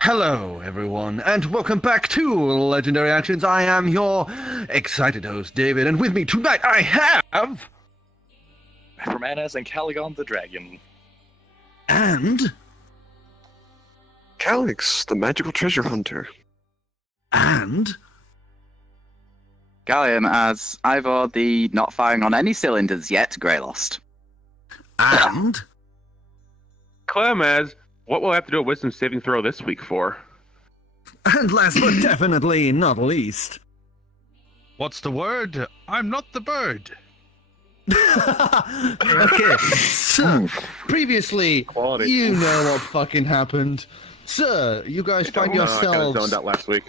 Hello, everyone, and welcome back to Legendary Actions. I am your excited host, David, and with me tonight I have... Afromana and Ancalagon the dragon. And... Calix, the magical treasure hunter. And... Gallium as Ivor, the not firing on any cylinders yet, Grayllost. And... Clem as... What will I have to do a wisdom saving throw this week for? And last but definitely not least... What's the word? I'm not the bird. Okay, so, previously, Quality. you know what fucking happened. Sir, you guys find I kind of yourselves... zoned out last week.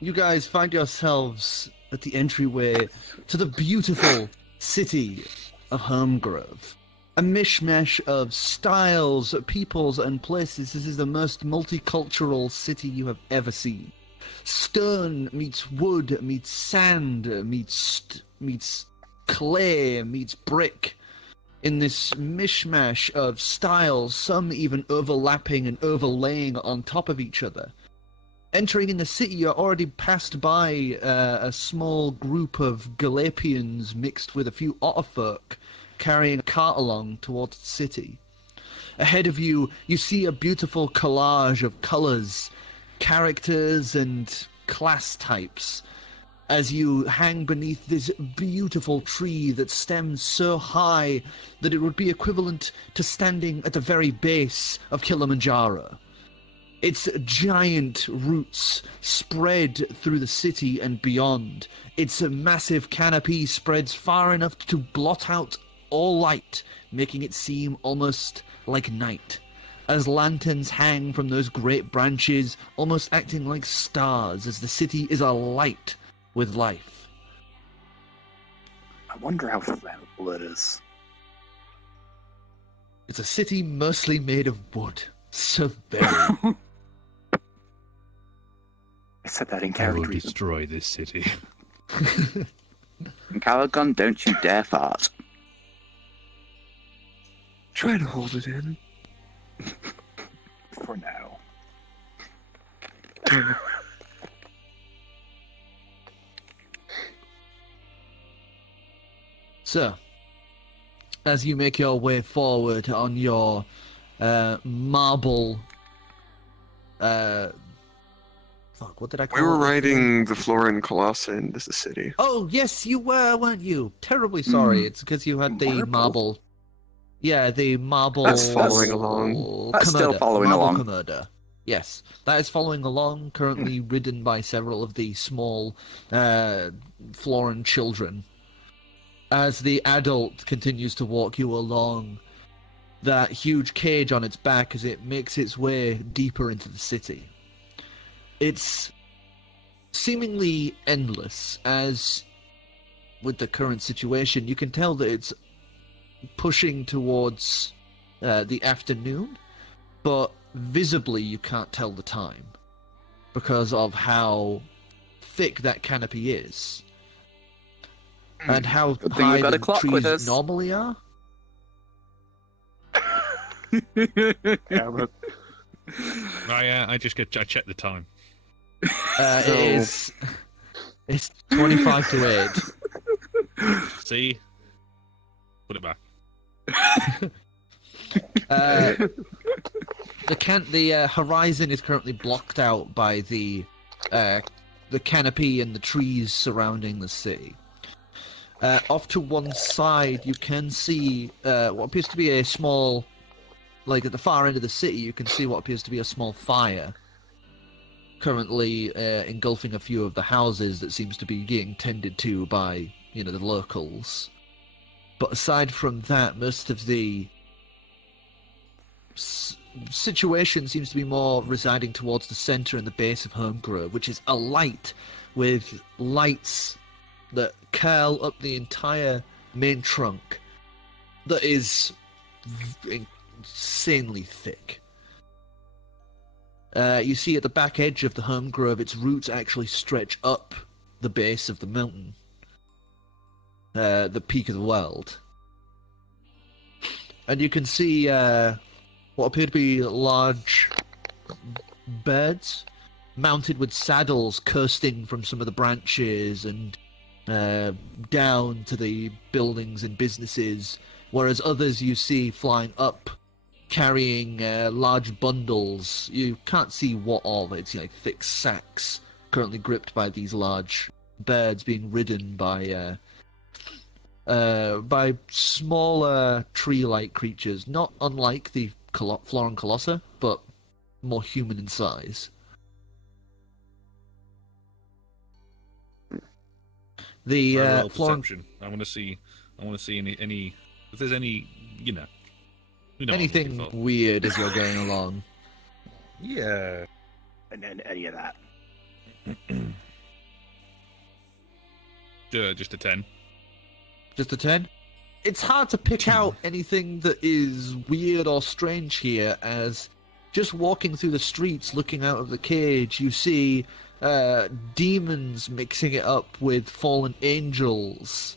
You guys find yourselves at the entryway to the beautiful city of Homegrove. A mishmash of styles, peoples, and places. This is the most multicultural city you have ever seen. Stone meets wood, meets sand, meets clay, meets brick. In this mishmash of styles, some even overlapping and overlaying on top of each other. Entering in the city, you're already passed by a small group of Galapians mixed with a few Otterfolk, carrying a cart along towards the city. Ahead of you, you see a beautiful collage of colours, characters, and class types as you hang beneath this beautiful tree that stems so high that it would be equivalent to standing at the very base of Kilimanjaro. Its giant roots spread through the city and beyond. Its massive canopy spreads far enough to blot out all light, making it seem almost like night, as lanterns hang from those great branches, almost acting like stars, as the city is alight with life. I wonder how flammable it is. It's a city mostly made of wood. So very. I said that in I will character. destroy this city. Ancalagon, don't you dare fart. Try to hold it in. For now. So, as you make your way forward on your marble... Fuck, what did I call We were it? riding the Florin Colossi into the city. Oh, yes, you were, weren't you? Terribly sorry. It's because you had the marble... Yeah, the marble... That's following along. That's still following marble along. Commodore. Yes, that is following along, currently ridden by several of the small Florin children. As the adult continues to walk you along that huge cage on its back as it makes its way deeper into the city. It's seemingly endless, as with the current situation, you can tell that it's pushing towards the afternoon, but visibly you can't tell the time because of how thick that canopy is. And how Good thing high we've got the a clock with trees us. normally are. Yeah, but I check the time. It's 25 to 8. See? Put it back. The horizon is currently blocked out by the canopy and the trees surrounding the city. Off to one side, you can see what appears to be a small, like at the far end of the city, you can see what appears to be a small fire currently engulfing a few of the houses that seems to be getting tended to by, the locals. But aside from that, most of the situation seems to be more residing towards the centre and the base of Homegrove, which is alight with lights that curl up the entire main trunk that is insanely thick. You see at the back edge of the Homegrove, its roots actually stretch up the base of the mountain. The peak of the world. And you can see what appear to be large birds, mounted with saddles bursting from some of the branches and down to the buildings and businesses, whereas others you see flying up, carrying large bundles. You can't see what all. It's like thick sacks currently gripped by these large birds, being ridden by smaller tree-like creatures, not unlike the Floran Colossi, but more human in size. The Floran... perception. I want to see any if there's any, you know what I'm anything looking for. weird as you're going along. Yeah. And then any of that. Just a 10. Just a 10? It's hard to pick out anything that is weird or strange here, as just walking through the streets, looking out of the cage, you see demons mixing it up with fallen angels,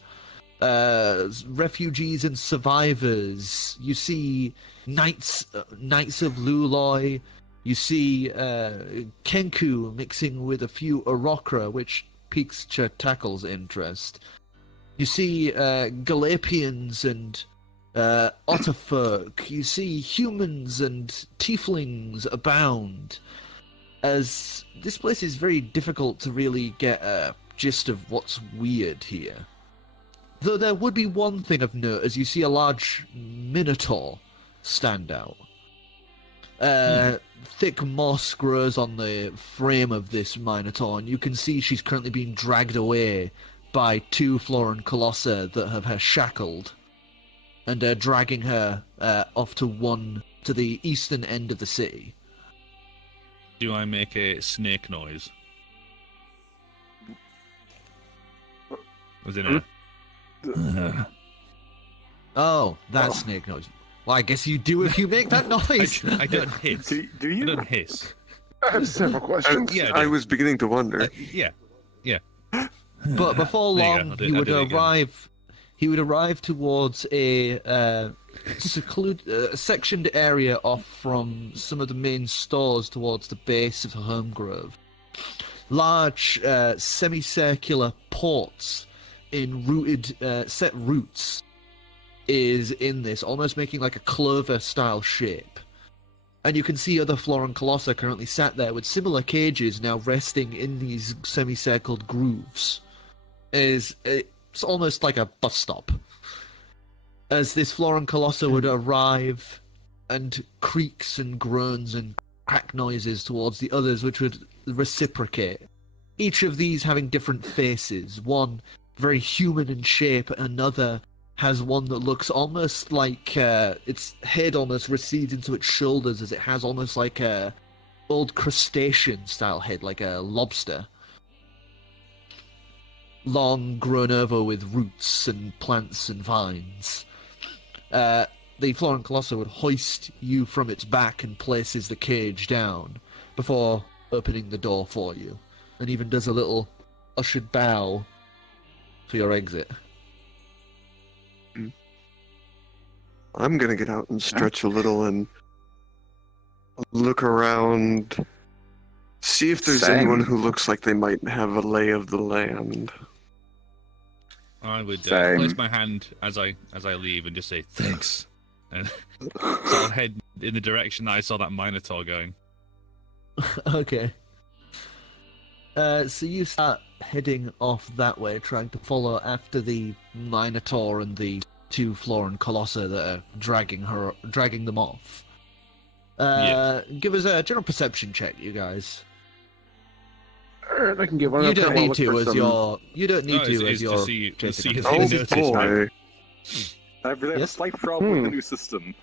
refugees and survivors. You see knights of Luloi. You see Kenku mixing with a few Orokra, which piques Tackle's interest. You see Galapians and Otterfolk. You see humans and tieflings abound. As this place is very difficult to really get a gist of what's weird here. Though there would be one thing of note, as you see a large minotaur stand out. Thick moss grows on the frame of this minotaur, and you can see she's currently being dragged away by two Floran Colossi that have her shackled, and are dragging her off to the eastern end of the city. Do I make a snake noise? Was it a... Oh, that's snake noise. Well, I guess you do if you make that noise. I don't hiss. Do you? I don't hiss. I have several questions. Yeah, I was beginning to wonder. Yeah. But before There you long, go. he would I'll do it again. arrive. He would arrive towards a sectioned area off from some of the main stores towards the base of Homegrove. Large semicircular ports in set roots is in this, almost making like a clover-style shape. And you can see other Floran Colossi currently sat there with similar cages now resting in these semicircled grooves. It's almost like a bus stop. As this Floran Colossi would arrive, and creaks and groans and crack noises towards the others, which would reciprocate. Each of these having different faces. One very human in shape, another has one that looks almost like its head almost recedes into its shoulders, as it has almost like a old crustacean style head, like a lobster. Long, grown over with roots and plants and vines. The Floran Colossi would hoist you from its back and places the cage down before opening the door for you, and even does a little ushered bow for your exit. I'm gonna get out and stretch a little and look around, see if there's Same. anyone who looks like they might have a lay of the land. I would Same. place my hand as I leave and just say thanks, and so I'll head in the direction that I saw that Minotaur going. Okay. So you start heading off that way, trying to follow after the Minotaur and the two Floran Colossi that are dragging them off. Give us a general perception check, you guys. Alright, I can give one. You don't need to as your. You don't need to as your. to see if Jacob. they Oh notice. boy! I have a Yes? slight problem with the new system.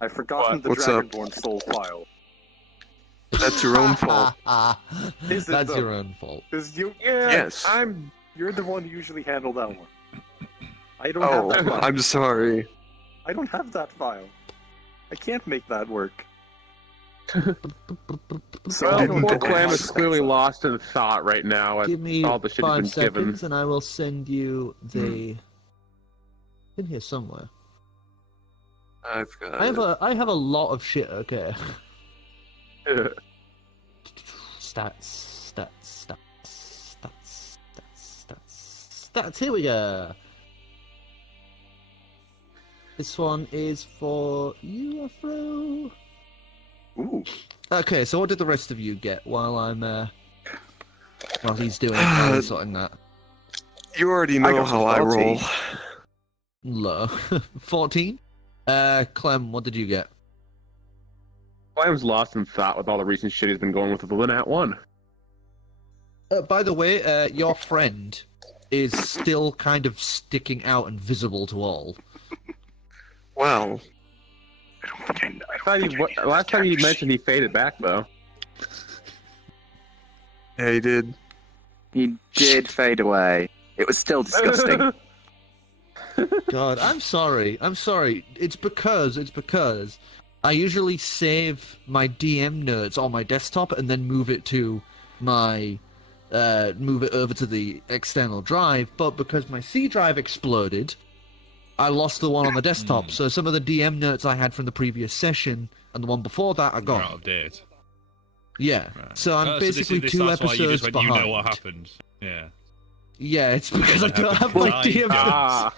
I've forgotten the What's up? Dragonborn soul file. That's your own fault. Is it That's though? your own fault. Because you, Yes. you're the one who usually handle that one. I don't have Oh, that file. I'm sorry. I don't have that file. I can't make that work. So I Well, don't poor know Clam how is much clearly that's- lost in thought right now at Give me all the shit he's 5 been given. seconds, and I will send you the. In here somewhere. I've got. I have a lot of shit. Okay. Stats. Here we go. This one is for you, Afro. Ooh. Okay, so what did the rest of you get while he's doing while he's sorting that? You already know got how I 14. roll. Low. 14? Clem, what did you get? Clam's lost in thought with all the recent shit he's been going with the Nat 1. By the way, your friend is still kind of sticking out and visible to all. Well, Last time you mentioned he faded back, though. yeah, he did. He did fade away. It was still disgusting. God, I'm sorry. It's because I usually save my DM notes on my desktop and then move it over to the external drive, but because my C drive exploded, I lost the one on the desktop, so some of the DM notes I had from the previous session and the one before that are You're gone. out of date. Yeah, Right. so I'm basically this 2 that's why you episodes just went, behind. You know what happened. Yeah. Yeah, it's because I what don't have happened. my DM notes. Ah,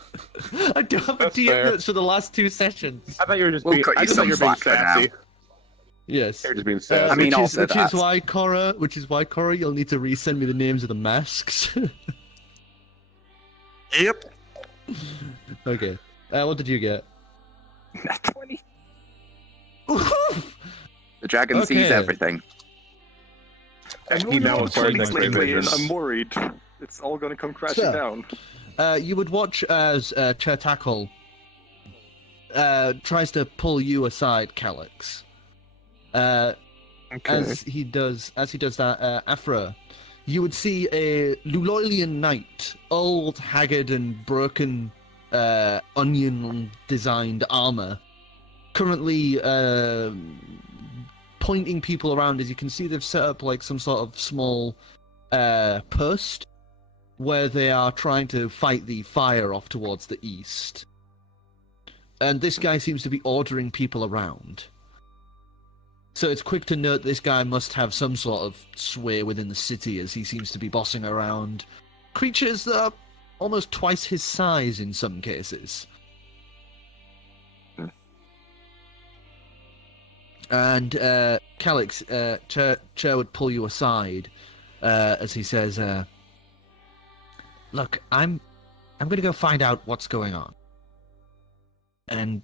I don't have my That's DM fair. notes for the last 2 sessions. I thought you were just We'll being. cut you I just thought some you were being slack for now. sassy. Yes. You're just being sassy. I mean, which also is that. why Korro, you'll need to resend me the names of the masks. Yep. Okay. What did you get? Nat 20. The dragon sees Okay. everything. And he now acquired Next X-ray lately, and vision. I'm worried. It's all gonna come crashing So- down. You would watch as Chertakul tries to pull you aside, Calix. Okay. As he does that, Afra, you would see a Luloilian knight, old, haggard, and broken, onion-designed armor, currently pointing people around. As you can see, they've set up like some sort of small post where they are trying to fight the fire off towards the east. And this guy seems to be ordering people around. So it's quick to note this guy must have some sort of sway within the city, as he seems to be bossing around creatures that are almost twice his size in some cases. And Calix, Chair would pull you aside as he says, "Look, I'm going to go find out what's going on, and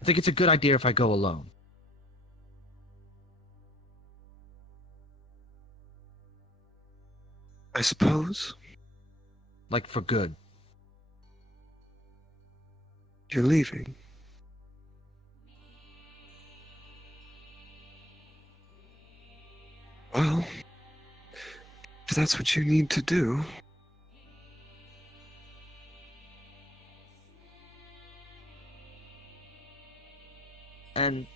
I think it's a good idea if I go alone." I suppose Like, for good. you're leaving. Well, if that's what you need to do. And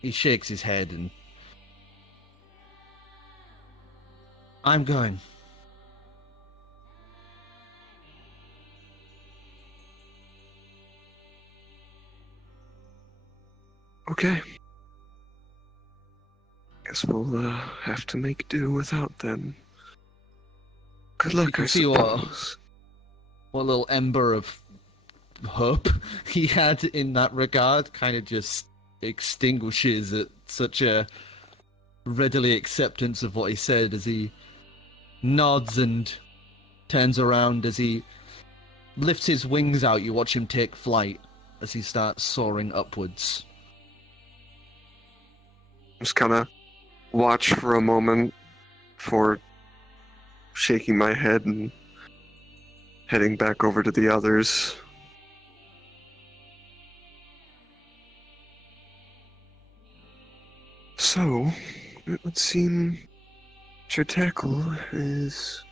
he shakes his head and... I'm going. Okay. Guess we'll have to make do without them. Good luck, can I see what- suppose. What little ember of hope he had in that regard kind of just extinguishes at such a readily acceptance of what he said, as he nods and turns around. As he lifts his wings out, you watch him take flight as he starts soaring upwards. Just kind of watch for a moment before shaking my head and heading back over to the others. So, it would seem Chertakul is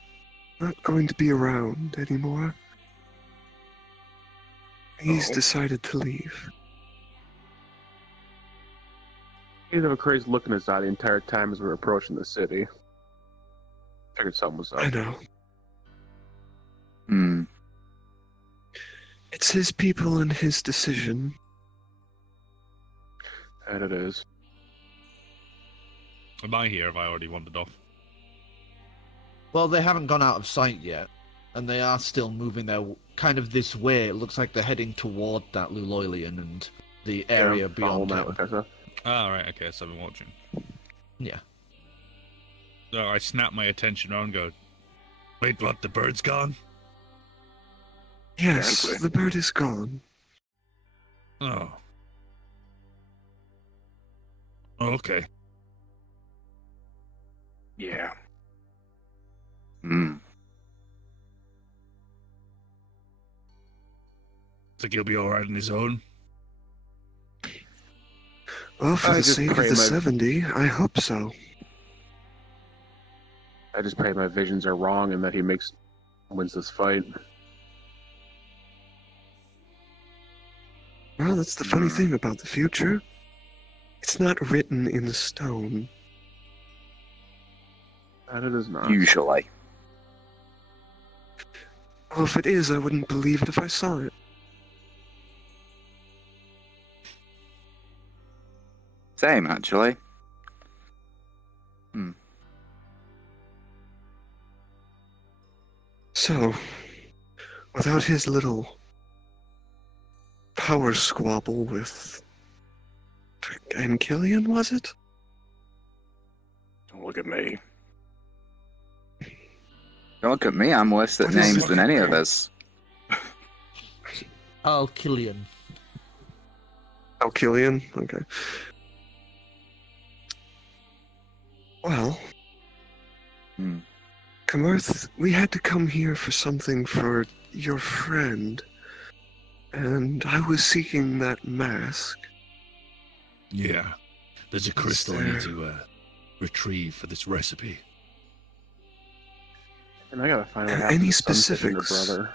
not going to be around anymore. He's decided to leave. He didn't have a crazy look in his eye the entire time as we were approaching the city. Figured something was up. I know. Hmm. It's It's his people and his decision. And it is. Am I here? Have I already wandered off? Well, they haven't gone out of sight yet, and they are still moving their kind of this way. It looks like they're heading toward that Luloilian and the area beyond that. it. Okay, so. Right, okay, so I've been watching. Yeah. So I snap my attention around and go, wait, what, the bird's gone? Yes, Exactly. the bird is gone. Oh. Okay. Yeah. Hmm. Think he'll be alright on his own? Well, for I the just sake of pray the my- 70, I hope so. I just pray my visions are wrong and that he wins this fight. Well, that's the funny thing about the future. It's not written in stone. And it is not. Usually. Well, if it is, I wouldn't believe it if I saw it. Same, actually. So, without his little power squabble with Ancalagon, was it? Don't look at me. Don't look at me, I'm worse at What is names it? than any of us. Killian. Ancalagon? Okay. Well, Kamerth, we had to come here for something for your friend. And I was seeking that mask. Yeah. There's a crystal I need to retrieve for this recipe. And I gotta find out Any what happened to Sunset and her specifics? brother.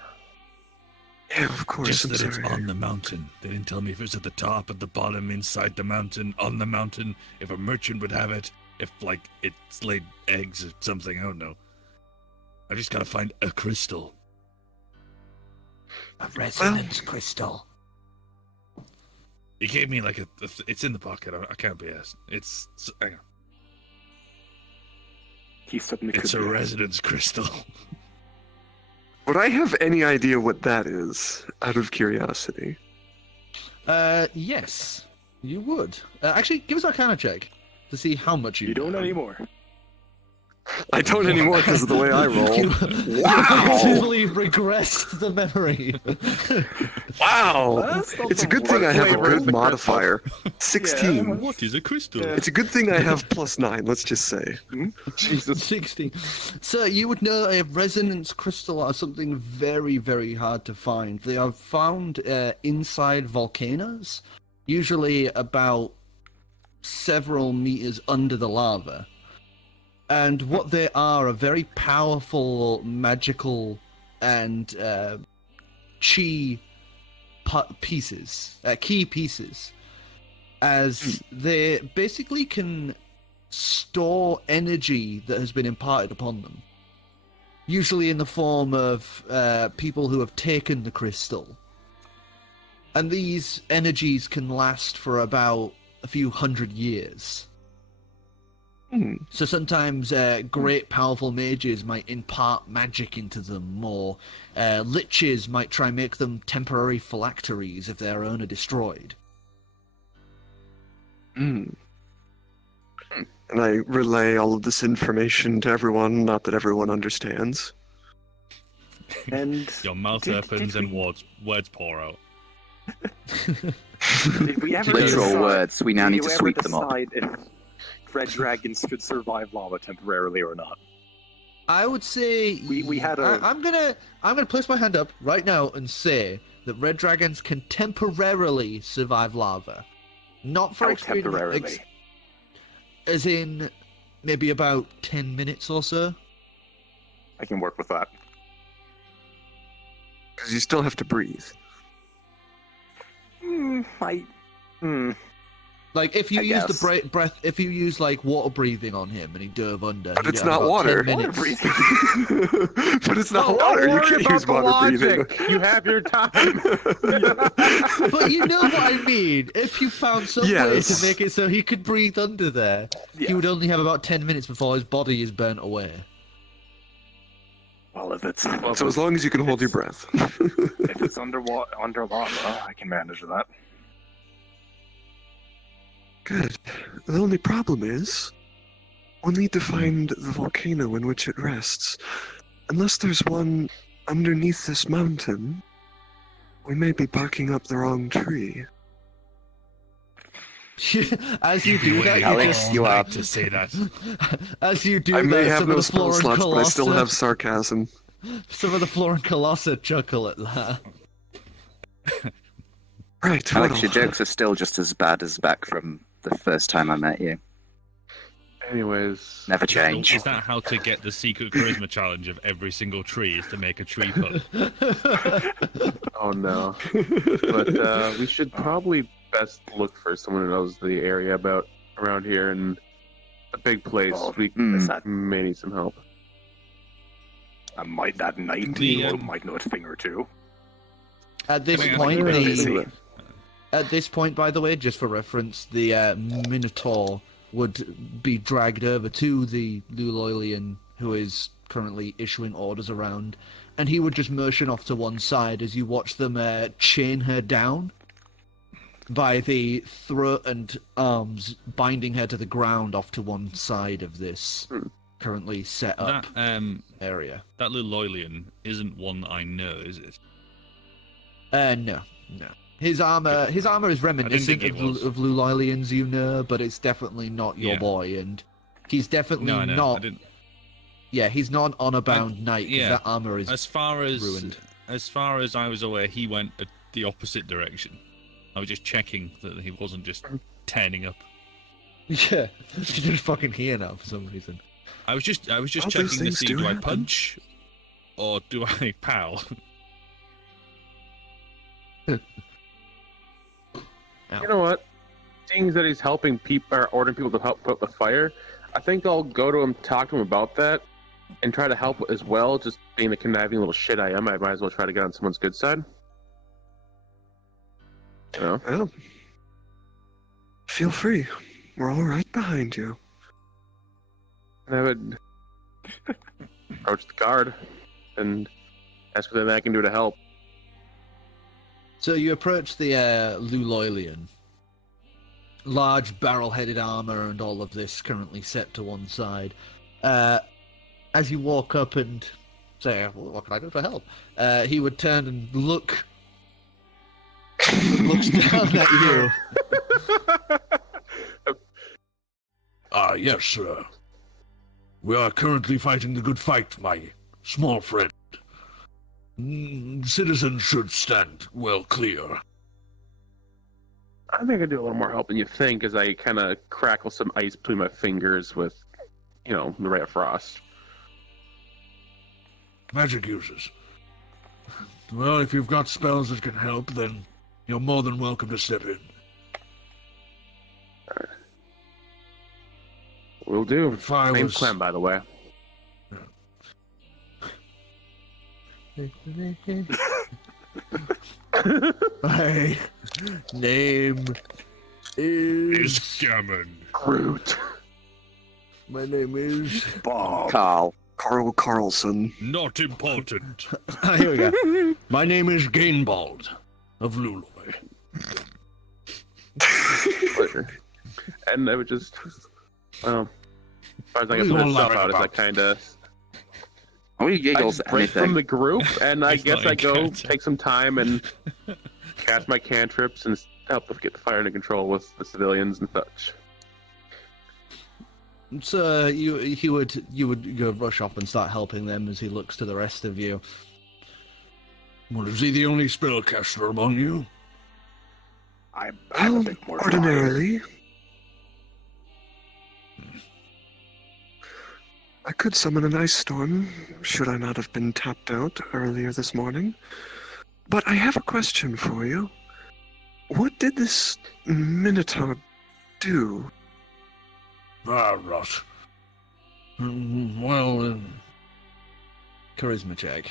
Yeah, of course, Just I'm that it's sorry. on the mountain. They didn't tell me if it was at the top, at the bottom, inside the mountain, on the mountain, if a merchant would have it, if, like, it's laid eggs or something, I don't know. I just gotta find a crystal. A resonance crystal. He gave me, like, it's in the pocket, I can't be asked. Hang on. He suddenly It's a could be. resonance crystal. Would I have any idea what that is, out of curiosity? Yes, you would. Actually, give us a Arcana check to see how much you You don't know. anymore. I don't anymore because of the way I roll. You effectively regressed the memory. Wow! That's not It's a the good thing I worst have a way to good modifier. 16. What is a crystal? Yeah. It's a good thing I have +9, let's just say. Jesus. 16. So you would know a resonance crystal are something very, very hard to find. They are found inside volcanoes, usually about several meters under the lava. And what they are very powerful, magical, and key pieces, as they basically can store energy that has been imparted upon them. Usually in the form of people who have taken the crystal. And these energies can last for about a few hundred years. So sometimes great powerful mages might impart magic into them, or liches might try and make them temporary phylacteries if their own are destroyed. And I relay all of this information to everyone, not that everyone understands. And Your mouth Did- opens did and words pour out. did we ever Literal decide- words, we now did need you to ever sweep them up. decide if red dragons could survive lava temporarily or not? I would say We had a- I'm gonna place my hand up right now and say that red dragons can temporarily survive lava, not for How extreme- temporarily? as in maybe about 10 minutes or so. I can work with that. Because you still have to breathe. Like, if you I use guess. the breath, if you use, like, water breathing on him and he dove under... But he'd it's have not about water. 10 Water minutes. But it's not Don't water. You worry can't about use the water logic. breathing. You have your time. But you know what I mean. If you found some way Yes. to make it so he could breathe under there, he would only have about 10 minutes before his body is burnt away. Well, if it's So as long as you can hold your breath. if it's under lava, I can manage that. Good. The only problem is, we'll need to find the volcano in which it rests. Unless there's one underneath this mountain, we may be barking up the wrong tree. As you do that, Calix, you are- to say that. as you do I that, may have some no of the spell Floran slots, but I still Colossi- have sarcasm. Some of the Floran Colossi chuckle at that. Right, Alex, your well, jokes are still just as bad as back from the first time I met you. Anyways, Never change. Is that how to get the secret charisma challenge of every single tree is to make a tree pun? oh no. But we should probably best look for someone who knows the area about around here and a big place. Oh, We may need some help. That knight The, might know a thing or two. At this Can I point, ask you a the at this point, by the way, just for reference, the Minotaur would be dragged over to the Luloilian, who is currently issuing orders around, and he would just motion off to one side as you watch them chain her down by the throat and arms, binding her to the ground off to one side of this currently set up area. That little Loylian isn't one I know, is it? No. His armor is reminiscent think it was. of Luloilian's, you know, but it's definitely not your Yeah. boy, and he's definitely No, I know. I not. didn't. Yeah, he's not an honor-bound knight. 'Cause yeah. that armor is As far as ruined. I was aware, he went the opposite direction. I was just checking that he wasn't just turning up. Yeah, he's just fucking here now for some reason. I was just Well, those checking to things see, do do I happen. punch or do I pow? You know what? Seeing that he's helping people or ordering people to help put out the fire, I think I'll go to him, talk to him about that, and try to help as well. Just being the conniving little shit I am, I might as well try to get on someone's good side. You know? Well, feel free. We're all right behind you. And I would approach the guard and ask for anything I can do to help. So you approach the Luloilian. Large barrel-headed armor and all of this currently set to one side. As you walk up and say, well, what can I do for help? He would turn and looks down at you. Yes, sir. We are currently fighting the good fight, my small friend. Citizens should stand well clear. I think I do a little more help than you think, as I kind of crackle some ice between my fingers with, the ray of frost. Magic users. Well, if you've got spells that can help, then you're more than welcome to step in. Will do. If I Name's was... Clem, by the way. My name is... Gammon. Groot. My name is... Bob. Carl. Carl Carlson. Not important. Here we go. My name is Gainbald of Luloi. Pleasure. And I would just, as far as I can What are put you stuff laughing out, as I about? kind of, Oh, you I giggles just at break from anything. the group, and I It's guess not I go encounter. take some time and cast my cantrips and help get the fire under control with the civilians and such. So you would go rush off and start helping them as he looks to the rest of you. Well, is he the only spellcaster among you? I have a Well, bit more ordinarily, I could summon an ice storm, should I not have been tapped out earlier this morning. But I have a question for you. What did this Minotaur do? Ah, rot. Charisma check.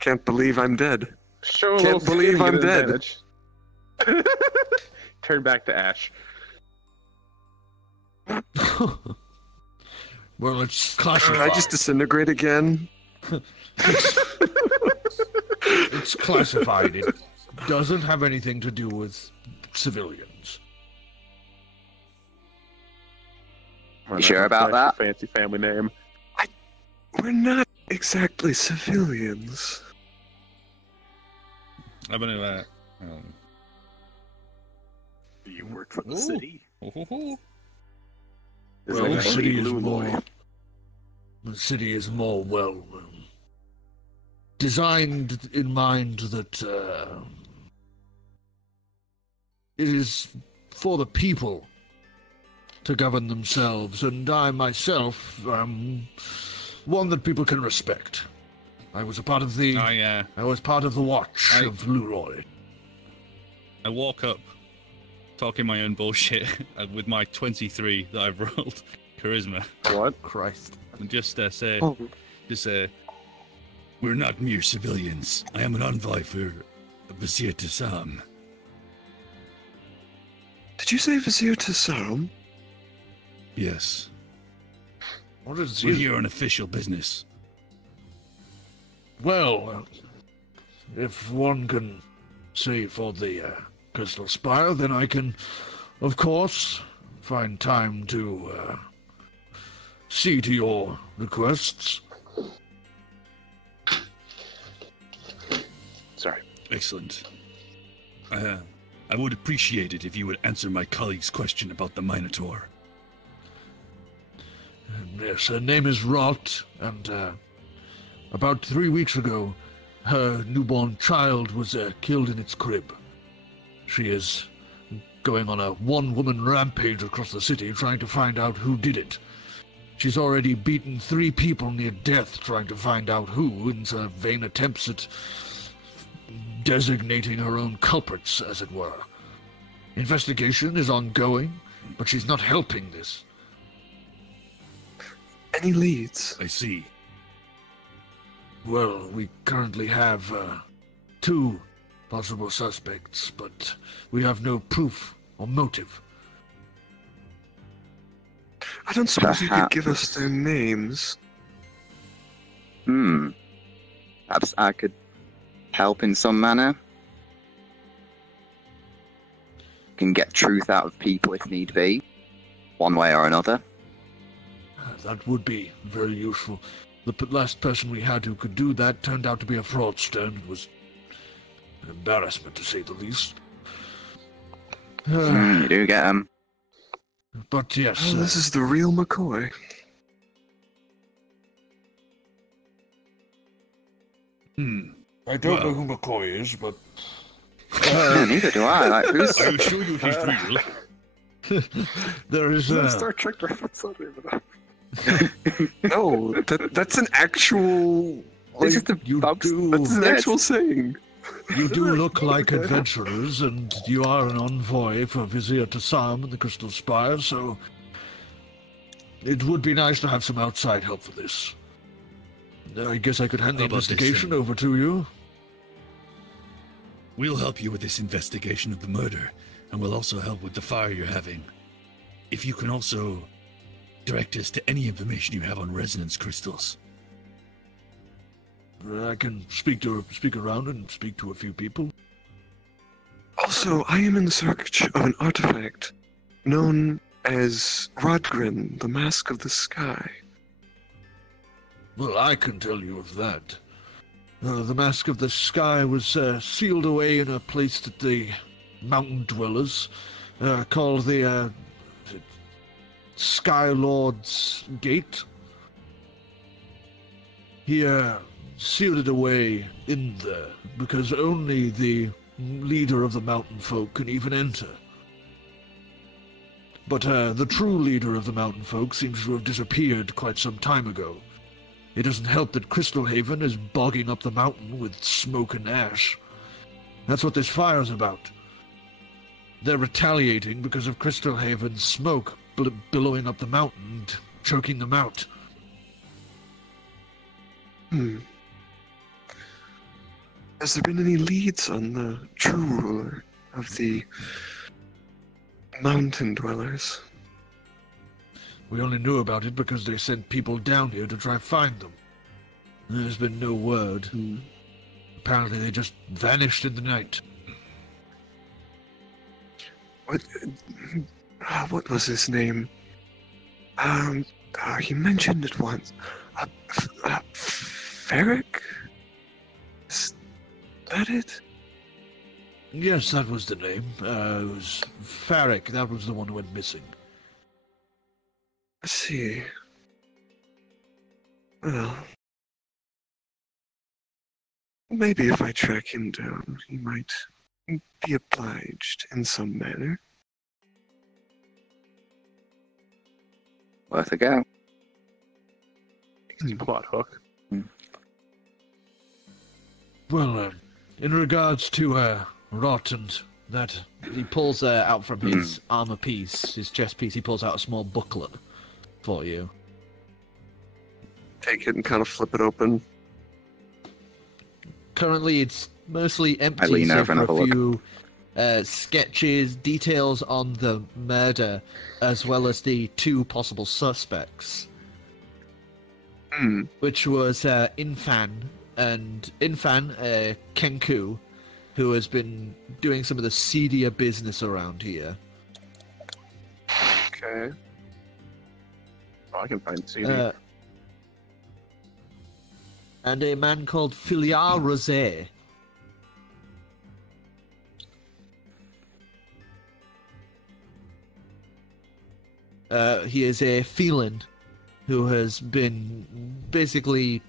Can't believe I'm dead. Show a Can't little believe skin, I'm get dead. advantage. Turn back to Ash. Well, it's Can classified. I just disintegrate again? It's classified. It doesn't have anything to do with civilians. You sure about that? Fancy family name. We're not exactly civilians. I'm gonna. You work for the Ooh. city. Ho, ho, ho. It's Well, like the a city is blue more. boy. The city is more designed in mind that it is for the people to govern themselves, and I myself am one that people can respect. I was a part of the. I was part of the watch of Leroy. I walk up, talking my own bullshit with my 23 that I've rolled charisma, What? Christ. and just say, Oh, we're not mere civilians. I am an envoy for Vizier Tassam. did you say Vizier Tassam? Yes, What is we're here on official business. Well, if one can say for the Crystal Spire, then I can, of course, find time to see to your requests. Sorry. Excellent. I would appreciate it if you would answer my colleague's question about the Minotaur. Yes, her name is Rot, and about 3 weeks ago, her newborn child was killed in its crib. She is going on a one-woman rampage across the city trying to find out who did it. She's already beaten 3 people near death trying to find out who, in her vain attempts at designating her own culprits, as it were. Investigation is ongoing, but she's not helping this. Any leads? I see. Well, we currently have 2 possible suspects, but we have no proof or motive. I don't suppose you could give us their names. Perhaps I could help in some manner. Can get truth out of people if need be, one way or another. That would be very useful. The last person we had who could do that turned out to be a fraudster, and it was an embarrassment, to say the least. You do get them. But yes, Oh, this is the real McCoy. I don't know who McCoy is, but Neither do I. Like, who's... I assure you he's real. there is Star Trek reference on it, but No, that's an actual. This is the you bugs. do That's an actual saying. you do look like adventurers, and you are an envoy for Vizier Tassam and the Crystal Spire, so it would be nice to have some outside help for this. I guess I could hand the How about this, investigation then? over to you. We'll help you with this investigation of the murder, and we'll also help with the fire you're having. If you can also direct us to any information you have on resonance crystals. I can speak around and speak to a few people. Also, I am in search of an artifact known as Rodgren, the Mask of the Sky. Well, I can tell you of that. The Mask of the Sky was sealed away in a place that the mountain dwellers called the Sky Lord's Gate. He sealed it away in there because only the leader of the mountain folk can even enter. But the true leader of the mountain folk seems to have disappeared quite some time ago. It doesn't help that Crystal Haven is bogging up the mountain with smoke and ash. That's what this fire's about. They're retaliating because of Crystal Haven's smoke billowing up the mountain and choking them out. Has there been any leads on the true ruler of the mountain dwellers? We only knew about it because they sent people down here to try to find them. There's been no word. Apparently they just vanished in the night. What was his name? He mentioned it once. Ferric? Is that it? Yes, that was the name. It was Farrick. That was the one who went missing. I see. Well, maybe if I track him down, he might be obliged in some manner. Worth a go. Plot hook. Well, in regards to Rot and that, he pulls out from his armor piece, his chest piece, he pulls out a small booklet for you. Take it and kind of flip it open. Currently, it's mostly empty, I lean so over and for have a a few sketches, details on the murder, as well as the two possible suspects, which was Infan, Kenku, who has been doing some of the seedier business around here. Okay. Oh, I can find CD. And a man called Filiar Rosé. He is a felon who has been basically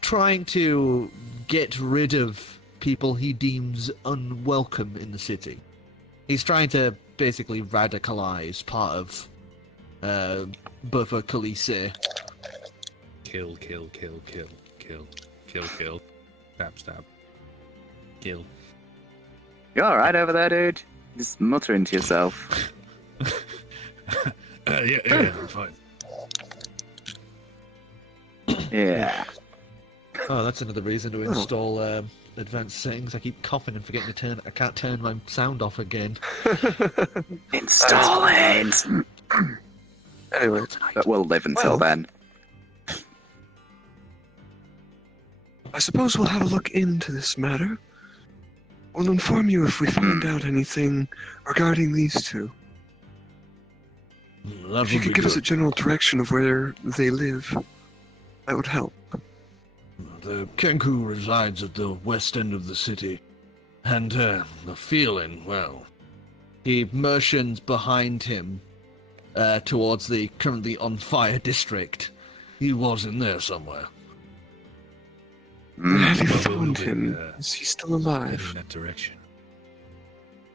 trying to get rid of people he deems unwelcome in the city. He's trying to basically radicalize part of Buffer Khaleesi. Kill. Stab. Kill. You alright over there, dude? Just muttering to yourself. Yeah, I'm fine. Yeah. Oh, that's another reason to install advanced settings. I keep coughing and forgetting to turn. I can't turn my sound off again. Install it! Anyway, But we'll live until then. I suppose we'll have a look into this matter. We'll inform you if we find out anything regarding these two. That If you would could be give us a good. general direction of where they live, that would help. The Kenku resides at the west end of the city, and the feeling, well, he motions behind him towards the currently on fire district. He was in there somewhere. Have you Well, found we'll be, him? Is he still alive? Heading in that direction.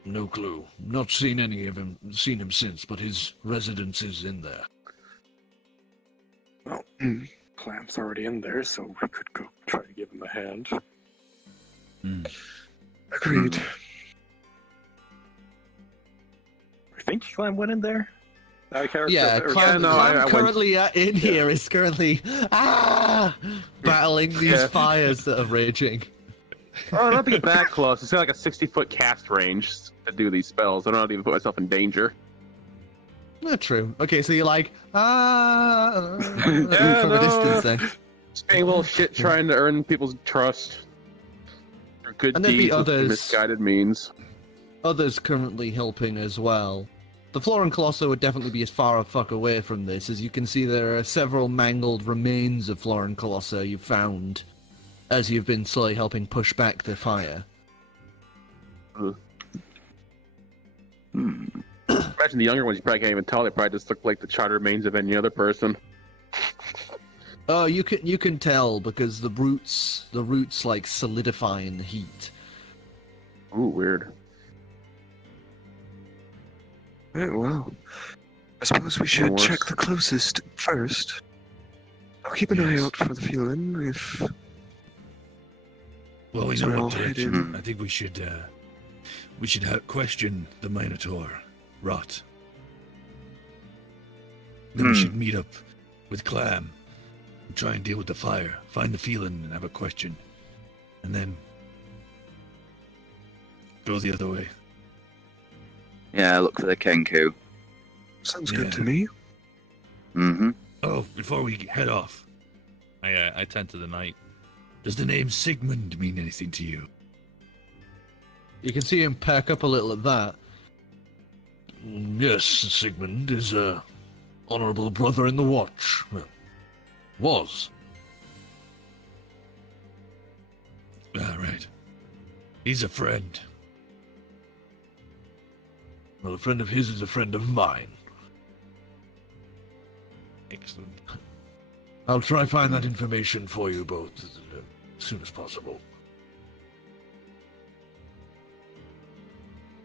No clue. Not seen any of him. Seen him since, but his residence is in there. Well, Clam's already in there, so we could go try to give him a hand. Agreed. I think Clam went in there. Yeah, Clam, Clam currently in here is currently battling these fires that are raging. Oh, not to get that close. It's got like a 60-foot cast range to do these spells. I don't have to even put myself in danger. Not true. Okay, so you're like, from no. a distance then. Just being a little shit trying to earn people's trust. Through good And there'd be deeds with others. misguided means. Others currently helping as well. The Floran Colosso would definitely be as far a fuck away from this. As you can see, there are several mangled remains of Floran Colosso you've found as you've been slowly helping push back the fire. Imagine the younger ones, you probably can't even tell. They probably just look like the charred remains of any other person. Oh, you can tell because the roots like solidify in the heat. Ooh, weird. Right, well, I suppose we should check the closest first. I'll keep an eye out for the feeling if... Well, we So know we'll what head direction. in. I think we should We should question the Minotaur, Rot. Then we should meet up with Clam and try and deal with the fire. Find the feeling and have a question. And then go the other way. Yeah, look for the Kenku. Sounds good to me. Mm-hmm. Oh, before we head off, I tend to the night. Does the name Sigmund mean anything to you? You can see him perk up a little at that. Yes, Sigmund is a honourable brother in the Watch. Well, was. Ah, right. He's a friend. Well, a friend of his is a friend of mine. Excellent. I'll try find that information for you both as soon as possible.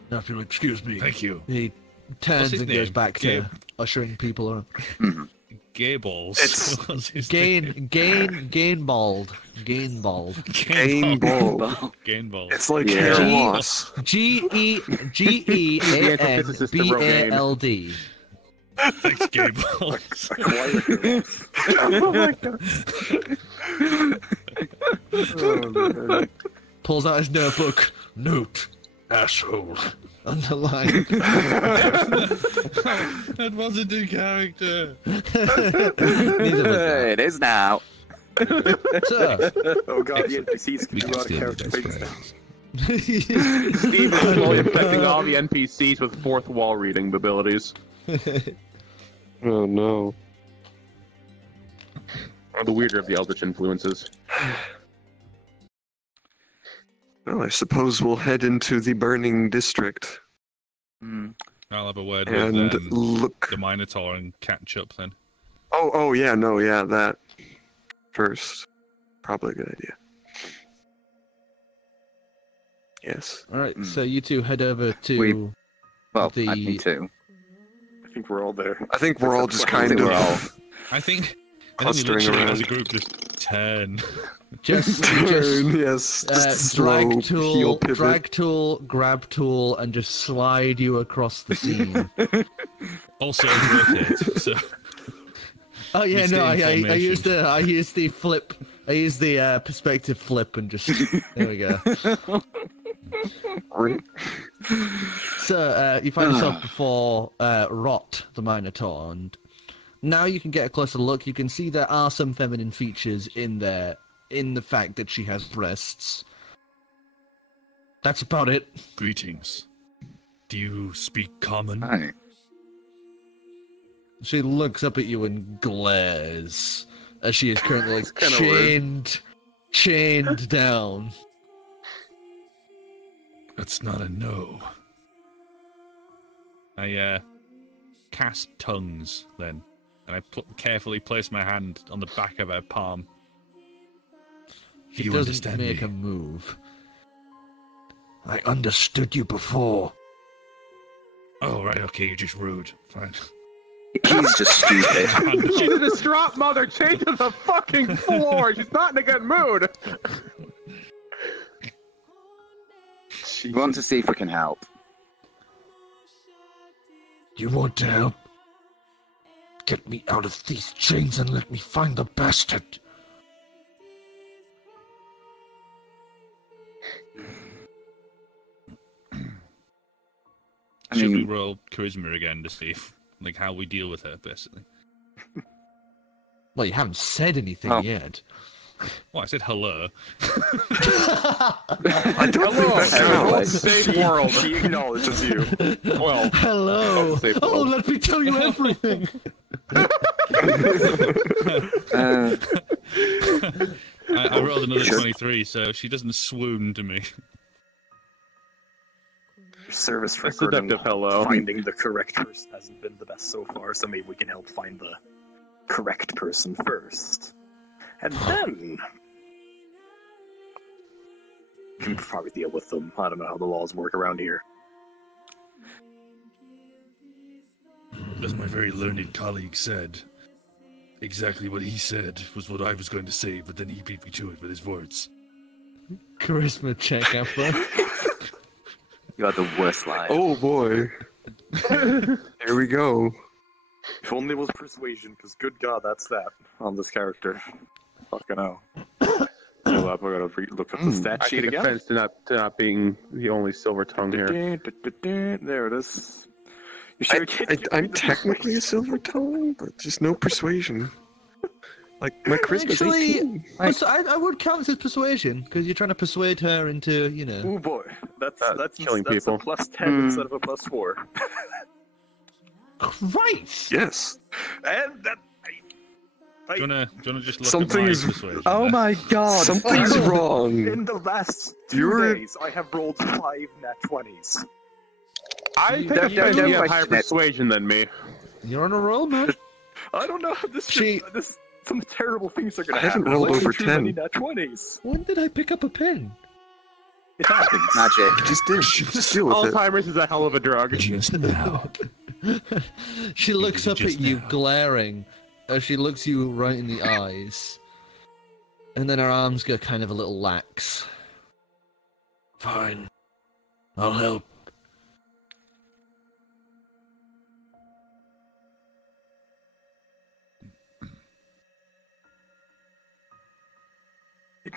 Now, if you'll excuse me. Thank you. He turns his and goes name? back to ushering people around. Gay balls. It's What's his name? Gain bald. Gain ball. Gain balls. It's like Yeah. hair loss. Geanbald. Thanks, gay balls. Oh my god. Oh, Pulls out his notebook. Note, asshole. Underlined. That wasn't in character. Neither was that. It is now. Sir, Oh god, the NPCs can We do can out of steal character the things dice now. Steve is slowly infecting all the NPCs with fourth wall reading abilities. oh no. Or the weirder of the Eldritch influences. Well, I suppose we'll head into the burning district I'll have a word and with look. the Minotaur and catch up then. Oh, yeah, no, yeah, that first. Probably a good idea. Yes. Alright, so you two head over to Well, The- me too. I think we're all there. I think we're all just Except for- kind we're all- of I think we clustering literally around. as a group just turn. just turn, yes, just slow heel pivot. drag tool, grab tool, and just slide you across the scene. Also rotate. So Oh yeah, We stay no, in I used formation. the flip. I used the perspective flip and just there we go. So you find yourself before Rot, the Minotaur, and now you can get a closer look. You can see there are some feminine features in there, in the fact that she has breasts. That's about it. greetings. Do you speak common? Hi. She looks up at you and glares, as she is currently like, kinda chained down. That's not a no. I cast tongues then, and I carefully place my hand on the back of her palm. She You doesn't understand make me? a move. I understood you before. Oh right, okay, you're just rude. Fine. He's just stupid. She's a distraught mother chained to the fucking floor. She's not in a good mood. We want to see if we can help. You want to help? Get me out of these chains and let me find the bastard. I Should we mean, roll charisma again to see if, like, how we deal with her, basically? Well, you haven't said anything Oh. yet. Well, I said hello. I don't think that Hello. counts. Safe world. She acknowledges you. Well, Hello. Safe Oh, world. let me tell you everything. I rolled another 23, so she doesn't swoon to me. Your service a record in seductive hello. finding the correct person hasn't been the best so far, so maybe we can help find the correct person first. And then we can probably deal with them. I don't know how the laws work around here. As my very learned colleague said, exactly what he said was what I was going to say, but then he beat me to it with his words. Charisma check, Afro. You are the worst liar. Oh boy. Here we go. If only it was persuasion, because good God, that's that on this character. Fucking hell. Hold up, I gotta look up the stat I sheet take again. offense to not being the only silver tongue here. There it is. You sure I'm technically a silver tongue, but just no persuasion. Like, my charisma's Actually, 18. I would count this as persuasion, because you're trying to persuade her into, you know... Oh boy, that's killing that's people. a +10 instead of a +4. Christ! Yes. And that... Do you wanna just look Something's- at my persuasion? Oh there? my god! Something's wrong. In the last 2 You're- days, I have rolled 5 nat 20s. I take Don't offense you have question higher it. persuasion than me. You're on a roll, man. I don't know. Some terrible things are gonna I haven't happen. rolled Way over too 10. many nat 20s. When did I pick up a pen? It happens. Magic. Just did. Just deal with it. Alzheimer's is a hell of a drug. Just now. She looks up Just at you, now. glaring, as she looks you right in the eyes. And then her arms go kind of a little lax. Fine. I'll help.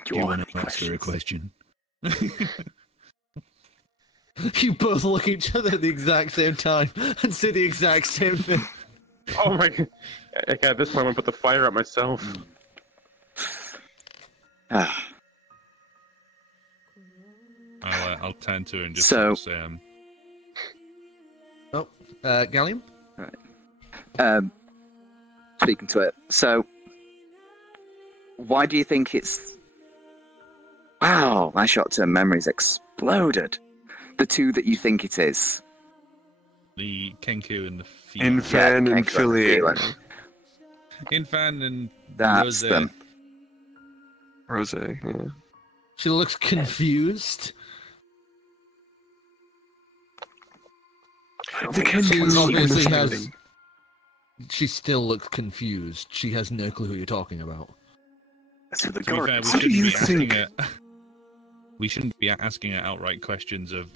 Do you want to ask her a question? You both look at each other at the exact same time and say the exact same thing. Oh my god. Okay, at this point, I'm gonna put the fire out myself. Ah, I'll turn to her and just So- say, Gallium? speaking to it. So, why do you think it's... Wow, my short-term memory's exploded. The two that you think it is. the Kenku and the Infan and Kenku Philly. and Infan and That's Rose. them. Rose, yeah. She looks confused. The Ken She was obviously has... understanding. She still looks confused. She has no clue who you're talking about. That's for the To be fair, guards. What do you think? We shouldn't be asking her outright questions of,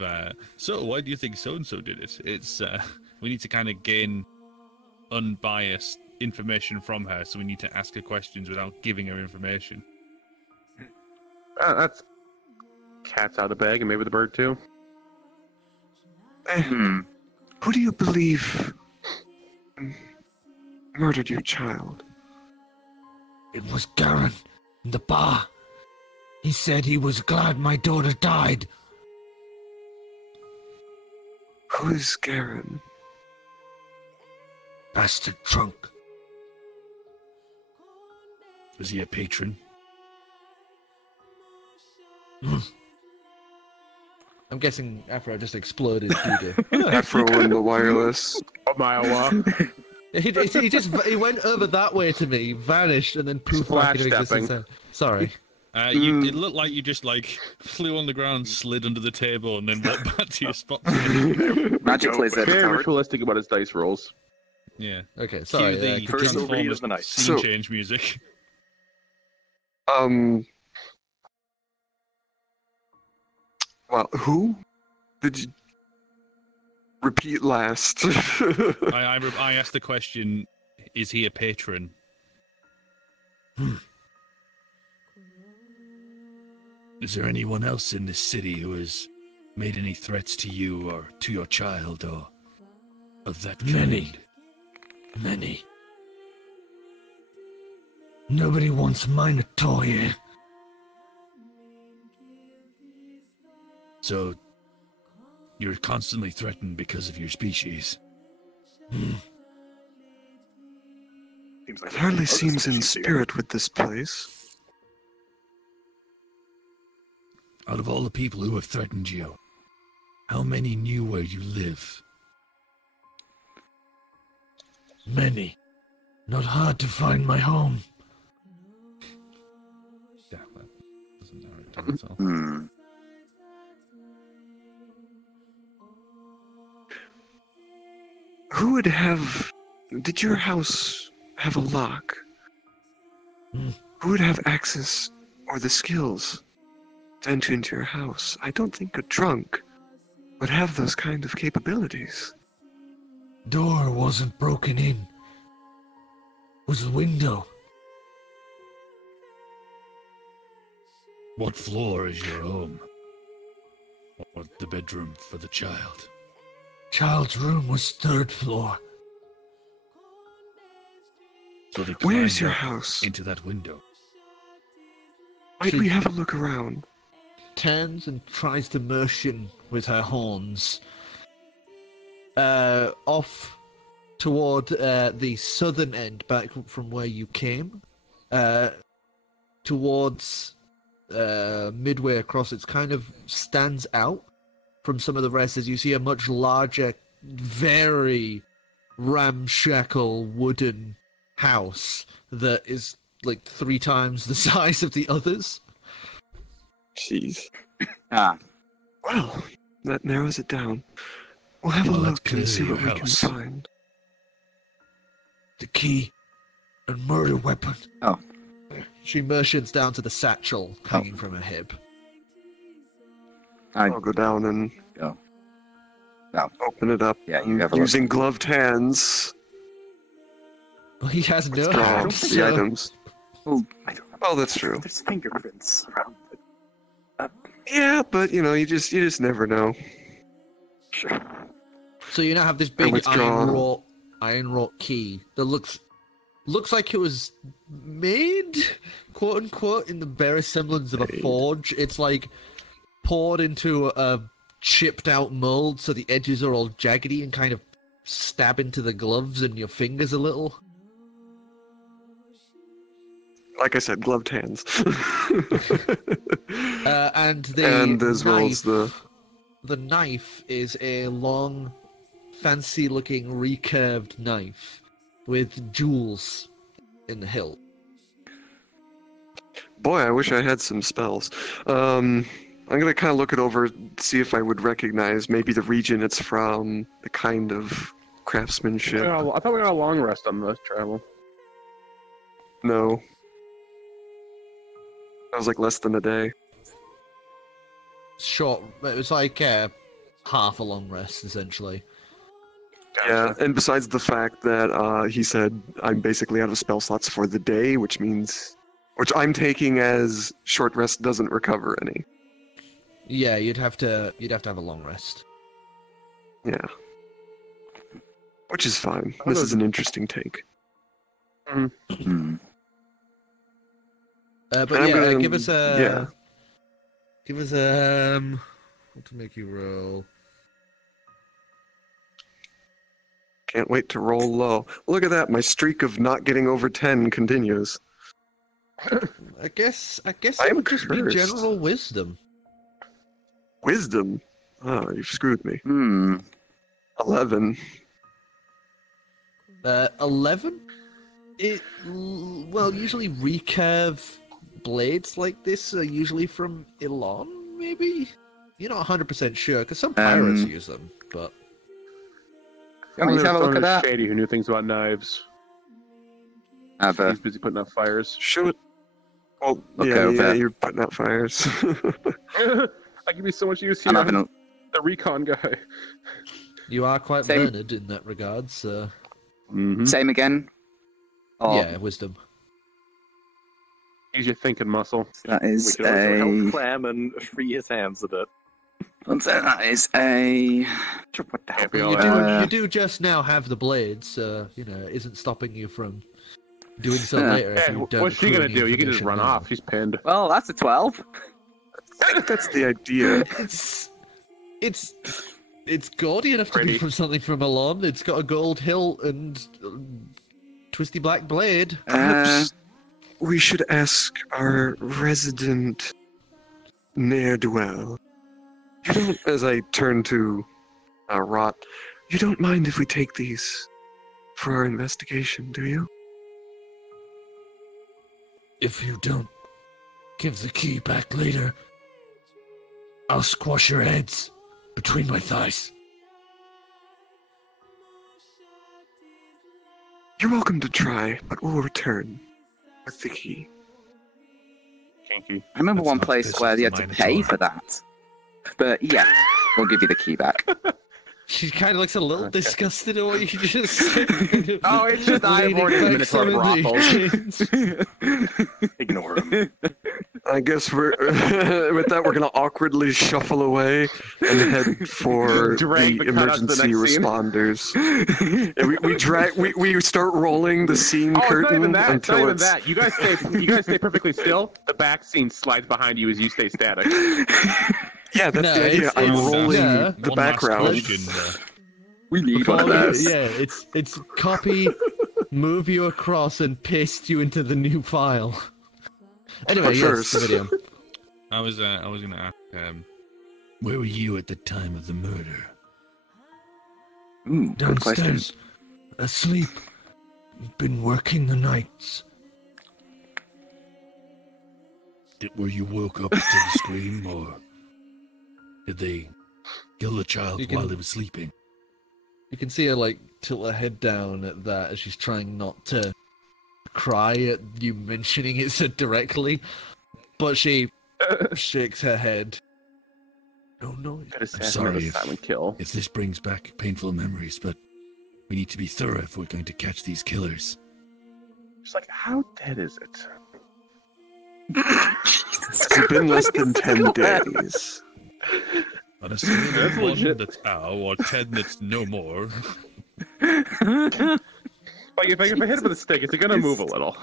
so why do you think so-and-so did it? It's, we need to kind of gain unbiased information from her, so we need to ask her questions without giving her information. That's cat's out of the bag, and maybe the bird too. Who do you believe murdered your child? It was Garen in the bar. He said he was glad my daughter died. Who is Garen? Bastard drunk. Was he a patron? I'm guessing Afro just exploded due to... Afro and the wireless. A mile off. He went over that way to me, vanished, and then poof back into Flash-stepping. existence. Sorry. It looked like you just, flew on the ground, slid under the table, and then walked back to your spot. Magic lizard. Very ritualistic about his dice rolls. Yeah. Okay, sorry. Cue the First read Transformers of the night. scene So- change music. Well, who? Did you repeat last? I asked the question, is he a patron? Is there anyone else in this city who has made any threats to you or to your child or of that kind? Many. Nobody wants mine at all here. So, you're constantly threatened because of your species. Seems like It hardly other seems in species here. spirit with this place. Out of all the people who have threatened you, how many knew where you live? Many. Not hard to find my home. Yeah, that doesn't narrow it down at all. Who would have... Did your house have a lock? Who would have access or the skills to enter into your house? I don't think a drunk would have those kind of capabilities. Door wasn't broken in. It was a window. What floor is your home? Or the bedroom for the child? Child's room was 3rd floor. So they Where's climbed your up house? into that window. Might we have a look around? Turns and tries to motion with her horns off toward the southern end, back from where you came, towards midway across. It kind of stands out from some of the rest as you see a much larger, very ramshackle wooden house that is like 3 times the size of the others. Jeez. Ah, Well, that narrows it down. We'll have a Well, that's look and see clearly what your we can house. find. The key and murder weapon. She motions down to the satchel hanging from her hip. I'll go down and Go. No. open it up. Yeah, you and have a look. using gloved hands, Well, he has no withdraw hands, the so- items. I don't know. Oh, that's true. There's fingerprints around it. Yeah, but you know, you just never know. Sure. So you now have this I big withdraw. iron wrought key that looks like it was made, quote unquote, in the barest semblance of a forge. It's like poured into a chipped out mold, so the edges are all jaggedy and kind of stab into the gloves and your fingers a little. Like I said, gloved hands. And the And as knife, well as the knife is a long, fancy-looking recurved knife with jewels in the hilt. Boy, I wish I had some spells. I'm gonna kind of look it over, see if I would recognize maybe the region it's from, the kind of craftsmanship. Yeah, I thought we got a long rest on this travel. No. That was like less than a day. Short, it was like half a long rest, essentially. Yeah, and besides the fact that he said I'm basically out of spell slots for the day, which I'm taking as short rest doesn't recover any. Yeah, you'd have to have a long rest. Yeah. Which is fine. This is an interesting take. Hmm. But And I'm yeah, gonna- give us a yeah. what to make you roll. Can't wait to roll low. Look at that, my streak of not getting over 10 continues. I guess I it am would just be cursed. general wisdom. Wisdom? Oh, you've screwed me. 11. 11. Usually recurve blades like this are usually from Elon, maybe? You're not 100% sure, because some pirates use them, but... You want me to have a look at that? Shady who knew things about knives. Ivor. He's busy putting out fires. Should. Well, Look yeah, over. you're putting out fires. I can be so much use here. I'm having a... The recon guy. You are quite Same. learned in that regard, so... Mm-hmm. Same again? Oh, Yeah, wisdom. Use your thinking muscle. that We is can also help a... Clam and free his hands a bit. That is a... What the hell? we all You do just now have the blades, so, it isn't stopping you from doing so Yeah. later. if Hey, you don't what's she accrue gonna any do? You can just information run now. off. She's pinned. Well, that's a 12. I think that's the idea. It's gaudy enough to be Pretty. from something from Elon. It's got a gold hilt and twisty black blade. Perhaps we should ask our resident ne'er-do-well. You don't, as I turn to Rot, you don't mind if we take these for our investigation, do you? If you don't give the key back later, I'll squash your heads between my thighs. You're welcome to try, but we'll return with the key. Kinky. I remember That's one not place business where you had of to mine at pay all. for that. But yeah. We'll give you the key back. She kind of looks a little disgusted at what you just said. Oh, it's just Ivor in the Minotaur brothels. Ignore him. I guess we're with that we're gonna awkwardly shuffle away and head for Drag the the cut out to the emergency next scene. responders. Yeah, we start rolling the scene Oh, it's not curtain even that. It's not until even it's that. You guys stay perfectly still. The back scene slides behind you as you stay static. yeah, that's No, the idea. it's- I'm it's- rolling yeah. the One last background. question, We need one of those. Yeah, it's copy, move you across, and paste you into the new file. Anyway, But yes, first- Dividium. I was gonna ask. Where were you at the time of the murder? Good question. Downstairs, asleep. Been working the nights. Were you woke up to the scream, or did they kill the child You can- while he was sleeping? You can see her like tilt her head down at that as she's trying not to cry at you mentioning it so directly, but she shakes her head. No. I'm sorry if- silent kill. If this brings back painful memories, but we need to be thorough if we're going to catch these killers. Just like, how dead is it? It's been less than 10 days. On a scale That's of 1 legit. that's ow, or 10 that's no more. Like, if I hit it with a stick, is it gonna move a little?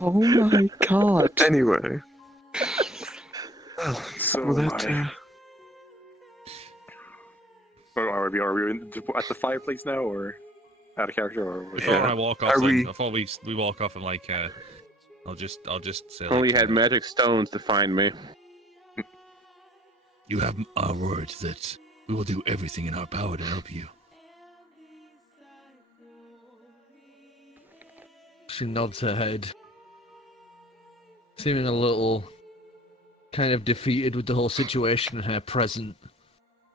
Oh my god. Anyway. Well, So well that, are we at the fireplace now, or out of character, or? Before I walk off, Are we- before we walk off and like, I'll just say. Only like, had magic stones to find me. You have our word that we will do everything in our power to help you. She nods her head, seeming a little kind of defeated with the whole situation and her present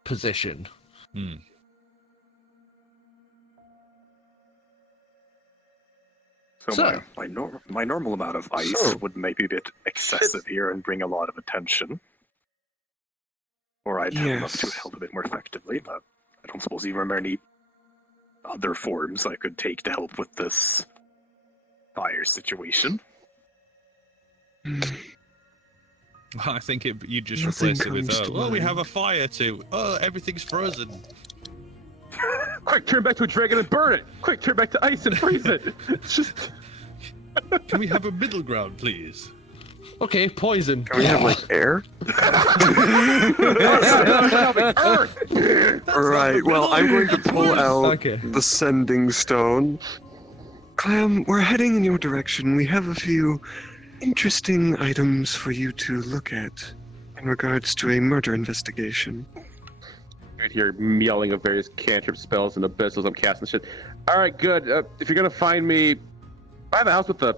position. So my normal amount of ice So- would maybe be a bit excessive here and bring a lot of attention. Or I'd have enough to Yes. help a bit more effectively, but I don't suppose you remember any other forms I could take to help with this fire situation. I think you just Nothing replace it with, comes to we mind. have a fire too. Oh, everything's frozen. Quick, turn back to a dragon and burn it! Quick, turn back to ice and freeze it! It's just... Can we have a middle ground, please? Okay, poison. can we have, like, air? Alright, well, I'm going to pull out Okay. the sending stone. Clam, we're heading in your direction. We have a few interesting items for you to look at in regards to a murder investigation. You hear yelling of various cantrip spells and abyssals I'm casting shit. Alright, good. If you're gonna find me, buy the house with the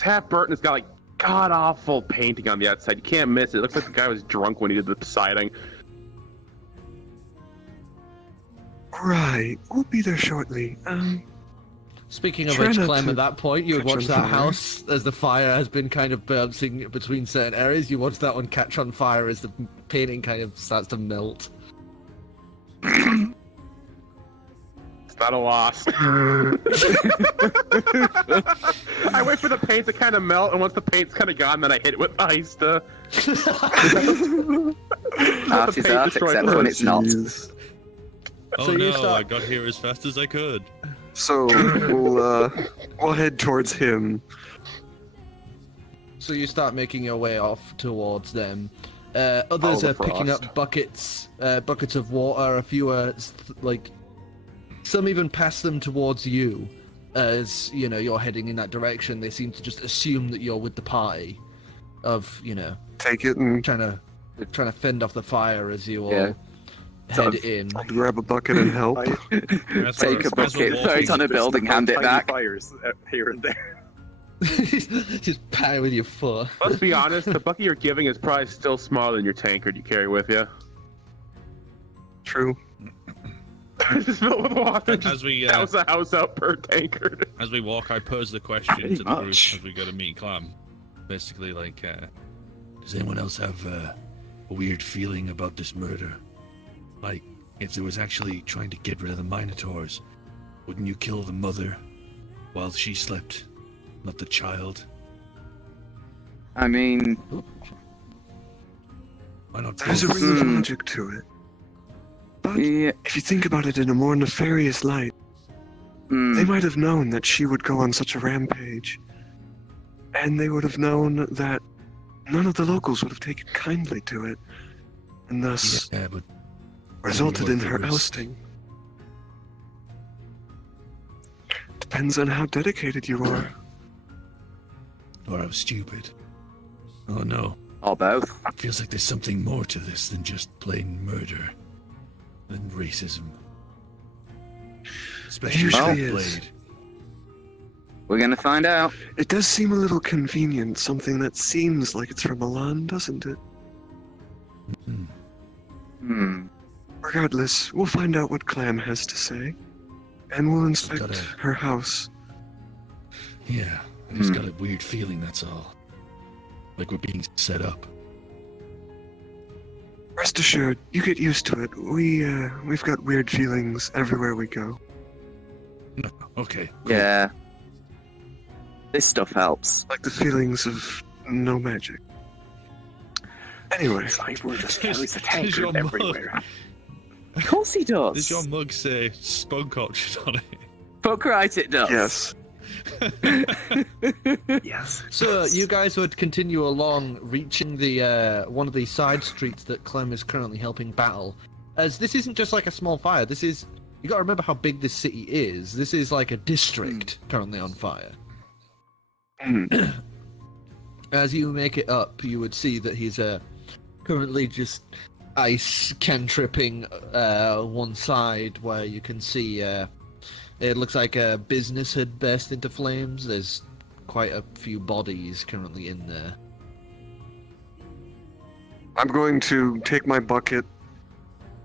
half burnt and it's got like god-awful painting on the outside. You can't miss it. It looks like the guy was drunk when he did the siding. Right, we'll be there shortly. Speaking of Try which, not Clem, to at that point, you would catch watch on that fire. house as the fire has been kind of bouncing between certain areas. You watch that one catch on fire as the painting kind of starts to melt. It's not a loss. I wait for the paint to kind of melt, and once the paint's kind of gone, then I hit it with ice to... Art is art, except when it's not. Jeez. Oh So you no, start- I got here as fast as I could. So we'll head towards him. So you start making your way off towards them. Others the are picking frost. up buckets of water. A few are like, some even pass them towards you, as you know you're heading in that direction. They seem to just assume that you're with the party, of Take it and trying to fend off the fire as you all Yeah. head Sort of- in. I'll grab a bucket and help. As we're- Take a as we're bucket, throw it walking- on a building, hand it Tiny back. fires here and there. Just pat it with your foot. Let's be honest, the bucket you're giving is probably still smaller than your tankard you carry with you. True. Just filled with water. As we House a house out per tankard. as we walk, I pose the question Pretty to the group much. as we go to meet Clam. Basically, like, Does anyone else have a weird feeling about this murder. Like, if there was actually trying to get rid of the Minotaurs, wouldn't you kill the mother while she slept, not the child? I mean, Why not There's a both? ring of logic to it. But yeah, if you think about it in a more nefarious light, they mm, might have known that she would go on such a rampage. And they would have known that none of the locals would have taken kindly to it, and thus Yeah, but resulted in worth the her risk. ousting. Depends on how dedicated you are. or I was stupid. Oh no, or both. feels like there's something more to this than just plain murder. Than racism. Especially usually with is. Blade. We're gonna find out. It does seem a little convenient, something that seems like it's from Milan, doesn't it? Mm. Hmm. Regardless, we'll find out what Clam has to say. And we'll inspect Gotta- her house. Yeah, I just got a weird feeling, that's all. Like we're being set up. Rest assured, you get used to it. We've got weird feelings everywhere we go. No, okay. Yeah. This stuff helps. Like the feelings of no magic. Anyway, Ivor just carries a Does tankard your mug- everywhere. Of course he does. Does your mug say Spunk option on Fuck right it does. yes. it? Yes. So you guys would continue along, reaching the one of the side streets that Clem is currently helping battle. As this isn't just like a small fire. This is, you got to remember how big this city is. This is like a district currently on fire. As you make it up, you would see that he's currently just ice cantripping one side, where you can see it looks like a business had burst into flames. There's quite a few bodies currently in there. I'm going to take my bucket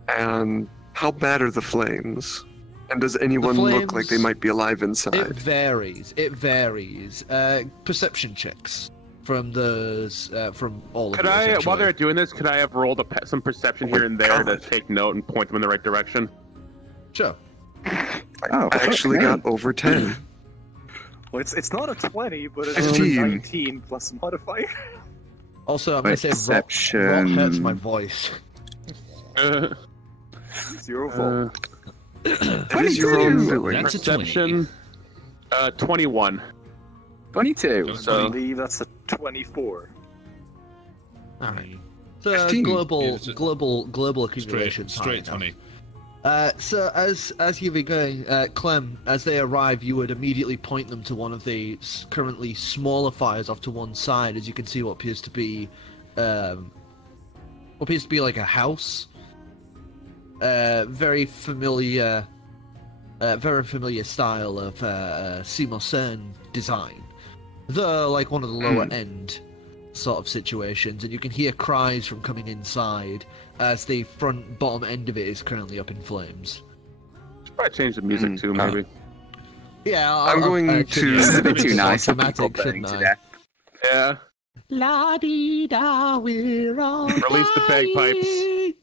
and how bad are the flames? And does anyone look like they flames- might be alive It inside? varies. It varies. Perception checks from from all Could of you, I, while essentially. they're doing this, could I have rolled some perception Oh my here and there to God. take note and point them in the right direction? Sure. Oh, I actually okay. got over 10. Well, it's not a 20, but it's 15. a 19 plus modifier. Also, I'm going to say Perception. rot hurts my voice. It's your fault. It is your own doing. That's a Perception, 21. 22. I So, believe that's a 24. Alright. So 15. global, It's a- global accumulation. Straight time. 20. So as you be going, Clem, as they arrive, you would immediately point them to one of the currently smaller fires off to one side, as you can see what appears to be like a house. Very familiar style of Simosern design, though like one of the lower end sort of situations, and you can hear cries from coming inside as the front bottom end of it is currently up in flames. should probably change the music too, maybe. Yeah, I'm going to- It's a bit make too it more nice for people dramatic, burning shouldn't to I? death. Yeah. La dee da, we're all Release the bagpipes. dying.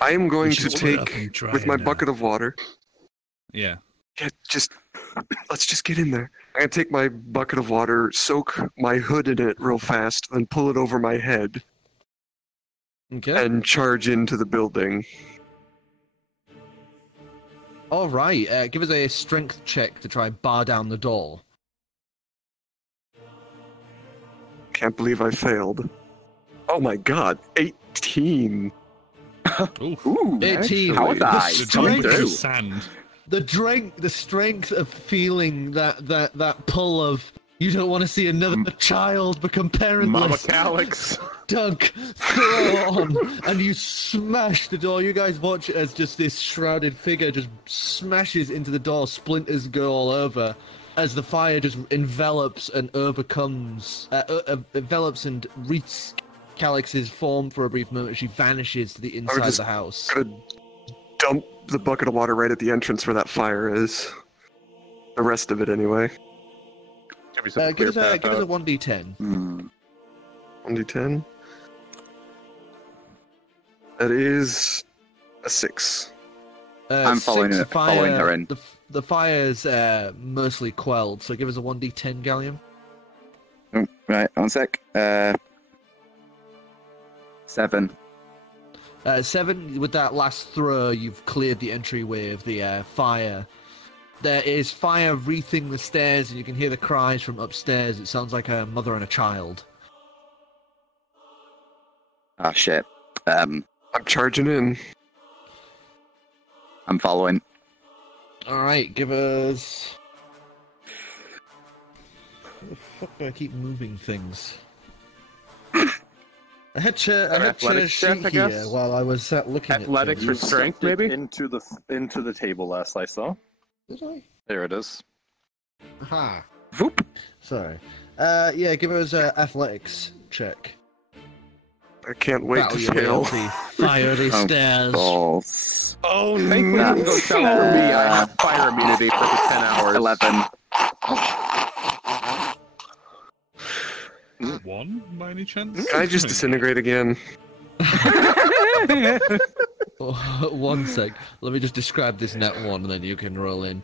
I am going We to should split up take, and try with my and, bucket of water, Yeah. yeah, let's just get in there. I'm going to take my bucket of water, soak my hood in it real fast, then pull it over my head, Okay. and charge into the building. All right. Give us a strength check to try and bar down the door. Can't believe I failed. Oh my god, 18! Ooh, 18. how was I? The Coming drink through. of sand. The strength of feeling that pull of you don't want to see another child become Mama parentless. Calix. Dunk, throw on, and you smash the door. You guys watch as just this shrouded figure just smashes into the door, splinters go all over, as the fire just envelops and overcomes, envelops and wreaths Calix's form for a brief moment. She vanishes to the inside of just the house. Gonna dump the bucket of water right at the entrance where that fire is. The rest of it, anyway. Give me some Give us clear a path out. 1d10. 1d10. That is a 6. I'm following six, her- following her in. The fire's mostly quelled, so give us a 1d10 Gallium. Oh, right, 1 sec. 7. 7, with that last throw, you've cleared the entryway of the fire. There is fire wreathing the stairs, and you can hear the cries from upstairs. It sounds like a mother and a child. Ah, shit. I'm charging in. I'm following. Alright, give us... How the fuck do I keep moving things? I had to athletics check, sheet I guess? here while I was looking Athletics at for things. strength, Stepped it maybe? into the table last I saw. Did I? There it is. Aha. Whoop. Sorry. Yeah, give us an athletics check. I can't wait to Battle your way fail. up the fiery Oh, stairs. Balls. Oh, Thankfully, you can go south for me. I have fire immunity for 10 hours. 11. 1 by any chance? Can I just disintegrate again? 1 sec. Let me just describe this net 1 and then you can roll in.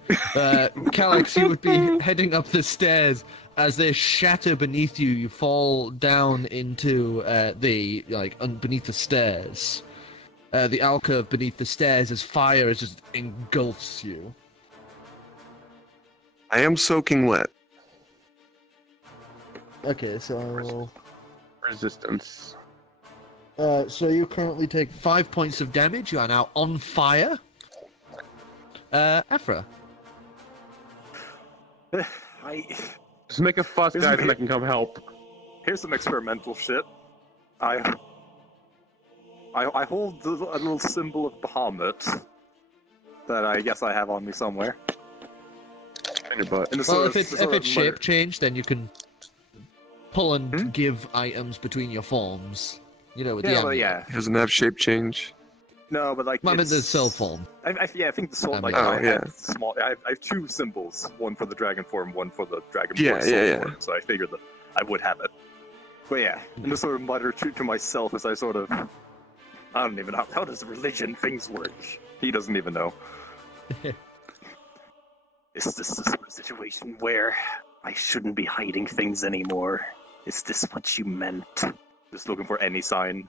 Calix, you would be heading up the stairs. As they shatter beneath you, you fall down into beneath the stairs. The alcove beneath the stairs as fire just engulfs you. I am soaking wet. Okay, so... Resistance. So you currently take 5 points of damage. You are now on fire. Afra. Just make a fuss, guys, and I can come help. Here's some experimental shit. I hold a little symbol of Bahamut that I guess I have on me somewhere. In your butt. Well, if it's shape change, then you can pull and give items between your forms. You know, with the Yeah, amulet. yeah. It doesn't have shape change. No, but like I mean, it's... the cell form. I think the soul. Like Oh, I yeah. have small. I have 2 symbols. One for the dragon form, one for the dragon Yeah, soul yeah, yeah. form. So I figured that I would have it. But yeah, and just sort of mutter to myself as I sort of. I don't even know how does religion things work. He doesn't even know. Is this the sort of situation where I shouldn't be hiding things anymore? Is this what you meant? Just looking for any sign.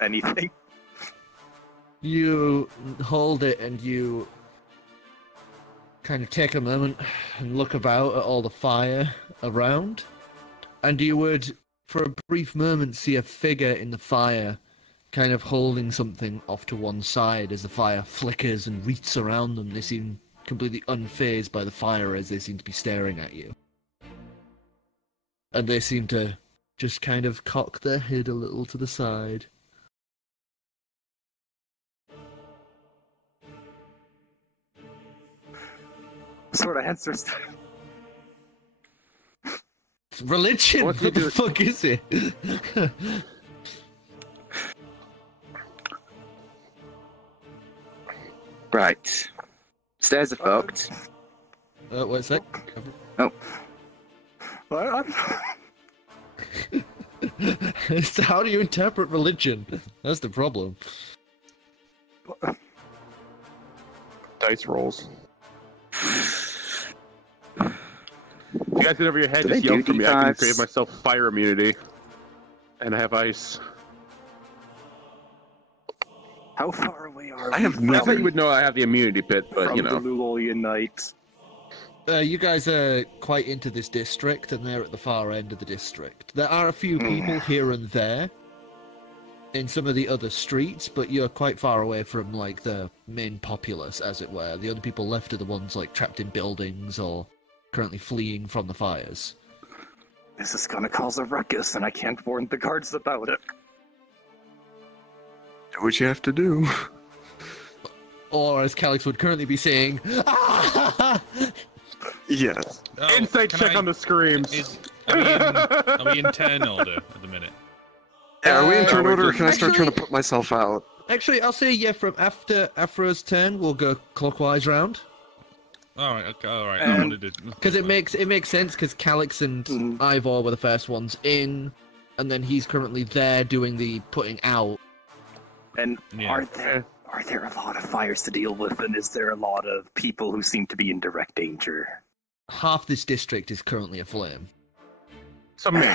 Anything. You hold it and you kind of take a moment and look about at all the fire around. And you would, for a brief moment, see a figure in the fire kind of holding something off to one side as the fire flickers and wreaths around them. They seem completely unfazed by the fire as they seem to be staring at you. And they seem to just kind of cock their head a little to the side. Sort of answers. Religion? What What, do you the do? fuck is it? Right. Stairs are fucked. Wait a sec. So how do you interpret religion? That's the problem. Dice rolls. You guys get over your head, Do just they yell do for me. I can D5s? create myself fire immunity. And I have ice. How far away are we? I have I thought never. you would know I have the immunity pit, but from you the know. Lulolian Knight. You guys are quite into this district, and they're at the far end of the district. There are a few people here and there in some of the other streets, but you're quite far away from, like, the main populace, as it were. The only people left are the ones, like, trapped in buildings or currently fleeing from the fires. This is gonna cause a ruckus, and I can't warn the guards about it. Do what you have to do. Or, as Calix would currently be saying, Yes. Oh, Insight can check I- on the screams. Are we in turn order at the minute? Yeah, are we in turn we're order, or just- can I start Actually- trying to put myself out? Actually, I'll say, yeah, from after Afra's turn, we'll go clockwise round. Alright, okay, alright. I wanted to... Because it makes sense, because Calix and Ivor were the first ones in, and then he's currently there doing the putting out. And Yeah. are there a lot of fires to deal with, and is there a lot of people who seem to be in direct danger? Half this district is currently aflame. So many.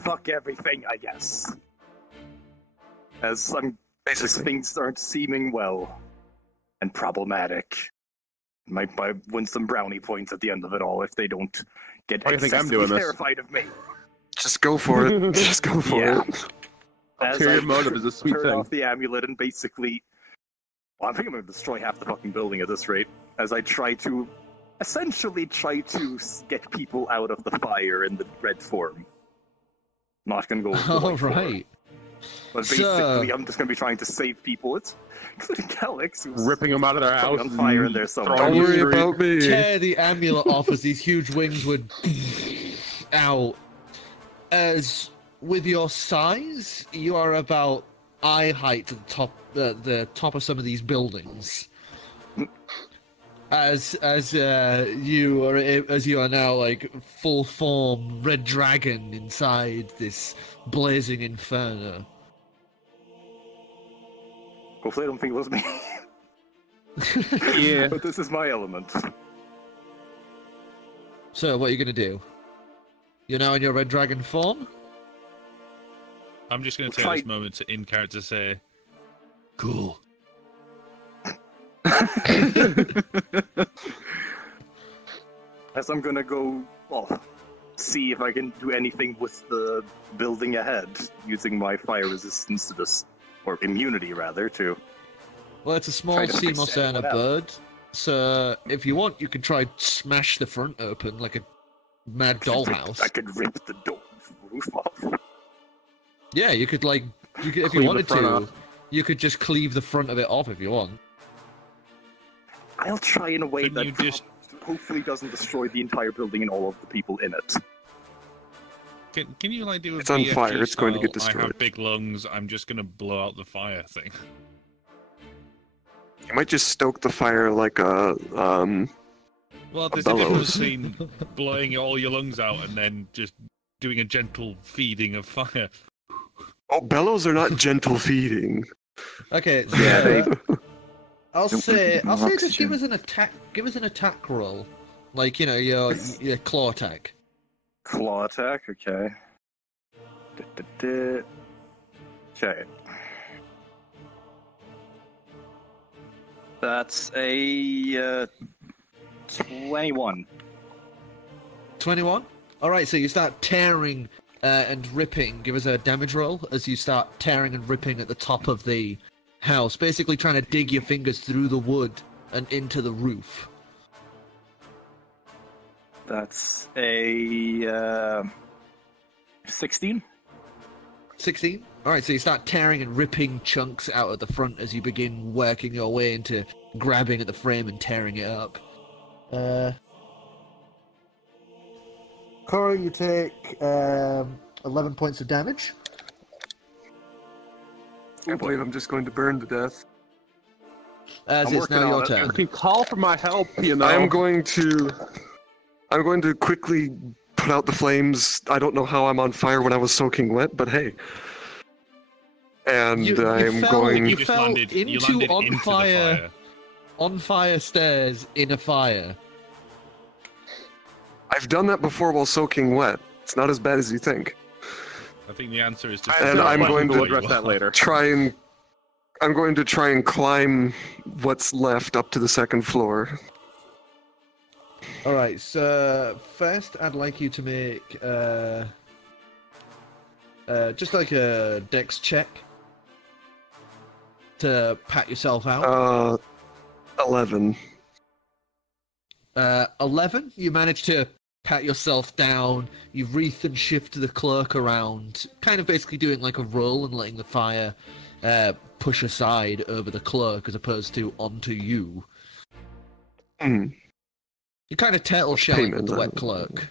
Fuck everything, I guess. As things aren't seeming well and problematic. Might win some brownie points at the end of it all if they don't get Why do you think I'm excessively doing this? terrified of me. Just go for it. Just go for Yeah. it. As Ulterior I motive is a sweet turn thing. off the amulet and basically... Well, I think I'm going to destroy half the fucking building at this rate. As I essentially try to get people out of the fire in the red form. Not going to go with the white form. Alright. But basically, I'm just going to be trying to save people. It's including Calix, who's Ripping them out of their house. on fire in there somewhere. Don't worry about me. Tear the amulet off as these huge wings would out. As with your size, you are about eye height to the top of some of these buildings. As you are now like full form red dragon inside this blazing inferno. Hopefully, I don't think it was me. Yeah. But this is my element. So, what are you gonna do? You're now in your red dragon form? I'm just going to We'll take this try- moment to in character say, cool. As I'm gonna go, see if I can do anything with the building ahead, using my fire resistance to this, or immunity rather, to... Well, it's a small Try to sea fix moss and a everyone bird. So, if you want, you can try smash the front open like a mad dollhouse. I could rip the roof off. Yeah, you could if you Cleave the wanted front to, off. you could just cleave the front of it off if you want. I'll try in a way Couldn't you that just- hopefully doesn't destroy the entire building and all of the people in it. Can you like do a It's on BFG fire, it's going to get style, I destroyed. have big lungs, I'm just going to blow out the fire thing? You might just stoke the fire like a Well, there's bellows. a difference between blowing all your lungs out and then just doing a gentle feeding of fire. Oh, bellows are not gentle feeding. Okay, so Yeah, I'll Don't say put just oxygen. give us an attack roll, like your claw attack. Claw attack, okay. Okay. That's a 21. 21. All right, so you start tearing and ripping. Give us a damage roll as you start tearing and ripping at the top of the house, basically trying to dig your fingers through the wood and into the roof. That's a 16. 16. All right, so you start tearing and ripping chunks out at the front as you begin working your way into grabbing at the frame and tearing it up. Korro, you take 11 points of damage. I believe I'm just going to burn to death. As I'm it's working now on your it. turn. You can call for my help, you know. I'm going to quickly put out the flames. I don't know how I'm on fire when I was soaking wet, but hey. And I'm going. You just fell landed, you into landed on into fire. the fire. On fire stairs in a fire. I've done that before while soaking wet. It's not as bad as you think. I think the answer is just... And I'm going to address that later. I'm going to try and climb what's left up to the second floor. Alright, so first I'd like you to make just like a dex check to pat yourself out. 11. 11, you manage to pat yourself down, you wreath and shift the cloak around, kind of basically doing like a roll and letting the fire push aside over the cloak as opposed to onto you. Hmm. You're kind of turtle shelling with Payment, the wet cloak.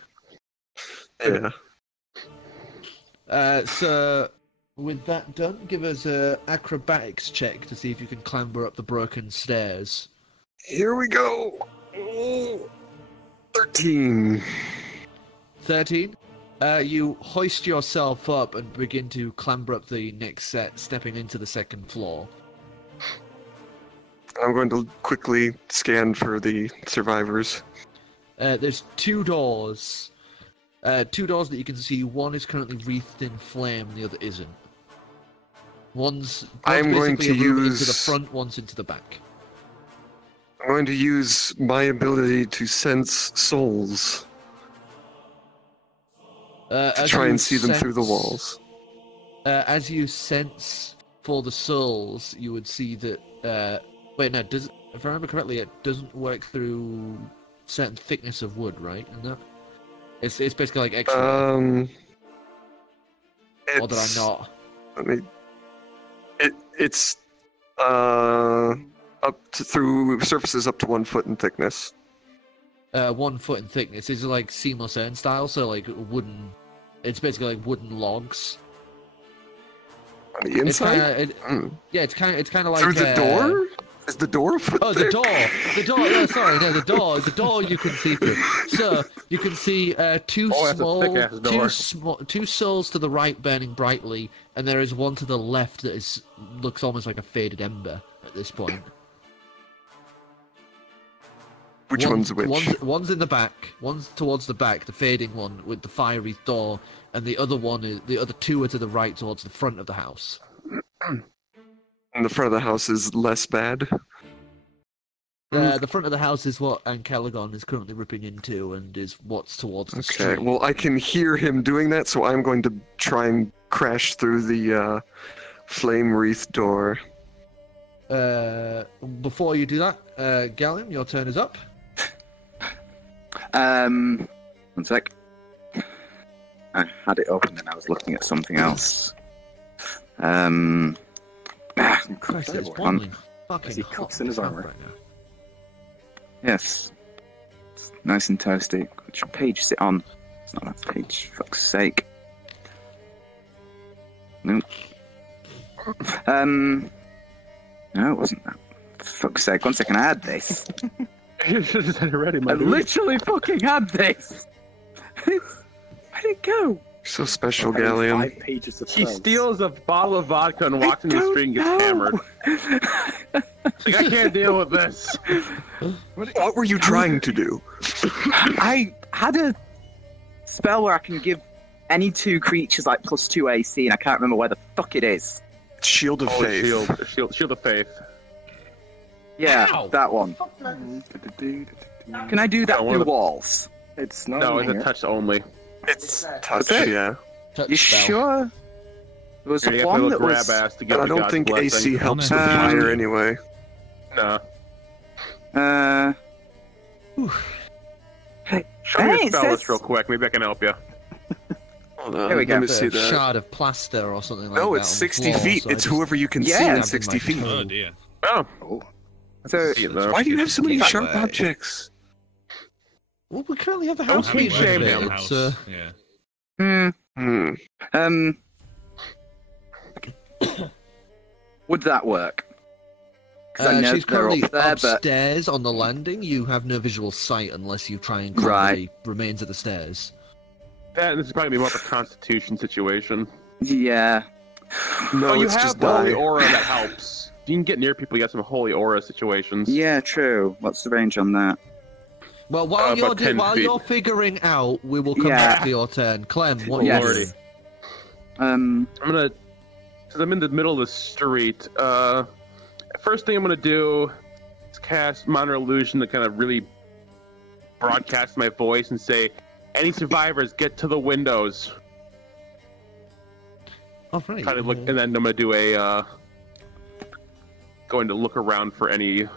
Yeah. So, with that done, give us a acrobatics check to see if you can clamber up the broken stairs. Here we go. Oh, 13. 13. You hoist yourself up and begin to clamber up the next set, stepping into the second floor. I'm going to quickly scan for the survivors. There's two doors. Two doors that you can see. One is currently wreathed in flame, and the other isn't. One's I'm going basically to a room use... into the front, one's into the back. I'm going to use my ability to sense souls to try and see them through the walls. As you sense for the souls, you would see that... wait, no, if I remember correctly, it doesn't work through certain thickness of wood, right? And that it's basically like extra. Or did I not? I mean, it's up to, through surfaces up to 1 foot in thickness. 1 foot in thickness. Is like seamless urn style, so like wooden. It's basically like wooden logs. On the inside? Yeah, it's kind of like through the door. Is the door a foot Oh, thick? the door. No, sorry, no, the door you can see through. So you can see two souls to the right burning brightly, and there is one to the left that looks almost like a faded ember at this point. Which one's which? One's in the back. One's towards the back, the fading one with the fiery door, and the other two are to the right towards the front of the house. And the front of the house is less bad. The front of the house is what Ancalagon is currently ripping into, and is what's towards the street. Okay, well, I can hear him doing that, so I'm going to try and crash through the flame wreath door. Before you do that, Gallium, your turn is up. 1 sec. I had it open and I was looking at something else. Christ, it's boiling fucking he cooks in his armor. right now. Yes. It's nice and toasty. Which page is it on? It's not that page, for fuck's sake. Nope. No, it wasn't that. For fuck's sake, 1 second, I had this. You should have said it already, I my dude. literally fucking had this! Where'd it go? So special, Having Gallium. 5 pages of He spells. steals a bottle of vodka and walks in the street and gets hammered. Like, I can't deal with this. What were you trying to do? I had a spell where I can give any 2 creatures like +2 AC, and I can't remember where the fuck it is. Shield of Faith. Shield of Faith. Yeah, Ow! that one. Can I do that one through of the- walls? It's not No, in it's a here. touch only. It's touch, Okay. yeah. Touch You spell. sure? There was You have to one look that grab was... ass to get I the don't God's think blessing. AC helps with Um, fire anyway. No. Show me Hey, your it spell says- list real quick. Maybe I can help you. Hold on, There we go. let me It's see a that. shard of plaster or something like that. No, it's on the 60 floor, feet. so I It's just- whoever you can see Yeah. in 60 feet. Oh dear. Oh. So, See it, though. Why do you have so many That sharp way. objects? Well, we currently have the Don't house kink being shame him. renovated, so... Yeah. would that work? 'Cause I know She's they're currently up there, but upstairs on the landing. You have no visual sight unless you try and climb Right. the remains of the stairs. That, this is probably more of a constitution situation. yeah. No, Oh, you it's have just holy die. aura that helps. If you can get near people, you got some holy aura situations. Yeah, true. What's the range on that? Well, while about 10 feet. you're figuring out, we will come Yeah. back to your turn. Clem, what Yes. you Lordy. doing? I'm gonna, because I'm in the middle of the street. First thing I'm gonna do is cast minor illusion to kind of really broadcast my voice and say, "Any survivors, get to the windows." Oh, right. Kind of look, and then I'm gonna do a going to look around for any.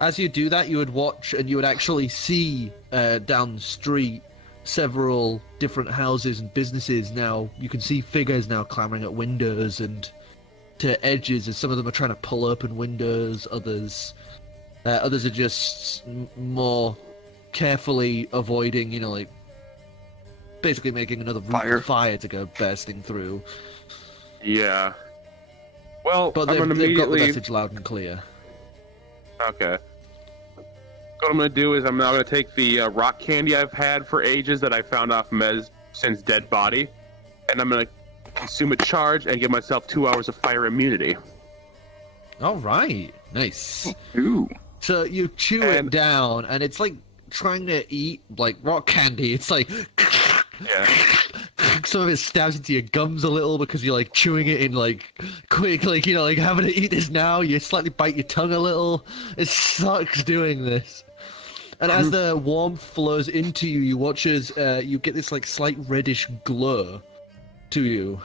As you do that, you would watch and you would actually see down the street several different houses and businesses now. You can see figures now clambering at windows and to edges, as some of them are trying to pull open windows. Others are just more carefully avoiding, like basically making another route of fire to go bursting through. Yeah. Well, But I'm they've gonna got the immediately. message loud and clear. Okay. What I'm gonna do is I'm now gonna take the rock candy I've had for ages that I found off Mez since dead body, and I'm gonna consume a charge and give myself 2 hours of fire immunity. All right, nice. Ooh. So you chew it down, and it's like trying to eat like rock candy. It's like Yeah. some of it stabs into your gums a little because you're like chewing it in like quick, like like having to eat this now. You slightly bite your tongue a little. It sucks doing this. And as the warmth flows into you, you watch as you get this like slight reddish glow to you.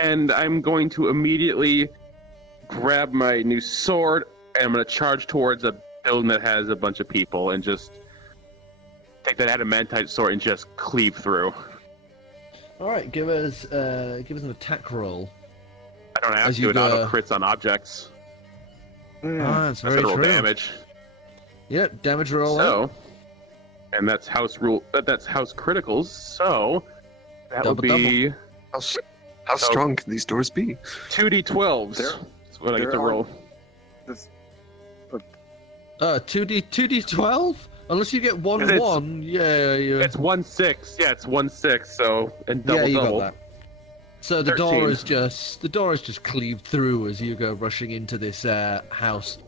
And I'm going to immediately grab my new sword, and I'm going to charge towards a building that has a bunch of people, and just take that adamantite sword and just cleave through. All right, give us an attack roll. I don't have As to. you It auto go- crits on objects. Ah, that's That's very roll true. damage. Yeah, damage roll. So, and that's house rule. That's house criticals. So that Double, would be How strong can these doors be? 2d12s. That's what I get to roll. 2d12. Unless you get one It's- 1, yeah. It's 1/6. Yeah, it's 1/6. So and Yeah, double you double. got that. So the 13. door is just cleaved through as you go rushing into this house.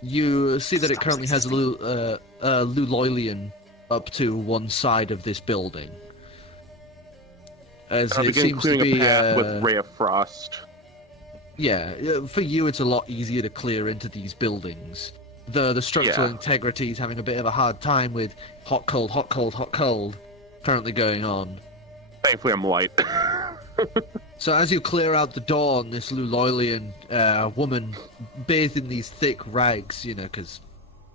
You see that it currently has a Luloilian up to one side of this building. As I'll it begin seems to clearing be a path with Ray of Frost. yeah, for you it's a lot easier to clear into these buildings. The structural Yeah. integrity is having a bit of a hard time with hot cold currently going on. Thankfully, I'm light. So as you clear out the door on this Luloilian woman bathed in these thick rags, because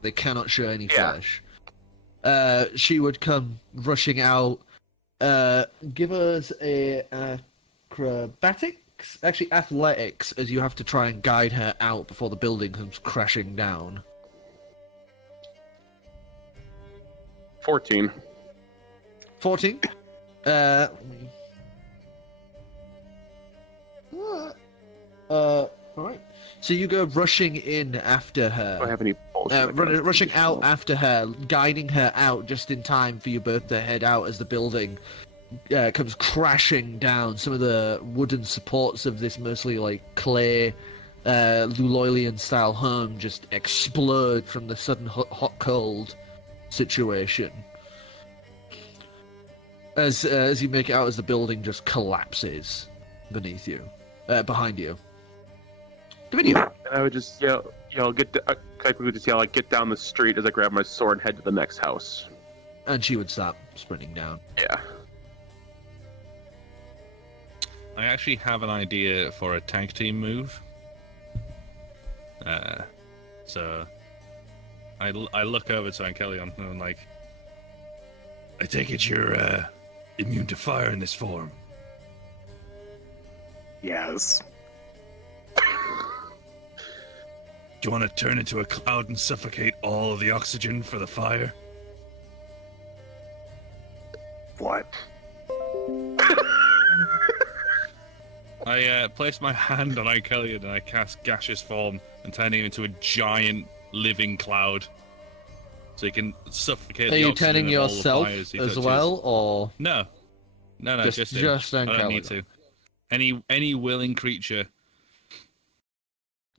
they cannot show any Yeah. flesh, she would come rushing out. Give us a acrobatics, actually athletics, as you have to try and guide her out before the building comes crashing down. 14. 14. Alright. So you go rushing in after her. Do I have any bullshit? Rushing out after her, guiding her out just in time for you both to head out as the building comes crashing down. Some of the wooden supports of this mostly like clay Luloilian style home just explode from the sudden hot cold situation. As you make it out, as the building just collapses beneath you, behind you. Dividium. And I would just yell, I would just yell, like, get down the street as I grab my sword and head to the next house. And she would start sprinting down. Yeah. I actually have an idea for a tag team move. So I look over to Ancalagon and I'm like, I take it you're immune to fire in this form. Yes. Do you want to turn into a cloud and suffocate all of the oxygen for the fire? What? I place my hand on Ancalagon and I cast gaseous form and turn him into a giant living cloud. So he can suffocate Are the you oxygen turning of all the yourself fires he as touches. well, or No, Just him. I don't need Ancalagon. to. Any willing creature.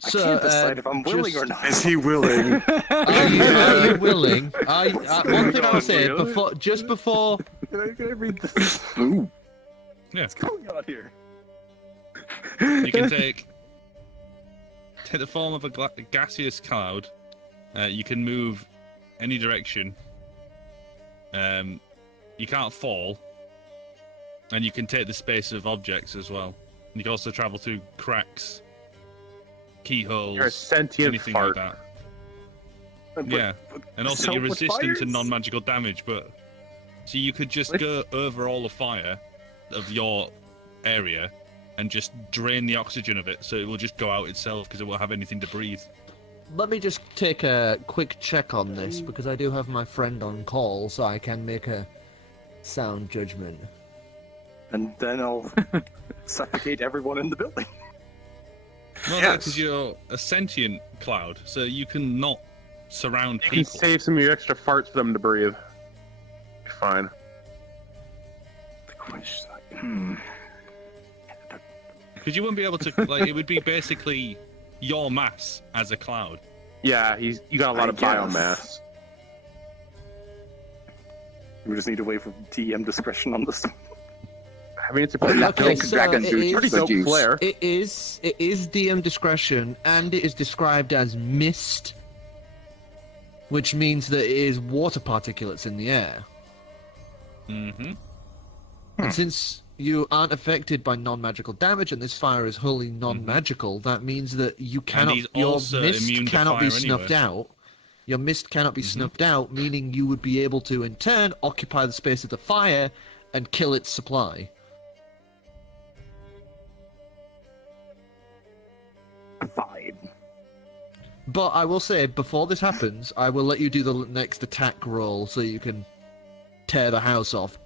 I So, can't decide if I'm willing or not. Is he willing? Are you willing? One thing I'll say Really? before, just before. Can I read this? Ooh. Yeah, What's going on here? you can take the form of a gaseous cloud. You can move any direction. You can't fall, and you can take the space of objects as well. You can also travel through cracks, keyholes, You're a sentient anything fart. like that. But- Yeah, and also you're with resistant to fires? non-magical damage, but so you could just go over all the fire of your area and just drain the oxygen of it, so it will just go out itself because it won't have anything to breathe. Let me just take a quick check on this because I do have my friend on call, so I can make a sound judgment. And then I'll suffocate everyone in the building. Well, Yes. because you're a sentient cloud, so you can not surround You people. can save some of your extra farts for them to breathe. Fine. Because you wouldn't be able to, like, it would be basically your mass as a cloud. Yeah, you got a lot of biomass. We just need to wait for TM discretion on this. I mean, it's a pretty Okay, dope, so dragon it juice is- pretty for dope juice. flare. It is DM discretion, and it is described as mist, which means that it is water particulates in the air. Mm-hmm. And since you aren't affected by non-magical damage, and this fire is wholly non-magical, that means that you cannot. he's Your also mist immune to cannot be fire snuffed anyway. out. Your mist cannot be snuffed out, meaning you would be able to, in turn, occupy the space of the fire and kill its supply. Fine. But I will say, before this happens, I will let you do the next attack roll so you can tear the house off.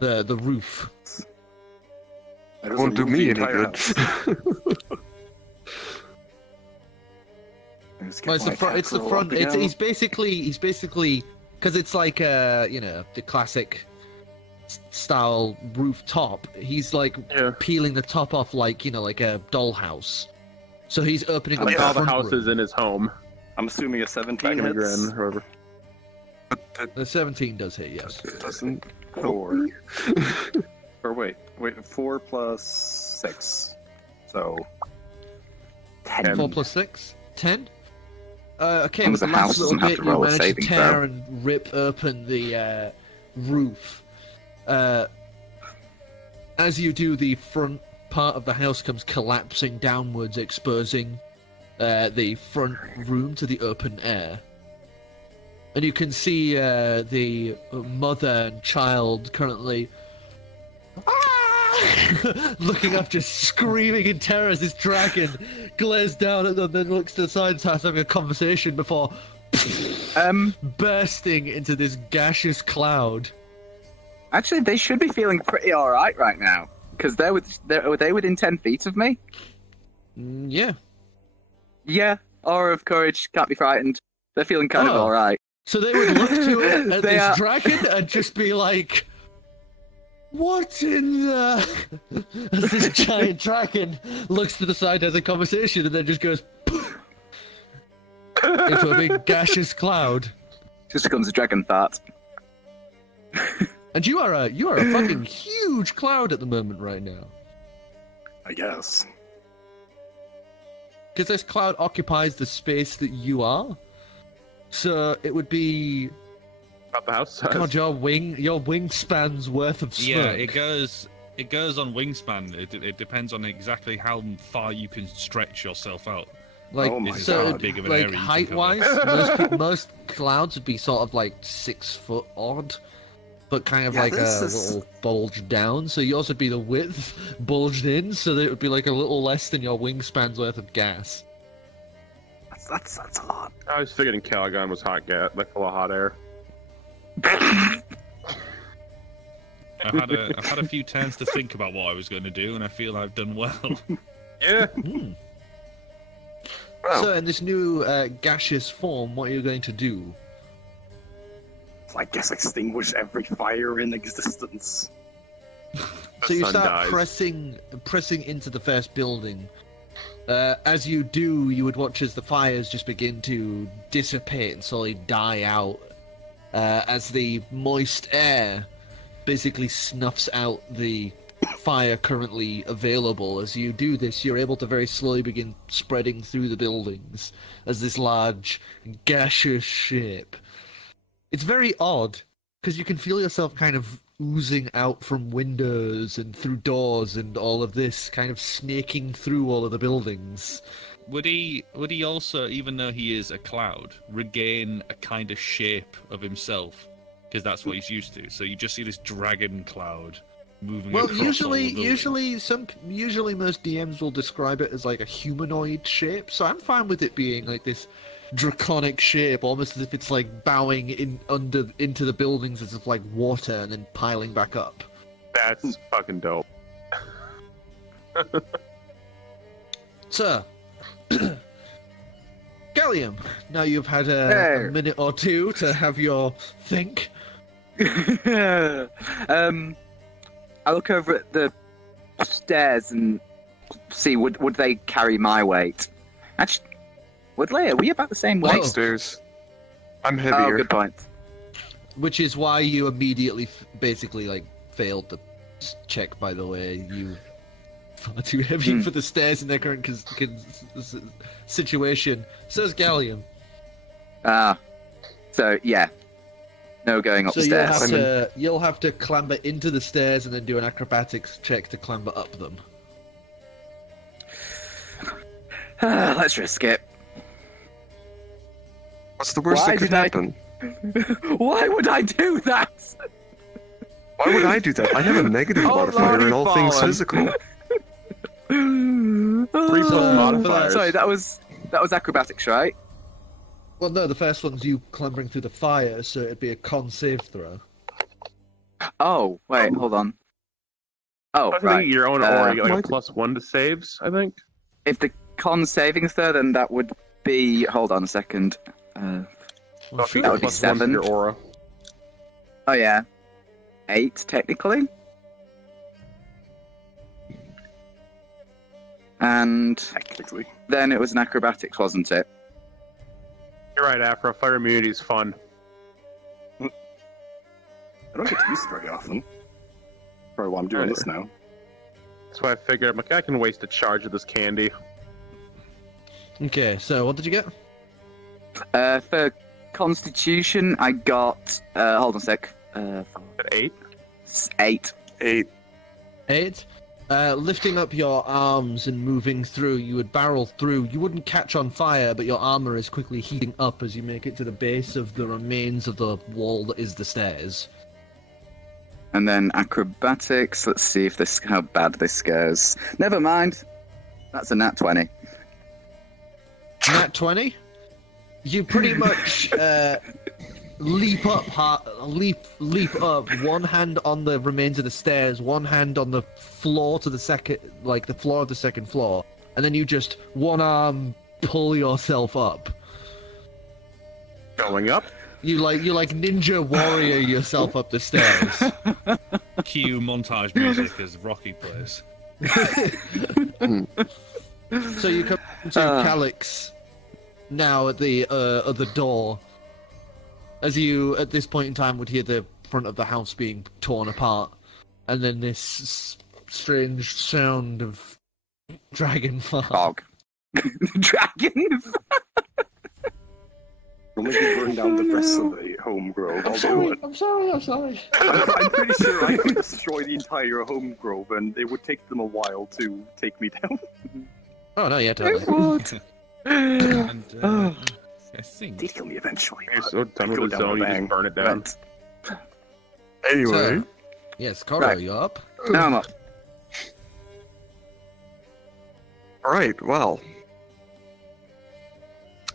The roof. I It just won't do moved me the any entire good. house. I just get Well, it's my the front. attack It's the roll front. up It's, again. he's basically because it's like the classic style rooftop. He's like Yeah. peeling the top off like like a dollhouse. So he's opening up Like the all the front houses room. in his home. I'm assuming a 17 Back in hits. Gran, or whatever. The 17 does hit, yes. It doesn't. 4. Or wait, 4 plus 6. So 10. 4 plus 6? 10? Okay, long with as the the house last little doesn't have bit, to you roll a manage to saving tear throw. and rip open the roof. As you do, the front part of the house comes collapsing downwards, exposing the front room to the open air. And you can see the mother and child currently looking up, just screaming in terror as this dragon glares down at them, then looks to the side and starts having a conversation before bursting into this gaseous cloud. Actually, they should be feeling pretty alright right now. Because are they within 10 feet of me? Yeah. Yeah. Aura of courage, can't be frightened. They're feeling kind of Oh. alright. So they would look to it at They this are- dragon and just be like, "What in the?" As this giant dragon looks to the side, has a conversation, and then just goes into a big gaseous cloud. Just becomes a dragon fart. And you are a fucking huge cloud at the moment right now, I guess. because this cloud occupies the space that you are. So it would be About the house size. God, your wingspan's worth of smoke. Yeah, it goes on wingspan. It depends on exactly how far you can stretch yourself out. Like, Oh my so, God. Big of an like area you can height-wise, cover. most clouds would be sort of like 6 foot odd, but kind of Yeah, like a this is- little bulge down. So yours would be the width bulged in, so that it would be like a little less than your wingspan's worth of gas. That's odd. I was figuring Ancalagon was hot gas, like full of hot air. I've had a few turns to think about what I was going to do, and I feel I've done well. Yeah. Well, So in this new gaseous form, what are you going to do? I guess extinguish every fire in existence. So you sun start dies. pressing into the first building. As you do, you would watch as the fires just begin to dissipate and slowly die out, as the moist air basically snuffs out the fire currently available. As you do this, you're able to very slowly begin spreading through the buildings as this large gaseous shape. It's very odd, because you can feel yourself kind of oozing out from windows and through doors and all of this, kind of snaking through all of the buildings. Would he also, even though he is a cloud, regain a kind of shape of himself? Because that's what he's used to. So you just see this dragon cloud moving Well, across all the buildings. usually most DMs will describe it as like a humanoid shape, so I'm fine with it being like this draconic shape, almost as if it's like bowing into the buildings as if like water and then piling back up. That's fucking dope. Sir, Gallium, now you've had Hey. a minute or two to have your think. I look over at the stairs and see would they carry my weight? Actually, would they? Are we about the same weight? Upstairs. I'm Oh, heavier. good point. Which is why you immediately basically like failed the check, by the way. You far too heavy for the stairs in their current situation. Says Gallium. So yeah. No going So upstairs. you'll have to clamber into the stairs and then do an acrobatics check to clamber up them. Let's risk it. What's the worst Why that could did I- happen? Why would I do that? Why would I do that? I have a negative modifier in all things fallen. physical. 3+ modifiers. Sorry, that was acrobatics, right? Well, no, the first one's you clambering through the fire, so it'd be a con save throw. Oh, wait, hold on. Oh, I right. think your own aura, you get like Mike- a +1 to saves, I think. If the con saving throw, then that would be. Hold on a second. So if you That get would be +1 to 7. your aura. Oh yeah, 8 technically. And Technically. then it was an acrobatics, wasn't it? You're right, Afro. Fire immunity is fun. I don't get to use it very often. Probably why I'm doing this now. That's why I figured I'm like, I can waste a charge of this candy. Okay, so what did you get? For Constitution, I got. Hold on a sec. At 8? 8. 8. 8. Lifting up your arms and moving through, you would barrel through. You wouldn't catch on fire, but your armor is quickly heating up as you make it to the base of the remains of the wall that is the stairs. And then acrobatics. Let's see if how bad this goes. Never mind. That's a nat 20. Nat 20? You pretty much leap up, leap up. One hand on the remains of the stairs, one hand on the floor to the second, like the floor of the second floor, and then you just one arm pull yourself up. Going up? You like ninja warrior yourself up the stairs. Cue montage music as Rocky plays. So you come to Calix now at the other door. As you, at this point in time, would hear the front of the house being torn apart, and then this strange sound of dragon fire. Fog. Dragons. We'll maybe burn down the rest of the Homegrove. I'm sorry. I'm pretty sure I could destroy the entire Homegrove, and it would take them a while to take me down. Oh no, yeah, totally. And, I think They'd kill me eventually. You're but so done I'd with the go down zone, a you bang. just burn it down. Right. Anyway, So, yes, Korro, Right. you're up. Now I'm up. alright, well.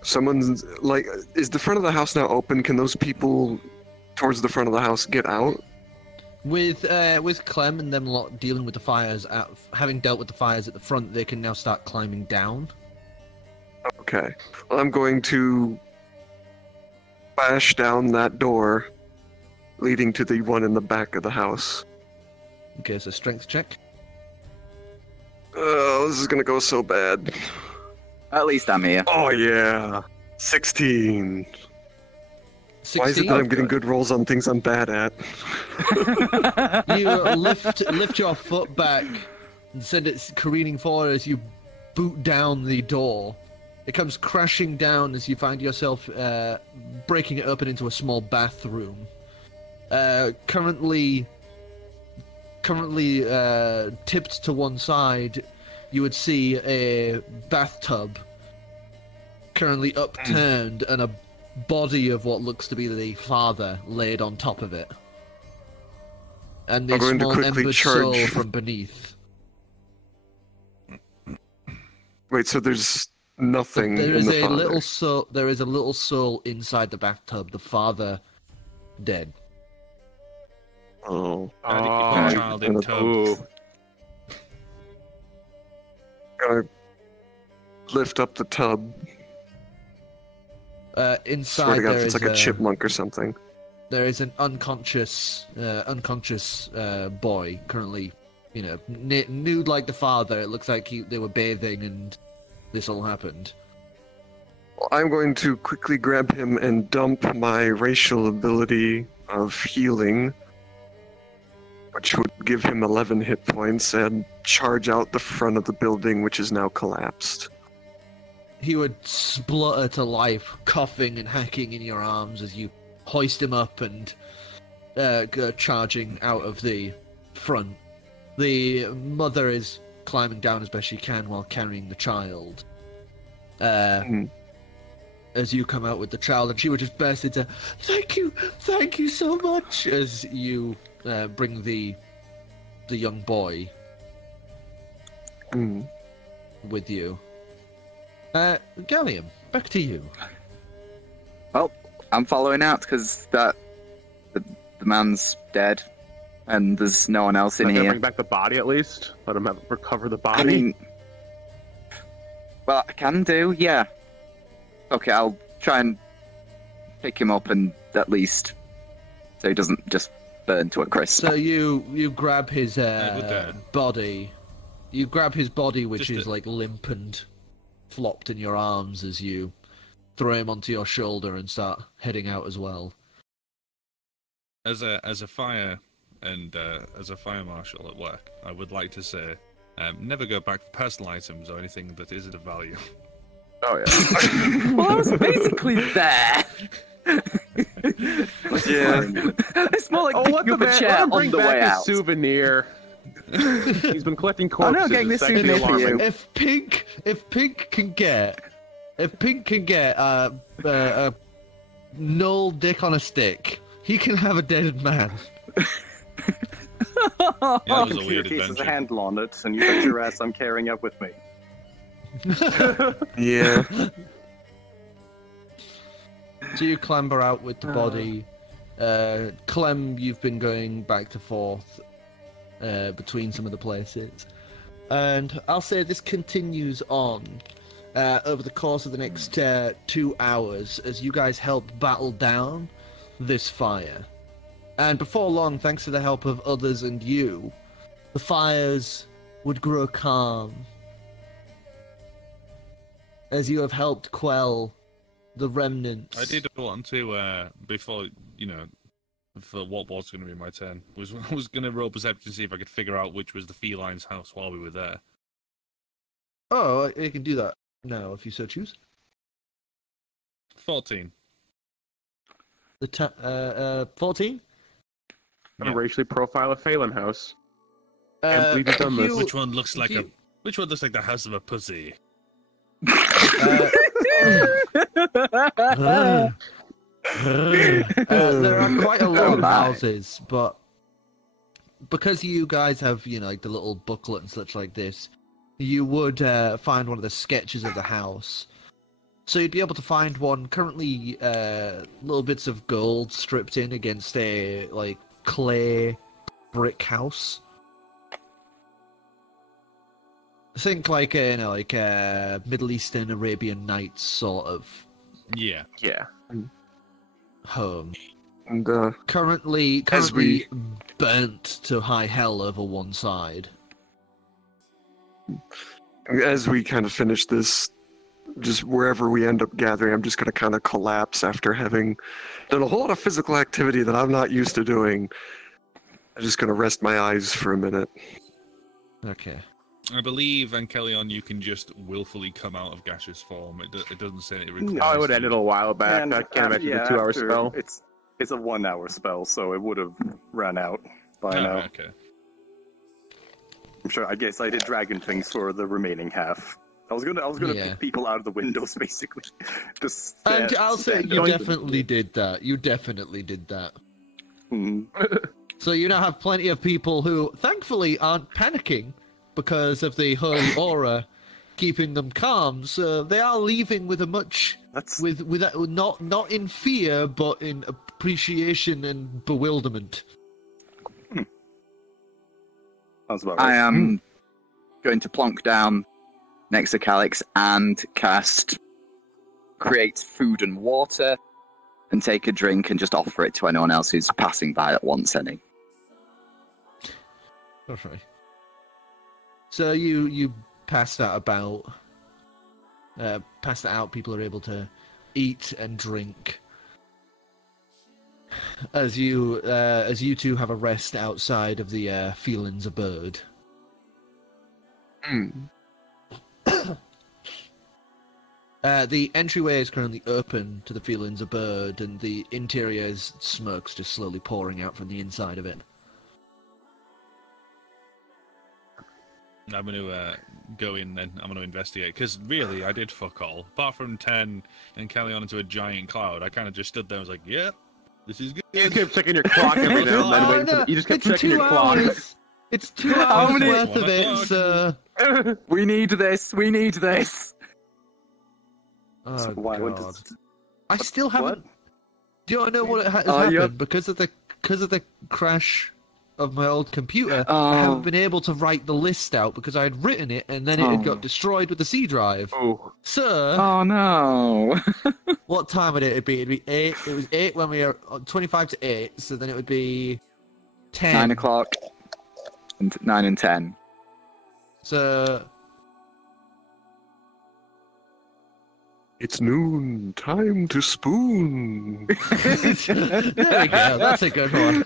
Someone's, like, is the front of the house now open? Can those people towards the front of the house get out? With Clem and them lot dealing with the fires, having dealt with the fires at the front, they can now start climbing down. Okay. Well, I'm going to bash down that door leading to the one in the back of the house. Okay, so strength check. Oh, this is gonna go so bad. At least I'm here. Oh, yeah. 16. 16. Why is it that I'm getting good rolls on things I'm bad at? You lift your foot back and send it careening forward as you boot down the door. It comes crashing down as you find yourself breaking it open into a small bathroom. Currently tipped to one side, you would see a bathtub currently upturned and a body of what looks to be the father laid on top of it. And the I'm going to small quickly embered soul charge. from beneath. Wait, so there's nothing There in is the a father. little soul. There is a little soul inside the bathtub. The father dead. Oh. how do you keep a Oh, child in tub? Ooh. Gonna lift up the tub Inside Swear to God, there if it's is like a chipmunk or something. there is an unconscious boy currently, nude like the father. It looks like they were bathing and this all happened. Well, I'm going to quickly grab him and dump my racial ability of healing, which would give him 11 hit points, and charge out the front of the building, which is now collapsed. He would splutter to life, coughing and hacking in your arms as you hoist him up and go charging out of the front. The mother is climbing down as best she can while carrying the child. As you come out with the child, and she would just burst into, thank you so much, as you bring the young boy with you. Gallium, back to you. Well, I'm following out because the man's dead, and there's no one else in Not gonna here. bring back the body at least. Let him recover the body. I mean, well, I can do, yeah. Okay, I'll try and pick him up and at least so he doesn't just burn to a crisp. So you grab his Dad. body. You grab his body, which Just is like limp and flopped in your arms as you throw him onto your shoulder and start heading out as well. As a fire and as a fire marshal at work, I would like to say, never go back for personal items or anything that isn't of value. Oh yeah. Well, I was basically there. Yeah. It's more like Oh, picking what the up a man? chair Let him on bring the back way his out. souvenir. He's been collecting Oh, corpses. no, getting this It's actually souvenir for alarming. you. If Pink can get a null dick on a stick, he can have a dead man. Yeah, that was a Your weird case has a adventure. handle on it, and you bet your ass I'm carrying it with me. Yeah. So you clamber out with the body. Clem, you've been going back to forth between some of the places. And I'll say this continues on over the course of the next 2 hours as you guys help battle down this fire. And before long, thanks to the help of others and you, the fires would grow calm as you have helped quell the remnants. I did want to, before, for what was going to be my turn, I was going to roll perception to see if I could figure out which was the feline's house while we were there. Oh, you can do that now if you so choose. 14. 14? I'm gonna racially profile a Phelan house. Uh, Can't believe you've done this. Which one looks like Which one looks like the house of a pussy? There are quite a lot Oh of my. houses, but because you guys have, like the little booklet and such like this, you would find one of the sketches of the house. So you'd be able to find one currently little bits of gold stripped in against a clay brick house. Think like Middle Eastern Arabian Nights sort of Yeah. Yeah. And home. As Currently burnt to high hell over one side. as we kind of finish this, just wherever we end up gathering, I'm just going to kind of collapse after having done a whole lot of physical activity that I'm not used to doing. I'm just going to rest my eyes for a minute. Okay. I believe, Ancalagon, you can just willfully come out of gaseous form. It doesn't say it requires... Oh, I would have ended a while back. And, I can't imagine yeah, the 2 hour after- spell. It's a 1 hour spell, so it would have run out by Oh, now. okay. I'm sure. I guess I did dragon things for the remaining half. I was gonna Yeah. pick people out of the windows, basically. Just. And I'll say stand you up. definitely did that. You definitely did that. Mhm. So you now have plenty of people who, thankfully, aren't panicking because of the holy aura keeping them calm. So they are leaving with a much, That's with not in fear, but in appreciation and bewilderment. sounds about I right. am going to plonk down next to Calix and cast create food and water, and take a drink and just offer it to anyone else who's passing by that wants any. Okay. So you pass that about. Pass that out. People are able to eat and drink. As you two have a rest outside of the Feelin's abode. The entryway is currently open to the Feelin's abode, and the interior is smoke's just slowly pouring out from the inside of it. I'm going to go in then. I'm going to investigate. Because really, I did fuck all. Apart from 10 and carry on into a giant cloud, I kind of just stood there and was like, yep, this is good. You kept checking your clock every now and then. Waiting for you just kept checking your clock. It's 2 hours worth of it, sir. We need this. We need this. Oh, So why would God. this- I still haven't... Do you know what has Oh, happened? yeah. Because of the crash of my old computer, I Oh. haven't been able to write the list out because I had written it and then it had got destroyed with the C drive. Oh, Sir, Oh no. what time would it be? It'd be 8. It was 8 when we were 25 to 8, so then it would be 10. 9 o'clock. And 9 and 10. So It's noon. Time to spoon. there we go. That's a good one.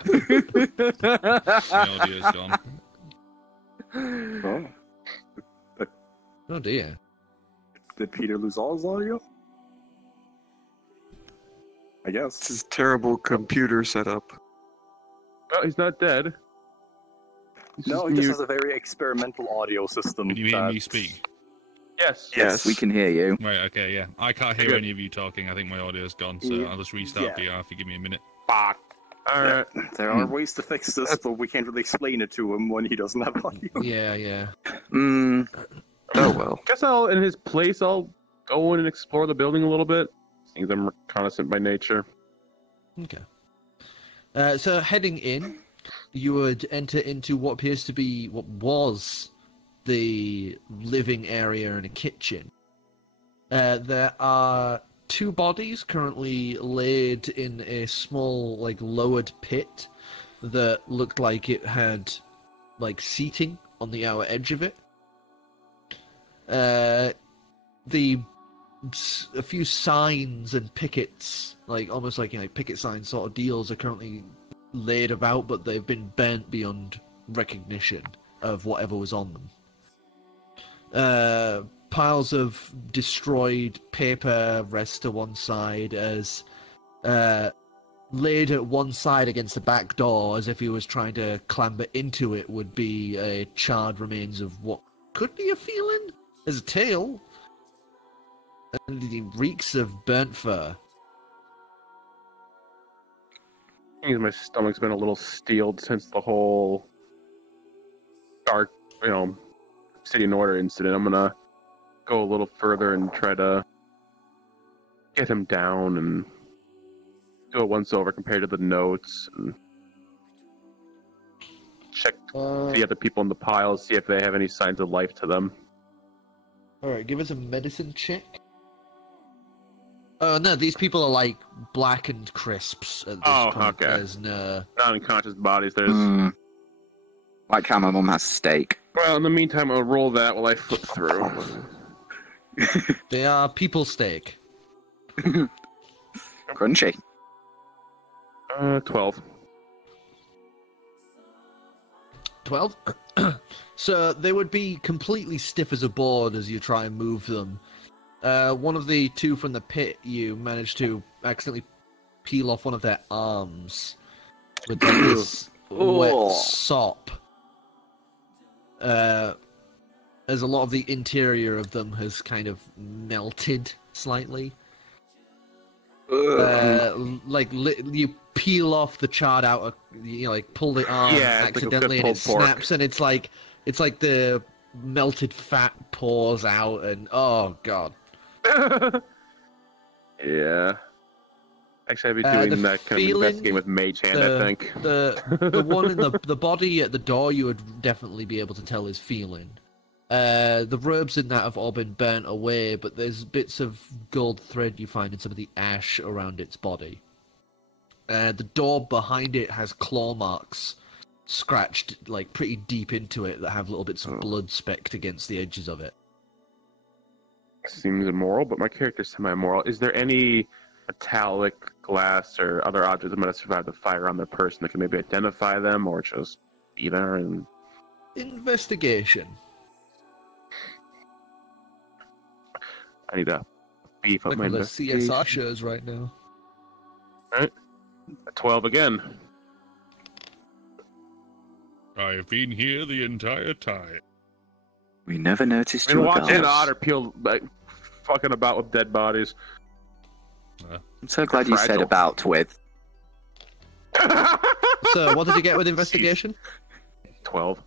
My audio's gone. Oh, Oh dear. did Peter lose all his audio? I This guess. is terrible computer setup. well, he's not dead. He's No, just he just mute. has a very experimental audio system. Can you hear that- me speak? Yes. Yes. We can hear you. Right, okay, yeah. I can't hear Good. any of you talking. I think my audio's gone, so Yeah. I'll just restart Yeah. VR if you give me a minute. Fuck. Alright. There are ways to fix this, but we can't really explain it to him when he doesn't have audio. Yeah. Mm, Oh well. Guess I'll, in his place, I'll go in and explore the building a little bit. Seeing I'm reconnaissant by nature. Okay. So heading in, you would enter into what appears to be what was the living area and a kitchen. There are 2 bodies currently laid in a small, lowered pit that looked like it had, seating on the outer edge of it. A few signs and pickets, almost picket sign sort of deals, are currently laid about, but they've been burnt beyond recognition of whatever was on them. Piles of destroyed paper rest to one side, as laid at one side against the back door, as if he was trying to clamber into it, would be charred remains of what could be a feeling. There's a tail, and it reeks of burnt fur. I think my stomach's been a little steeled since the whole dark, City and Order incident. I'm gonna go a little further and try to get him down and do a once over compared to the notes and check the other people in the pile, see if they have any signs of life to them. Alright, give us a medicine check. Oh no, these people are blackened crisps at this Oh, point. okay. There's no... Non-unconscious bodies, there's... Like how my mum has steak. Well, in the meantime, I'll roll that while I flip through. They are people steak. Crunchy. 12. 12? So they would be completely stiff as a board as you try and move them. One of the 2 from the pit, you managed to accidentally peel off one of their arms with this wet sop. As a lot of the interior of them has kind of melted slightly. You peel off the charred outer, pull the arm Yeah, it's like a good accidentally, and it pulled pork. snaps, and it's like the melted fat pours out, and oh god. Yeah. Actually, I'd be The doing that kind of feeling, investigating with Mage Hand, I think. The one in the body at the door, you would definitely be able to tell is feeling. The robes in that have all been burnt away, but there's bits of gold thread you find in some of the ash around its body. The door behind it has claw marks scratched like pretty deep into it that have little bits of blood specked against the edges of it. Seems immoral, but my character's semi-moral. Is there any metallic, glass, or other objects that might have survived the fire on the person that can maybe identify them, or just be there and... Investigation. I need to beef up Like my one of the investigation. CSR shows right now. Alright. 12 again. I have been here the entire time. We never noticed Been your watching ghost. an otter peel, like, fucking about with dead bodies. I'm so glad you said Fragile. about with. So, what did you get with investigation? 12.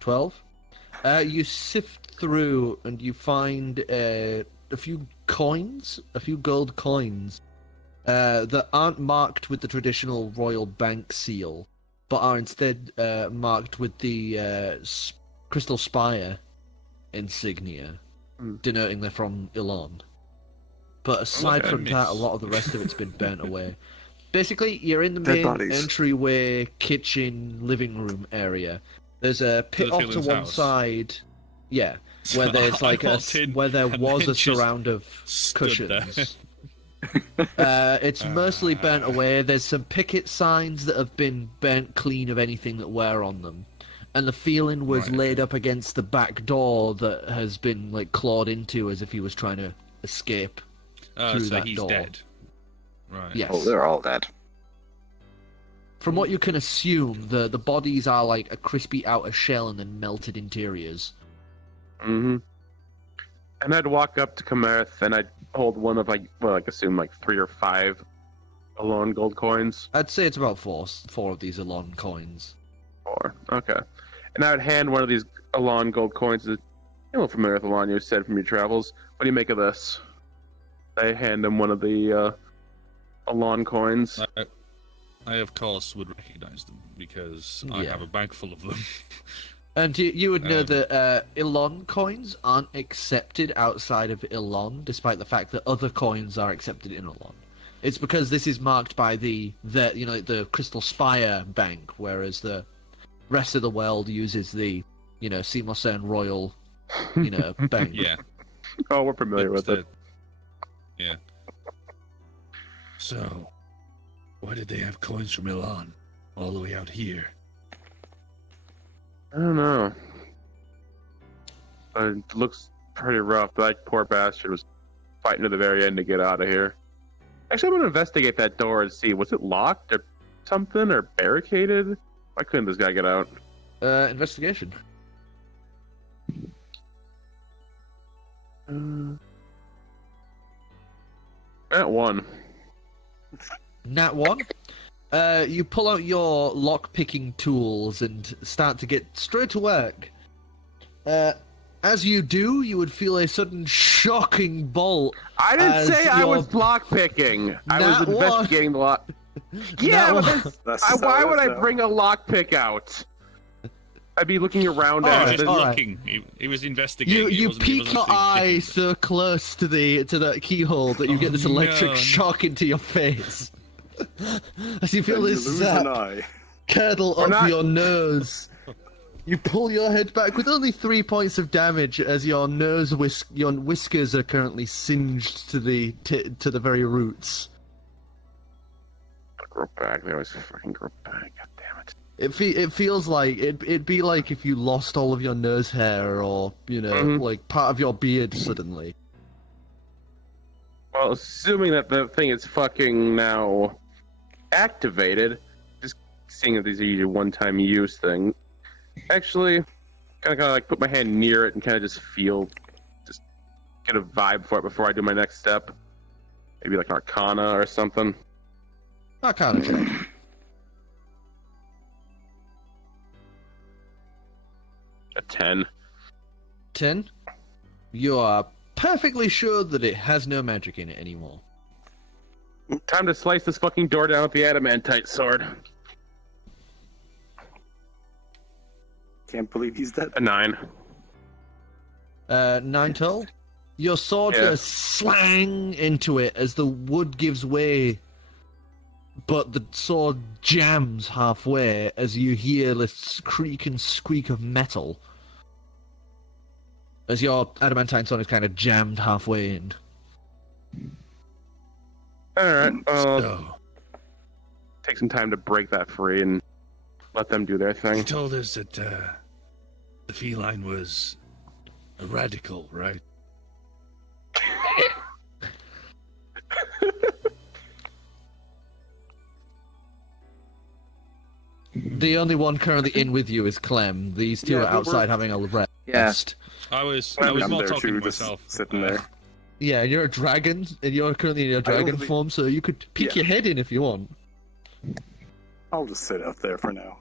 12. You sift through and you find a few coins, a few gold coins, that aren't marked with the traditional royal bank seal, but are instead marked with the crystal spire insignia, denoting they're from Ilon. But aside Okay, from miss. that, a lot of the rest of it's been burnt away. Basically, you're in the Dead main bodies. entryway, kitchen, living room area. There's a pit off to Phil's one house. side, yeah, where there's I like walked in where there and was then a just surround of stood there. cushions. It's mostly burnt away. There's some picket signs that have been burnt clean of anything that were on them. And the feeling was Right. laid up against the back door that has been like clawed into as if he was trying to escape. Oh, through so that he's door. dead. Right. Yes. Oh, they're all dead. From what you can assume, the bodies are like a crispy outer shell and then melted interiors. Mm-hmm. And I'd walk up to Kamerth and I'd hold one of, like, well, I assume like 3 or 5 alone gold coins. I'd say it's about four of these Elon coins. 4. Okay. And I would hand one of these Alon gold coins to, a little familiar with Alon, you said from your travels. What do you make of this? I hand him one of the Alon coins. I of course would recognize them because I Yeah. have a bag full of them. And you would know that Elon coins aren't accepted outside of Elon, despite the fact that other coins are accepted in Elon. It's because this is marked by the Crystal Spire Bank, whereas the rest of the world uses the Seymour Royal bank. Yeah. Oh, we're familiar with it. Yeah. So, why did they have coins from Milan all the way out here? I don't know. It looks pretty rough. That poor bastard was fighting to the very end to get out of here. Actually, I'm going to investigate that door and see, was it locked or something, or barricaded? Why couldn't this guy get out? Investigation. At 1. Nat 1. You pull out your lock-picking tools and start to get straight to work. As you do, you would feel a sudden shocking bolt. I didn't as say I your- was lockpicking. I was Nat one. investigating the lock. Yeah, Nat but one. there's- That's just why how would it I goes. bring a lockpick out? I'd be looking around All He at was right, it. just all right. looking. He was investigating. You He wasn't peek your eye thinking. so close to the keyhole that you get this electric no. shock into your face. As you feel And you this lose an zap eye. curdle We're up not- your nose. You pull your head back with only 3 points of damage as your your whiskers are currently singed to the very roots. Grow back. They always fucking grow back. God damn it. It feels like it'd be like if you lost all of your nose hair or Mhm. like part of your beard suddenly. Well, assuming that the thing is fucking now activated, just seeing that these are usually one-time use thing. Actually, kind of like put my hand near it and kind of just get a vibe for it before I do my next step. Maybe like Arcana or something. Arcana check. A 10. 10. You are perfectly sure that it has no magic in it anymore. Time to slice this fucking door down with the adamantite sword. Can't believe he's dead. A 9. Ninetale, your sword goes slang into it as the wood gives way, but the sword jams halfway as you hear this creak and squeak of metal. As your adamantine sword is kind of jammed halfway in. Alright, So, take some time to break that free and let them do their you thing. told us that the feline was a radical, right? The only one currently in with you is Clem. These two Yeah, are but outside we're- having a rest. Yeah. I was I'm more there talking too, to just myself. sitting there. Yeah, and you're a dragon, and you're currently in your dragon only- form, so you could peek Yeah. your head in if you want. I'll just sit out there for now.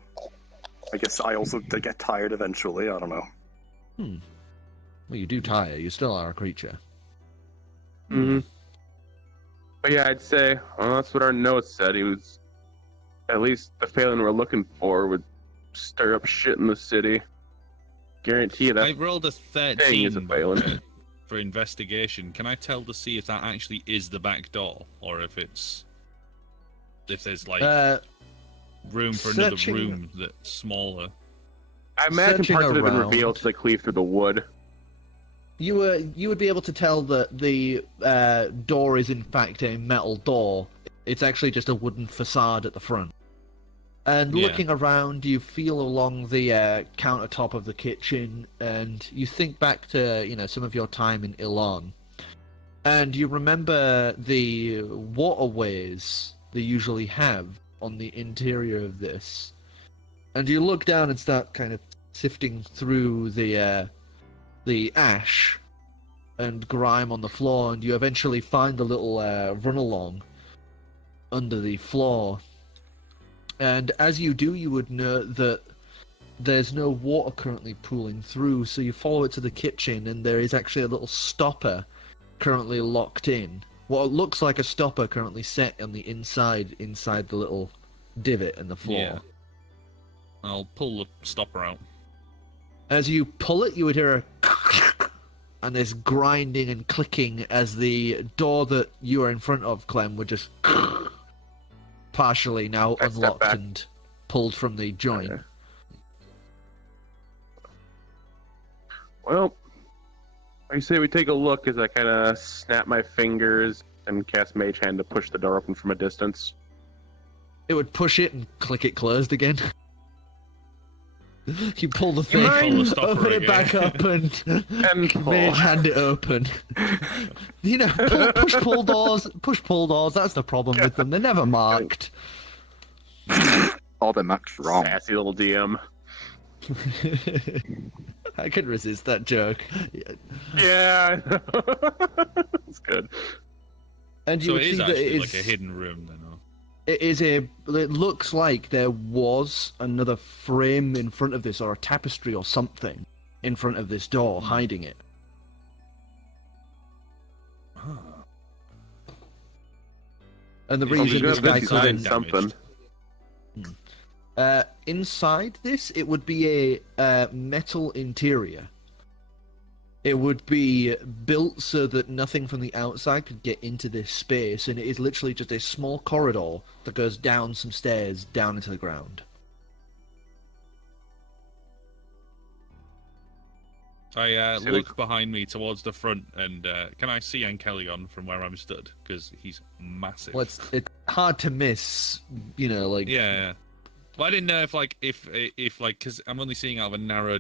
I guess I also get tired eventually. I don't know. Well, you do tire. You still are a creature. Mm-hmm. But yeah, I'd say that's what our notes said. He was at least the Phelan we're looking for would stir up shit in the city. Guarantee you I that rolled a thing is a 13 Phelan. for investigation. Can I tell to see if that actually is the back door, or if there's like room for another searching- room that's smaller? I imagine Searching parts of it have been around. revealed as they cleave through the wood. You would be able to tell that the door is in fact a metal door. It's actually just a wooden facade at the front. And Yeah. looking around, you feel along the countertop of the kitchen, and you think back to some of your time in Ilan, and you remember the waterways they usually have on the interior of this. And you look down and start kind of sifting through the ash and grime on the floor, and you eventually find a little run along under the floor. And as you do, you would note that there's no water currently pooling through, so you follow it to the kitchen, and there is actually a little stopper currently locked in. What looks like a stopper currently set on the inside the little divot in the floor. Yeah. I'll pull the stopper out. As you pull it, you would hear a and there's grinding and clicking as the door that you are in front of, Clem, would just partially now I step unlocked back. and pulled from the joint. Okay. Well, I say we take a look as I kind of snap my fingers and cast Mage Hand to push the door open from a distance. It would push it and click it closed again. You pull the thing, Pull the stopper open it again. back up, and And mage hand it open. Push pull doors. That's the problem with them. They're never marked. All the marked wrong. sassy little DM. I can resist that joke. Yeah, I know. It's good. And you So would it see is that actually it like a is. hidden room, then. Huh? It looks like there was another frame in front of this, or a tapestry or something in front of this door, hiding it. And the Well, reason there's this gotta guy be couldn't... design something. Inside this, it would be a metal interior. It would be built so that nothing from the outside could get into this space, and it is literally just a small corridor that goes down some stairs, down into the ground. I So look behind me towards the front, and can I see Ancalagon from where I'm stood? Because he's massive. Well, it's hard to miss, like... Yeah. Well, I didn't know if because I'm only seeing out of a narrow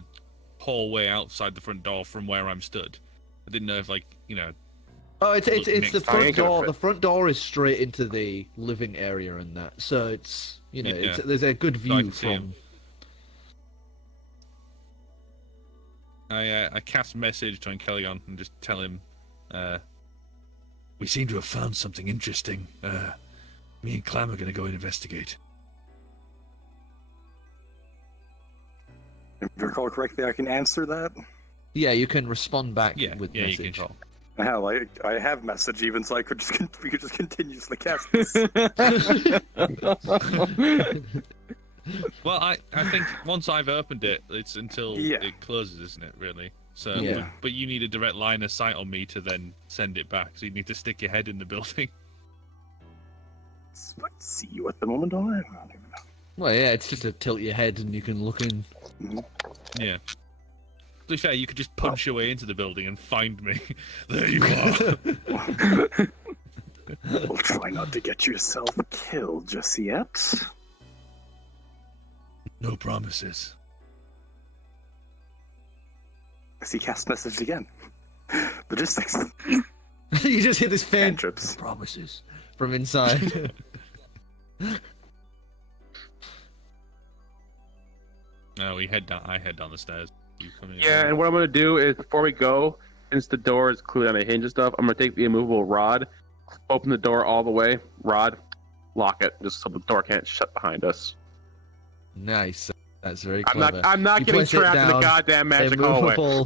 hallway outside the front door from where I'm stood. I didn't know if Oh, it's the mixed. front ain't gonna door. fit. The front door is straight into the living area and that, so it's Yeah. there's a good I view can see him. from. I cast message to Ancalagon and just tell him, We seem to have found something interesting. Me and Clam are going to go and investigate. If I recall correctly, I can answer that. Yeah, you can respond back yeah, with yeah, you message. can talk. Hell, I have message even, so we could just continuously cast this. Well, I think once I've opened it, it's until Yeah. it closes, isn't it? Really. So, Yeah. but you need a direct line of sight on me to then send it back. So you need to stick your head in the building. Spunk see you at the moment, don't I? I don't even know. Well, yeah, it's just to tilt your head and you can look in. Yeah. To be fair, you could just punch your way into the building and find me. There you are. We'll try not to get yourself killed just yet. No promises. As he cast message again. Logistics. You just hear this faint Cantrips. promises from inside. No, I head down the stairs. You come in. Yeah, and what I'm gonna do is before we go, since the door is clearly on a hinge and stuff, I'm gonna take the immovable rod, open the door all the way, rod, lock it, just so the door can't shut behind us. Nice. That's very clever. I'm not You getting place it trapped in the down, goddamn magic hallway.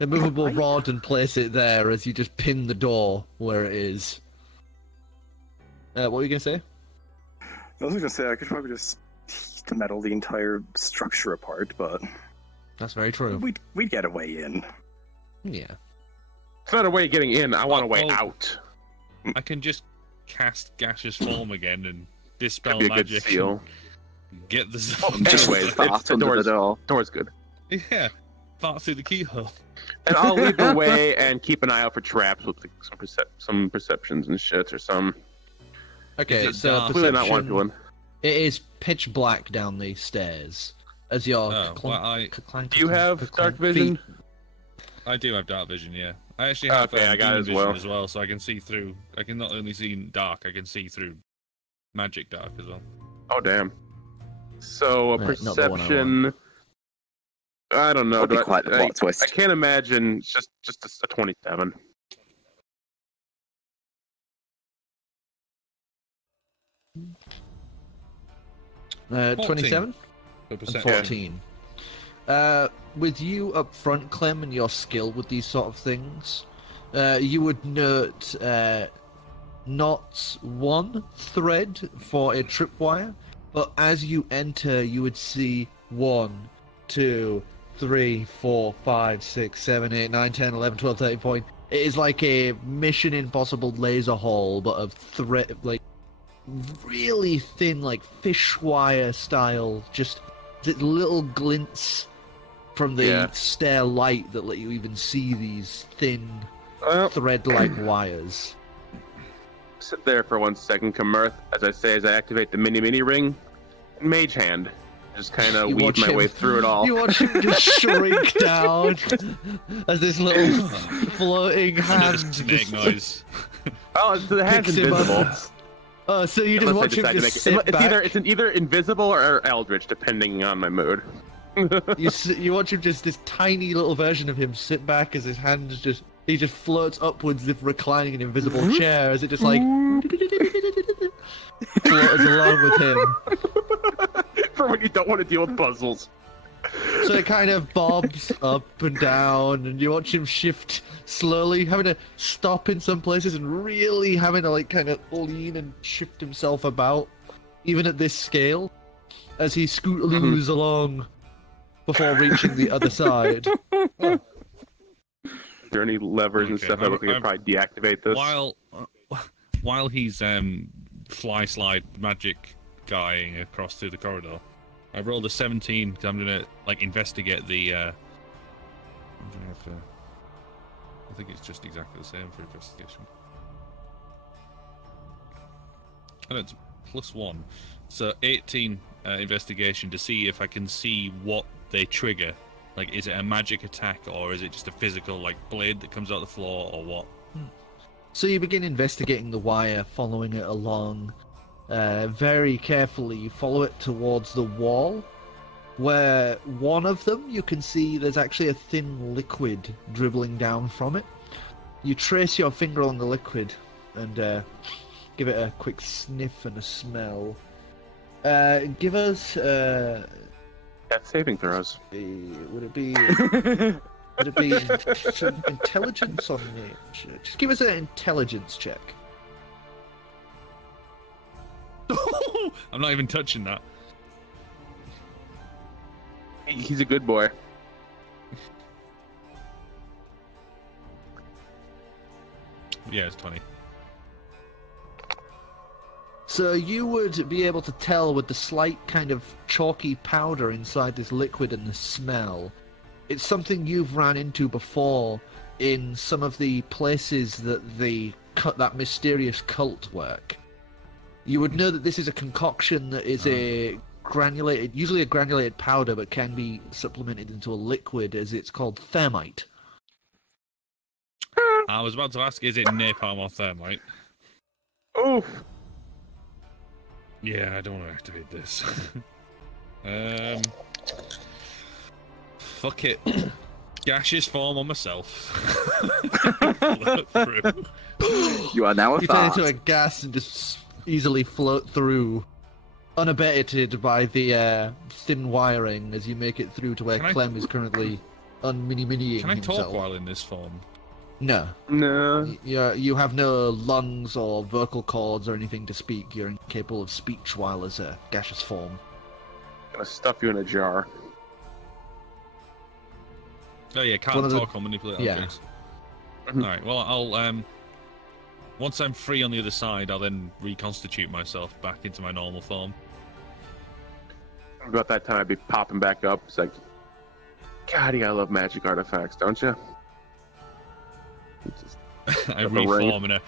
immovable rod and place it there as you just pin the door where it is. What were you going to say? I was going to say, I could probably just metal the entire structure apart, but That's very true. we'd get a way in. Yeah. It's not a way of getting in. I want a way Oh. out. I can just cast gaseous form again and dispel That'd be a good magic. seal. And get the Just Anyways, fart the under the door's, door. door's good. Yeah, fart through the keyhole. And I'll lead the way and keep an eye out for traps with some perceptions and shit or some. Okay, Is it so dark? Clearly not one perception, doing. it is pitch black down the stairs as you're Oh, well, Do you have dark vision? I do have dark vision. Yeah, I actually have Okay, I got it demon as vision well. so I can see through. I can not only see dark, I can see through magic dark as well. Oh damn. So a Right, not the one I perception. I don't know. That'd be do quite the plot I twist. can't imagine. It's just a 27. Uh, 27 For and perception. 14. With you up front, Clem, and your skill with these sort of things, you would note not one thread for a tripwire, but as you enter, you would see 1, 2, 3, 4, 5, 6, 7, 8, 9, 10, 11, 12, 13 point. It is like a Mission Impossible laser haul, but of thread, like really thin, like fish wire style, just little glints from the stair light that let you even see these thin Well, thread-like wires. sit there for 1 second, Kamerth, as I activate the mini ring, mage hand. Just kind of You weave watch my him- way through it all. You watch him just shrink down as this little floating hand Snake just noise. Oh, the hand's picks him invisible. up. Oh, so you just Unless I watch him decide to just make sit it. back. It's either invisible or eldritch, depending on my mood. You watch him just this tiny little version of him sit back as his hand he just floats upwards as if reclining an invisible chair as it just like floats along with him. For when you don't want to deal with puzzles. So it kind of bobs up and down, and you watch him shift slowly, having to stop in some places and really having to like kind of lean and shift himself about, even at this scale, as he scootaloos along before reaching the other side. Are there any levers and Okay, stuff that we could probably deactivate this? While he's fly slide magic guying across through the corridor, I rolled a 17 because I'm gonna like investigate the. I'm gonna have to. I think it's just exactly the same for investigation. And it's +1, so 18 investigation to see if I can see what they trigger. Like, is it a magic attack or is it just a physical like blade that comes out the floor or what? So you begin investigating the wire, following it along very carefully. You follow it towards the wall, where one of them you can see there's actually a thin liquid dribbling down from it. You trace your finger on the liquid and give it a quick sniff and a smell. Give us... Death saving throws. would it be... Would it be intelligence on nature? Just give us an intelligence check. I'm not even touching that. He's a good boy. Yeah, it's 20. So you would be able to tell with the slight kind of chalky powder inside this liquid and the smell. It's something you've ran into before in some of the places that that mysterious cult work. You would know that this is a concoction that is usually a granulated powder, but can be supplemented into a liquid, as it's called thermite. I was about to ask, is it napalm or thermite? Oof. Yeah, I don't want to activate this. Fuck it. Gaseous form on myself. Float through. You are now a You turn fart. into a gas and just easily float through, unabated by the thin wiring as you make it through to where Clem is currently mini-miniing Can I himself. talk while in this form? No. No. You have no lungs or vocal cords or anything to speak. You're incapable of speech while as a gaseous form. Gonna stuff you in a jar. Oh yeah, can't One of the- talk or manipulate yeah. objects. Alright, well I'll once I'm free on the other side, I'll then reconstitute myself back into my normal form. About that time, I'd be popping back up. It's like, God, you gotta love magic artifacts, don't you? I Got the ring. reform in a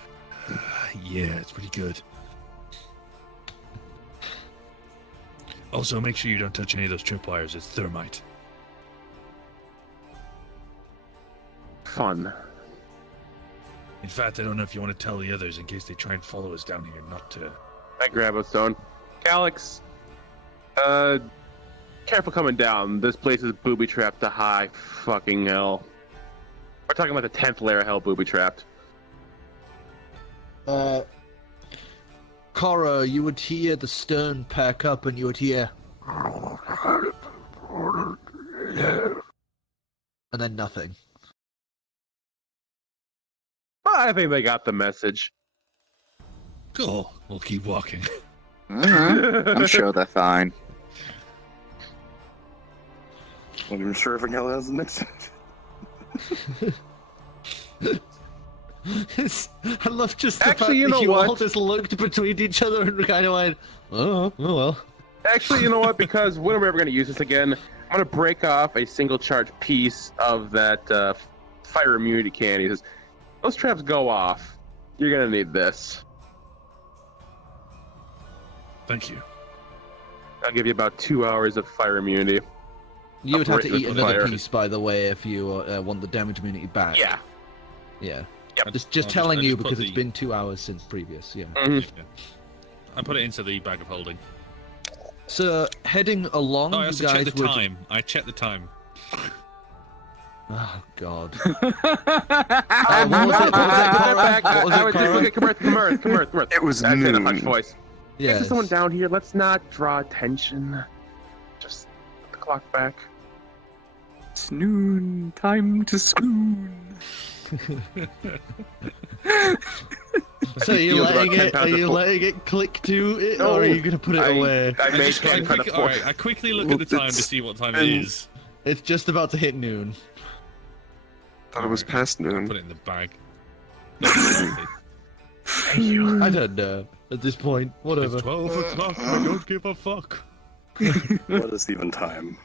Yeah, it's pretty good. Also, make sure you don't touch any of those tripwires. It's thermite. Fun. In fact, I don't know if you want to tell the others in case they try and follow us down here not to... I grab a stone. Calix, careful coming down. This place is booby-trapped to high fucking hell. We're talking about the 10th layer of hell booby-trapped. Korro, you would hear the stone perk up and you would hear... And then nothing. I think they got the message. Cool. We'll keep walking. I'm sure they're fine. I'm not even sure if Angela has the next. I love just the Actually, fact you that know you all what? just looked between each other and kind of went, oh well. Actually, you know what? Because when are we ever going to use this again? I'm going to break off a single charge piece of that fire immunity candy. He says, those traps go off. You're going to need this. Thank you. I'll give you about 2 hours of fire immunity. You would have to Operate eat with another fire. piece, by the way, if you want the damage immunity back. Yeah. Yeah. Yep. Just telling I you just put because it's the- been 2 hours since previous, yeah. Mhm. Yeah. I put it into the bag of holding. So, heading along, Oh, I you also checked guys the would... time. I checked the time. Oh, God. What was it? What was it, Korro? Look at Kamerth. It was I said in a hushed noon. voice. Hey, Yes. there's someone down here. Let's not draw attention. Just put the clock back. It's noon. Time to swoon. So are you Feels about letting 10 it? pounds Are of you full- letting it click to it, No, or are you going to put it away? I made just- I Ken kind of quick- alright, I quickly look at the time to see what time it is. It's just about to hit noon. Thought it was past noon. Put it in the bag. I don't know at this point. Whatever. It's 12 o'clock. I don't give a fuck. What is even time?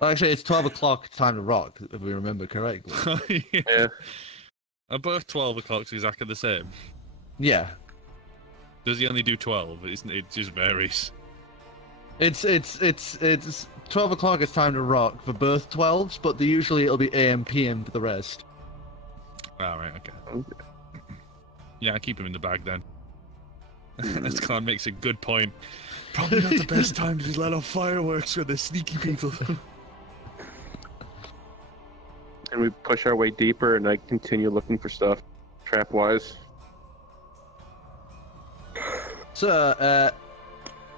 Actually, it's 12 o'clock. It's time to rock, if we remember correctly. Yeah. Are both 12 o'clocks exactly the same? Yeah. Does he only do 12? It just varies. It's 12 o'clock. It's time to rock for both 12s, but usually it'll be AM PM for the rest. Alright, okay. Yeah, I keep him in the bag then. This Clam makes a good point. Probably not the best time to just let off fireworks for the sneaky people. And we push our way deeper, and I continue looking for stuff, trap-wise. So,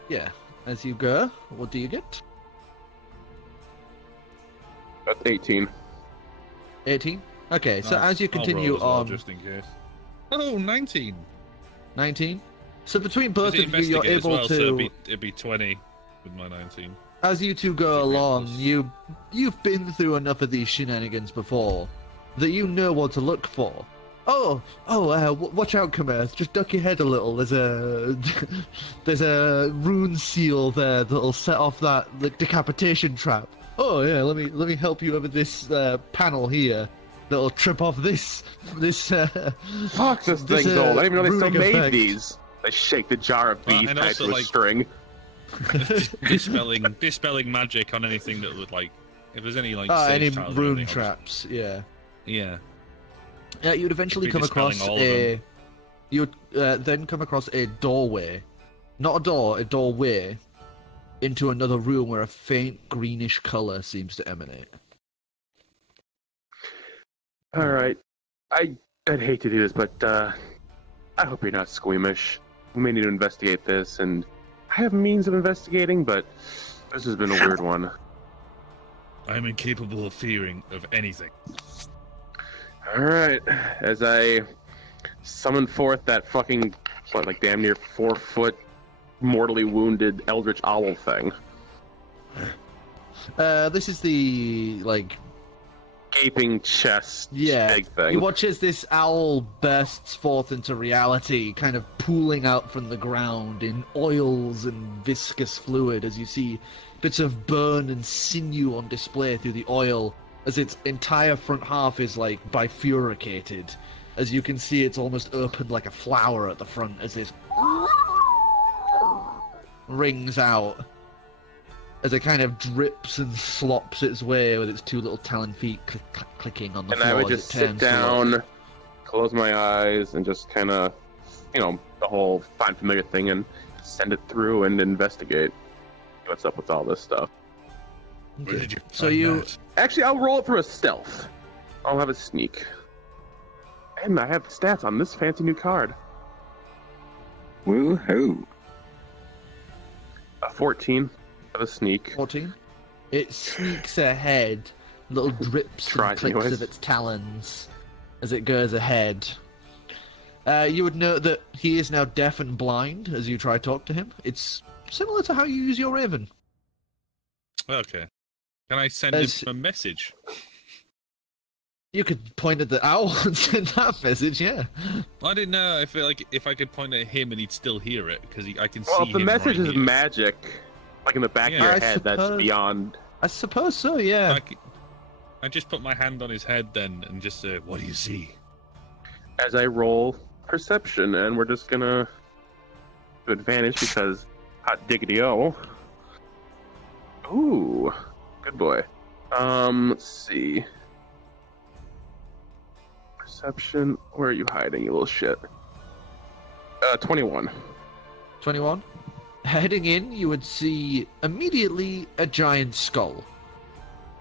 yeah. As you go, what do you get? That's 18. 18. Okay, so as you I'll roll continue as well, on, just in case. Oh, 19. 19. So between both Is it of you, you're investigate as able well, to. so it'd be 20 with my 19. As you two go Is it along, real? you've been through enough of these shenanigans before that you know what to look for. Watch out, Kamerth. Just duck your head a little. There's a rune seal there that'll set off that decapitation trap. Oh yeah, let me help you over this panel here. That'll trip off this. Fuck, this thing's old. I didn't even know they still made effect. these. They shake the jar of beef and tied also, to a like- string. dispelling magic on anything that would like, if there's any like Any save tiles or rune anything, traps, yeah. Yeah. You'd eventually Be come across dispelling all of them. you'd then come across a doorway, not a door, a doorway, into another room where a faint greenish color seems to emanate. Alright. I'd hate to do this, but I hope you're not squeamish. We may need to investigate this, and I have means of investigating, but this has been a weird one. I am incapable of fearing of anything. Alright, as I summon forth that fucking, like damn near 4-foot, mortally wounded eldritch owl thing. This is the, like, Gaping chest, yeah, big thing. you watch as this owl bursts forth into reality, kind of pooling out from the ground in oils and viscous fluid as you see bits of bone and sinew on display through the oil, as its entire front half is, like, bifurcated. As you can see, it's almost opened like a flower at the front as this rings out. As it kind of drips and slops its way with its two little talon feet clicking on the And floor. I would as it just sit turns to down, look. close my eyes, and just kind of, the whole find familiar thing, and send it through and investigate what's up with all this stuff. Where did you So find you- that? Actually, I'll roll it for a stealth. I'll have a sneak. And I have stats on this fancy new card. Woohoo! A 14 of a sneak. 14. It sneaks ahead, little drips and Tries clicks anyways. of its talons as it goes ahead. You would note that he is now deaf and blind as you try to talk to him. It's similar to how you use your raven. Okay. Can I send As- him a message? You could point at the owl and send that message, yeah. I didn't know if I could point at him and he'd still hear it because I can Well, see if the him message right is here. magic, like in the back Yeah. of your I head, that's suppose- beyond. I suppose so, yeah. I just put my hand on his head then and just say, "What do you see?" As I roll perception, and we're just gonna do advantage because hot diggity oh. Ooh, good boy. Let's see. Perception. Where are you hiding, you little shit? 21. 21. Heading in, you would see immediately a giant skull.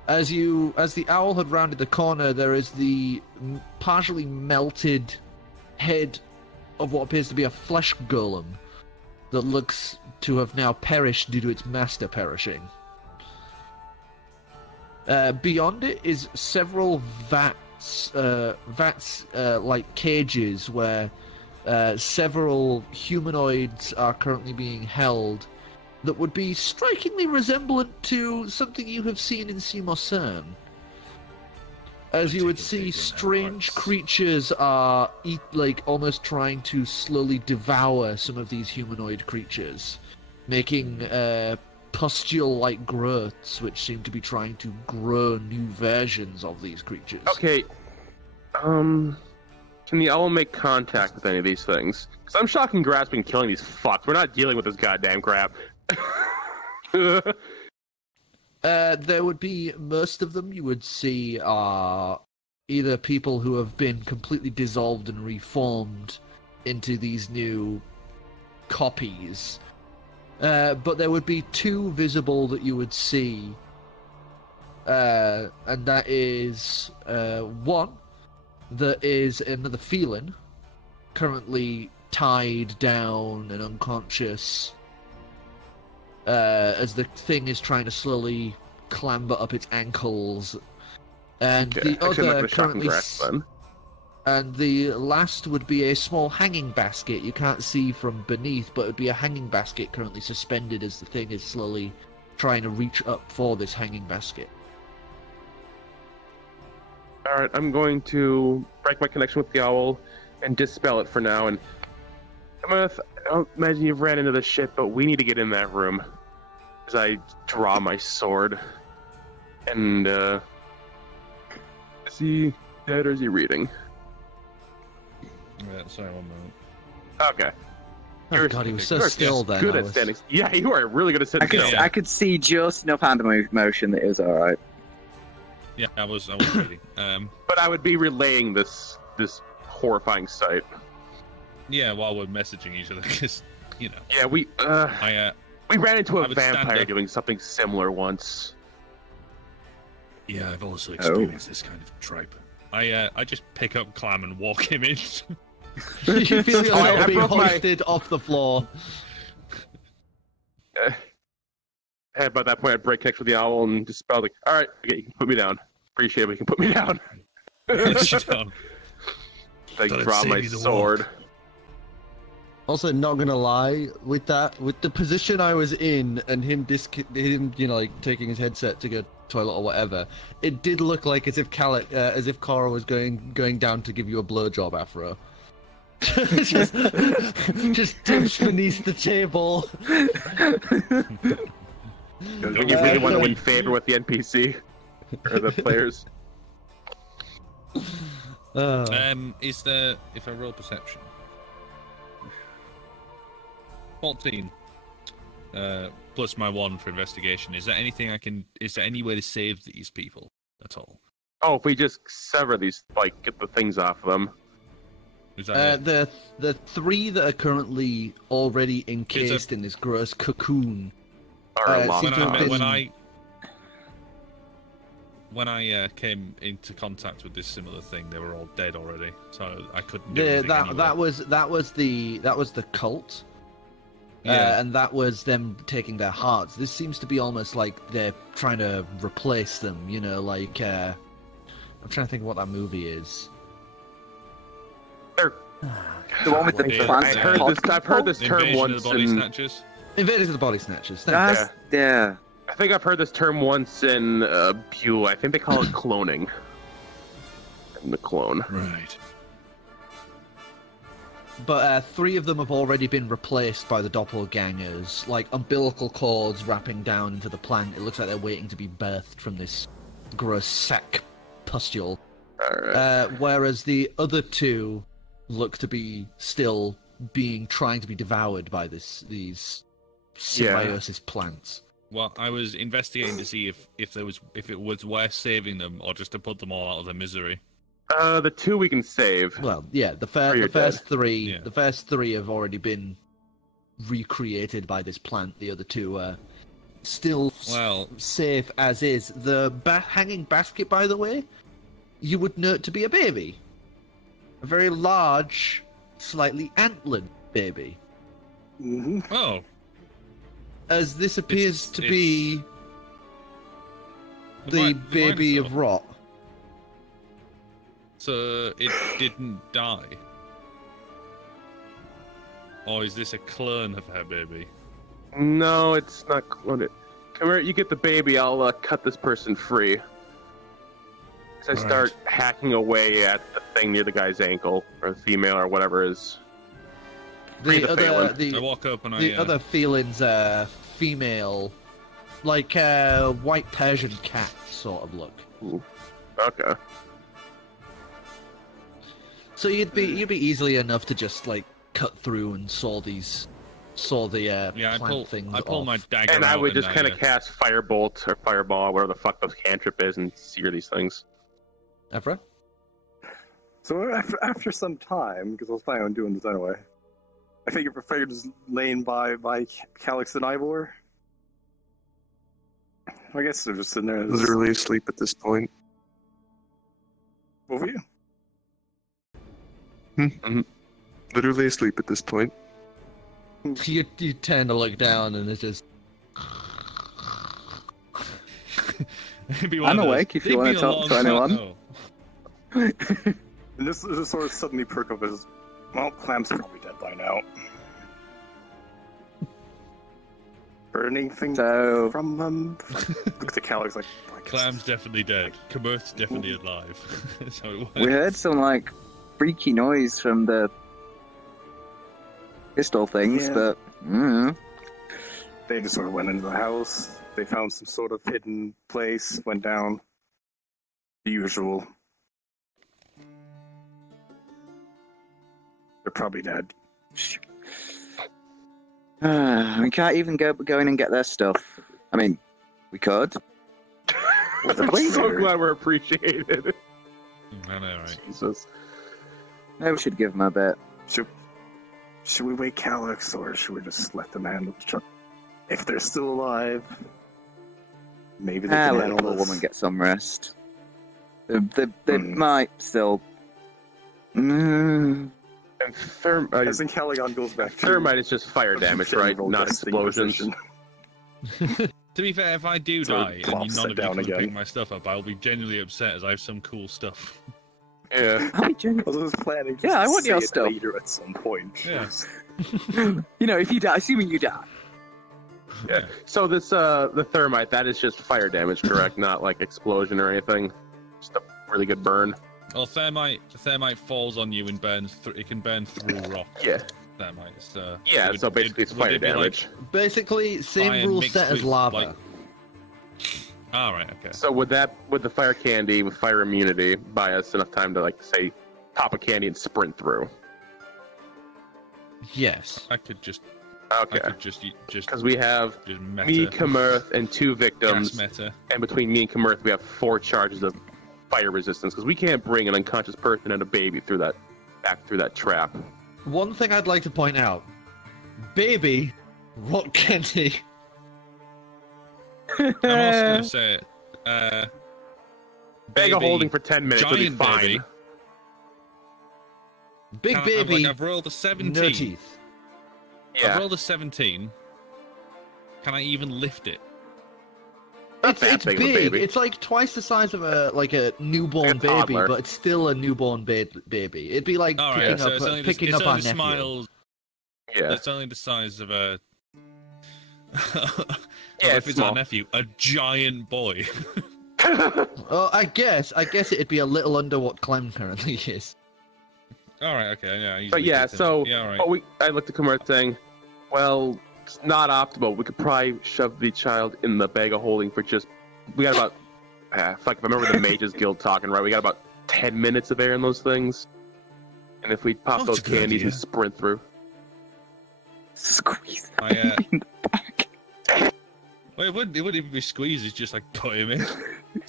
As the owl had rounded the corner, there is the partially melted head of what appears to be a flesh golem that looks to have now perished due to its master perishing. Beyond it is several vats like cages where several humanoids are currently being held that would be strikingly resemblant to something you have seen in Seymour CERN. As you would see, strange creatures are almost trying to slowly devour some of these humanoid creatures, making pustule-like growths which seem to be trying to grow new versions of these creatures. Okay. Can the owl make contact with any of these things? Because I'm shocking, grasping, killing these fucks. We're not dealing with this goddamn crap. There would be, most of them you would see are either people who have been completely dissolved and reformed into these new copies. But there would be two visible that you would see. And that is one that is another feline, currently tied down and unconscious, as the thing is trying to slowly clamber up its ankles. And Okay, the actually, I'm not other gonna shock and currently grasp then. and the last would be a small hanging basket you can't see from beneath, but it would be a hanging basket currently suspended as the thing is slowly trying to reach up for this hanging basket. Alright, I'm going to break my connection with the owl and dispel it for now. And Kamerth, I don't imagine you've ran into the ship, but we need to get in that room. As I draw my sword. And, is he dead or is he reading? Yeah, sorry, 1 moment. Okay. Oh god, he was so still then. Good at standing. Yeah, you are really good at sitting still. I could see just enough hand motion that it was alright. Yeah, I was reading. But I would be relaying this horrifying sight. Yeah, while we're messaging each other, because, you know. Yeah, we ran into a vampire doing something similar once. Yeah, I've also experienced this kind of tripe. I just pick up Clam and walk him in. You feel yourself being hoisted off the floor. By that point, I break connection with the owl and dispel. Like, all right, okay, you can put me down. Appreciate it. You can put me down. Like, draw my sword. Also, not gonna lie, with the position I was in, and him, you know, like taking his headset to go toilet or whatever, it did look like as if Korro was going down to give you a blowjob, Afro. just dips beneath the table. When you really want to win favor with the NPC or the players. Is there, if I roll perception, 14 plus my 1 for investigation, is there anything is there any way to save these people at all? Oh, if we just sever these, like, get the things off of them. Is that the 3 that are currently already encased in this gross cocoon when I came into contact with this similar thing, they were all dead already, so I couldn't do that anything that was the cult. Yeah. And that was them taking their hearts. This seems to be almost like they're trying to replace them, you know, like, I'm trying to think of what that movie is. The one with the plants. I've heard this term Invasion once. Of the Body Snatchers? Invaders of the Body Snatchers. Yeah. I think I've heard this term once in Beulah. I think they call it cloning. The clone. Right. But 3 of them have already been replaced by the doppelgangers, like umbilical cords wrapping down into the plant. It looks like they're waiting to be birthed from this gross sac pustule. Alright. Whereas the other 2 look to be still trying to be devoured by these symbiosis plants. Well, I was investigating to see if it was worth saving them or just to put them all out of their misery. The 2 we can save. Well, yeah, the first 3 the first 3 have already been recreated by this plant. The other 2 are still safe as is. The hanging basket, by the way, you would note to be a baby. A very large, slightly antlered baby. Mm-hmm. Oh. As this appears to be the baby of rot. So it didn't die? Or is this a clone of her baby? No, it's not cloned. Come here, you get the baby, I'll cut this person free. As I start hacking away at the thing near the guy's ankle, or the female, or whatever is. I walk up and the other feelings female, like white Persian cat sort of look. Ooh. Okay. So you'd be easily enough to just like cut through and saw the plant things. I pull my dagger and I would out just kind of cast firebolt or fireball, whatever the fuck those cantrip is, and sear these things. Evra? So after some time, because I was planning on doing this anyway, I figured just laying by Calix and Ivor. I guess they're just sitting there. Literally asleep at this point. Both of you? Mm-hmm. Literally asleep at this point. You tend to look down and it's just... I'm awake if you want to talk to anyone. And this sort of suddenly perk up as, well, Clam's probably dead by now. heard anything So- from them? Look to Calix like, I guess- Clam's definitely dead. Kamerth's definitely alive. That's how it works. We heard some like freaky noise from the pistol things, Yeah. but They just sort of went into the house. They found some sort of hidden place, went down. The usual. They're probably dead. we can't even go in and get their stuff. I mean, we could. With a I'm so bleeder. glad we're appreciated. I know, right? Jesus. Maybe we should give them a bit. Should we wake Calix, or should we just let them handle the truck? If they're still alive, maybe they can Let handle the this. woman get some rest. They might still. And As Ancalagon goes back to thermite is just fire damage, right? general Not resting explosions. position. To be fair, if I do So it die and plops none it of you down can again. pick my stuff up, I'll be genuinely upset as I have some cool stuff. Yeah. Are we doing? I was planning to Yeah, I want say your it stuff. later at some point. Yeah. You know, if you die, assuming you die. Yeah. So this the thermite, that is just fire damage, correct? Not like explosion or anything. Just a really good burn. Well, thermite falls on you and burns. It can burn through rock. Yeah. Thermite. Yeah. So basically, it's fire damage. Basically, same fire rule mixed set as with, lava. like- All right. Okay. So with the fire candy with fire immunity, buy us enough time to like say pop a candy and sprint through. Yes. I could just Okay. just Because we have just meta. me, Kamerth, and 2 victims, gas meta. and between me and Kamerth, we have 4 charges of fire resistance. Because we can't bring an unconscious person and a baby back through that trap. One thing I'd like to point out. Baby, what can he? I'm also gonna say it. Bag of Baby, holding for 10 minutes would be giant fine. baby. Big baby, I've rolled a 17. no teeth. I've Yeah. rolled a 17. Can I even lift it? Not that It's big of a big. baby. It's like twice the size of a newborn Like a baby, toddler. but it's still a newborn baby. It'd be like All picking right, so up, it's only picking it's up our only nephew. smiles. Yeah. It's only the size of a. Yeah, if it's it's small. our nephew, a giant boy. Oh, I guess it'd be a little under what Clem currently is. All right, okay, yeah. But yeah, so yeah, all right. but I looked at Kamerth saying, well, it's not optimal. We could probably shove the child in the bag of holding for just. We got about. Fuck, if I remember the Mages Guild talking right, we got about 10 minutes of air in those things. And if we pop Oh, those that's a good candies idea. and sprint through. Squeeze I, in the back. well, it wouldn't even be squeeze. It's just like put him in.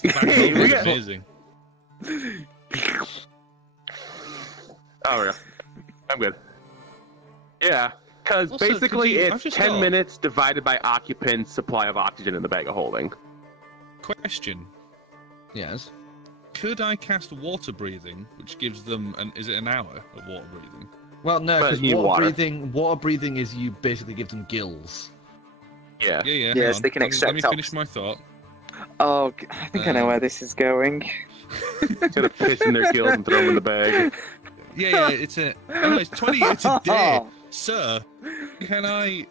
Hey, we That's got- amazing. Oh, yeah. I'm good. Yeah, because Also, basically could you- I've it's just 10 thought- minutes divided by occupant's supply of oxygen in the bag of holding. Question: Yes. could I cast water breathing, which gives them is it an hour of water breathing? Well, no, But because you need water. water breathing is you basically give them gills. Yeah. Yeah, yeah. Yes, hang on. they can Let me extract finish my thought. Oh, I think I know where this is going. Gonna piss in their gills and throw them in the bag. Yeah, it's a. Oh, it's 20. It's a day, sir. Can I,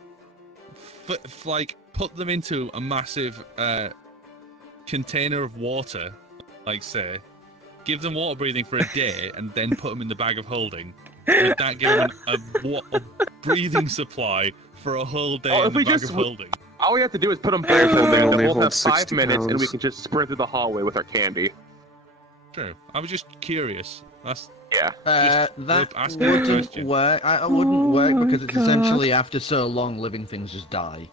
like, put them into a massive container of water, like say, give them water breathing for a day, and then put them in the bag of holding? Would that give them a breathing supply for a whole day Oh, in if the we bag just of holding? All we have to do is put them back holding, and only we'll hold have 5 60 minutes, and we pounds. can just sprint through the hallway with our candy. True. I was just curious. That's Yeah. That ask me a wouldn't question. work. I wouldn't work because it's essentially after so long, living things just die.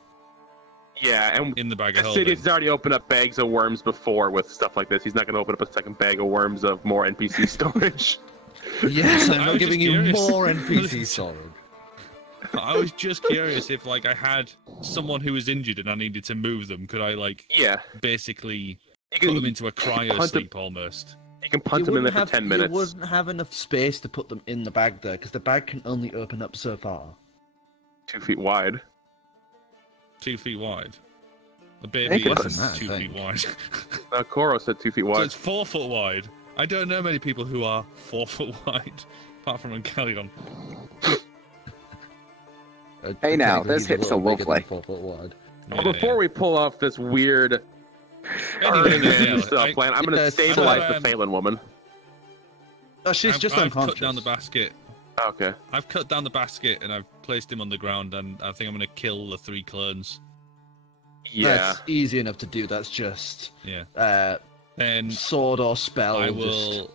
Yeah, and in the bag of the holding. city has already opened up bags of worms before with stuff like this. He's not going to open up a second bag of worms of more NPC storage. Yes, I'm I not was giving just you curious. more NPC storage. I was just curious if, like, I had someone who was injured and I needed to move them. Could I, like, Yeah, basically you put can them into a cryo punt them- sleep almost? you can punt them in there for 10 minutes. You wouldn't have enough space to put them in the bag there, because the bag can only open up so far. 2 feet wide. 2 feet wide. The baby Think less is than that, I 2 feet think. wide. Korro said 2 feet So wide. it's 4 foot wide. I don't know many people who are 4 foot wide, apart from Ancalagon. Hey now, Technically, those he's a hips are little bigger than lovely. 4 foot wide. Well, before we pull off this weird plan, I'm going to stabilize the Phelan woman. Oh, she's just unconscious. Cut down the basket. Okay. I've cut down the basket and I've placed him on the ground, and I think I'm going to kill the 3 clones. Yeah. That's easy enough to do. That's just then sword or spell. I will.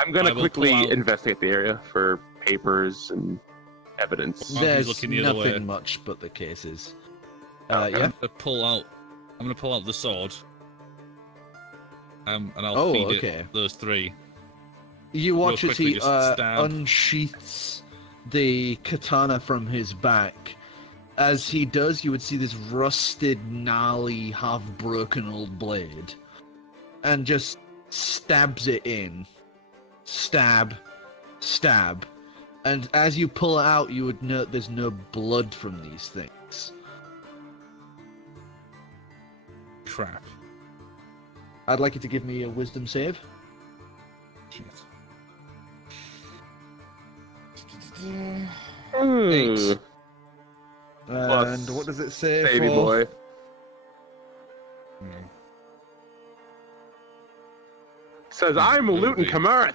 I'm going to quickly investigate the area for papers and evidence. There's looking the other way. nothing much but the cases. I'm going to pull out the sword. And I'll feed it those 3. You watch as he stab. unsheaths the katana from his back. As he does, you would see this rusted, gnarly, half-broken old blade. And just stabs it in. Stab. Stab. And as you pull it out, you would note there's no blood from these things. Crap. I'd like you to give me a wisdom save. Shit. 8. Plus And what does it say baby for... boy. Says, I'm looting Kamerth.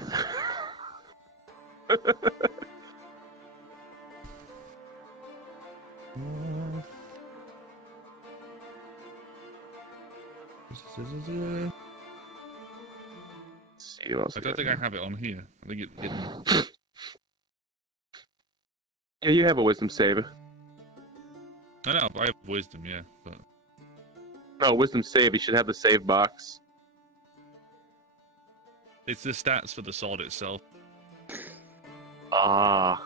See what else I don't think I have it on here. I think it. Yeah, you have a wisdom save. I know, I have wisdom, yeah, but No, wisdom save. You should have the save box. it's the stats for the sword itself. Ah.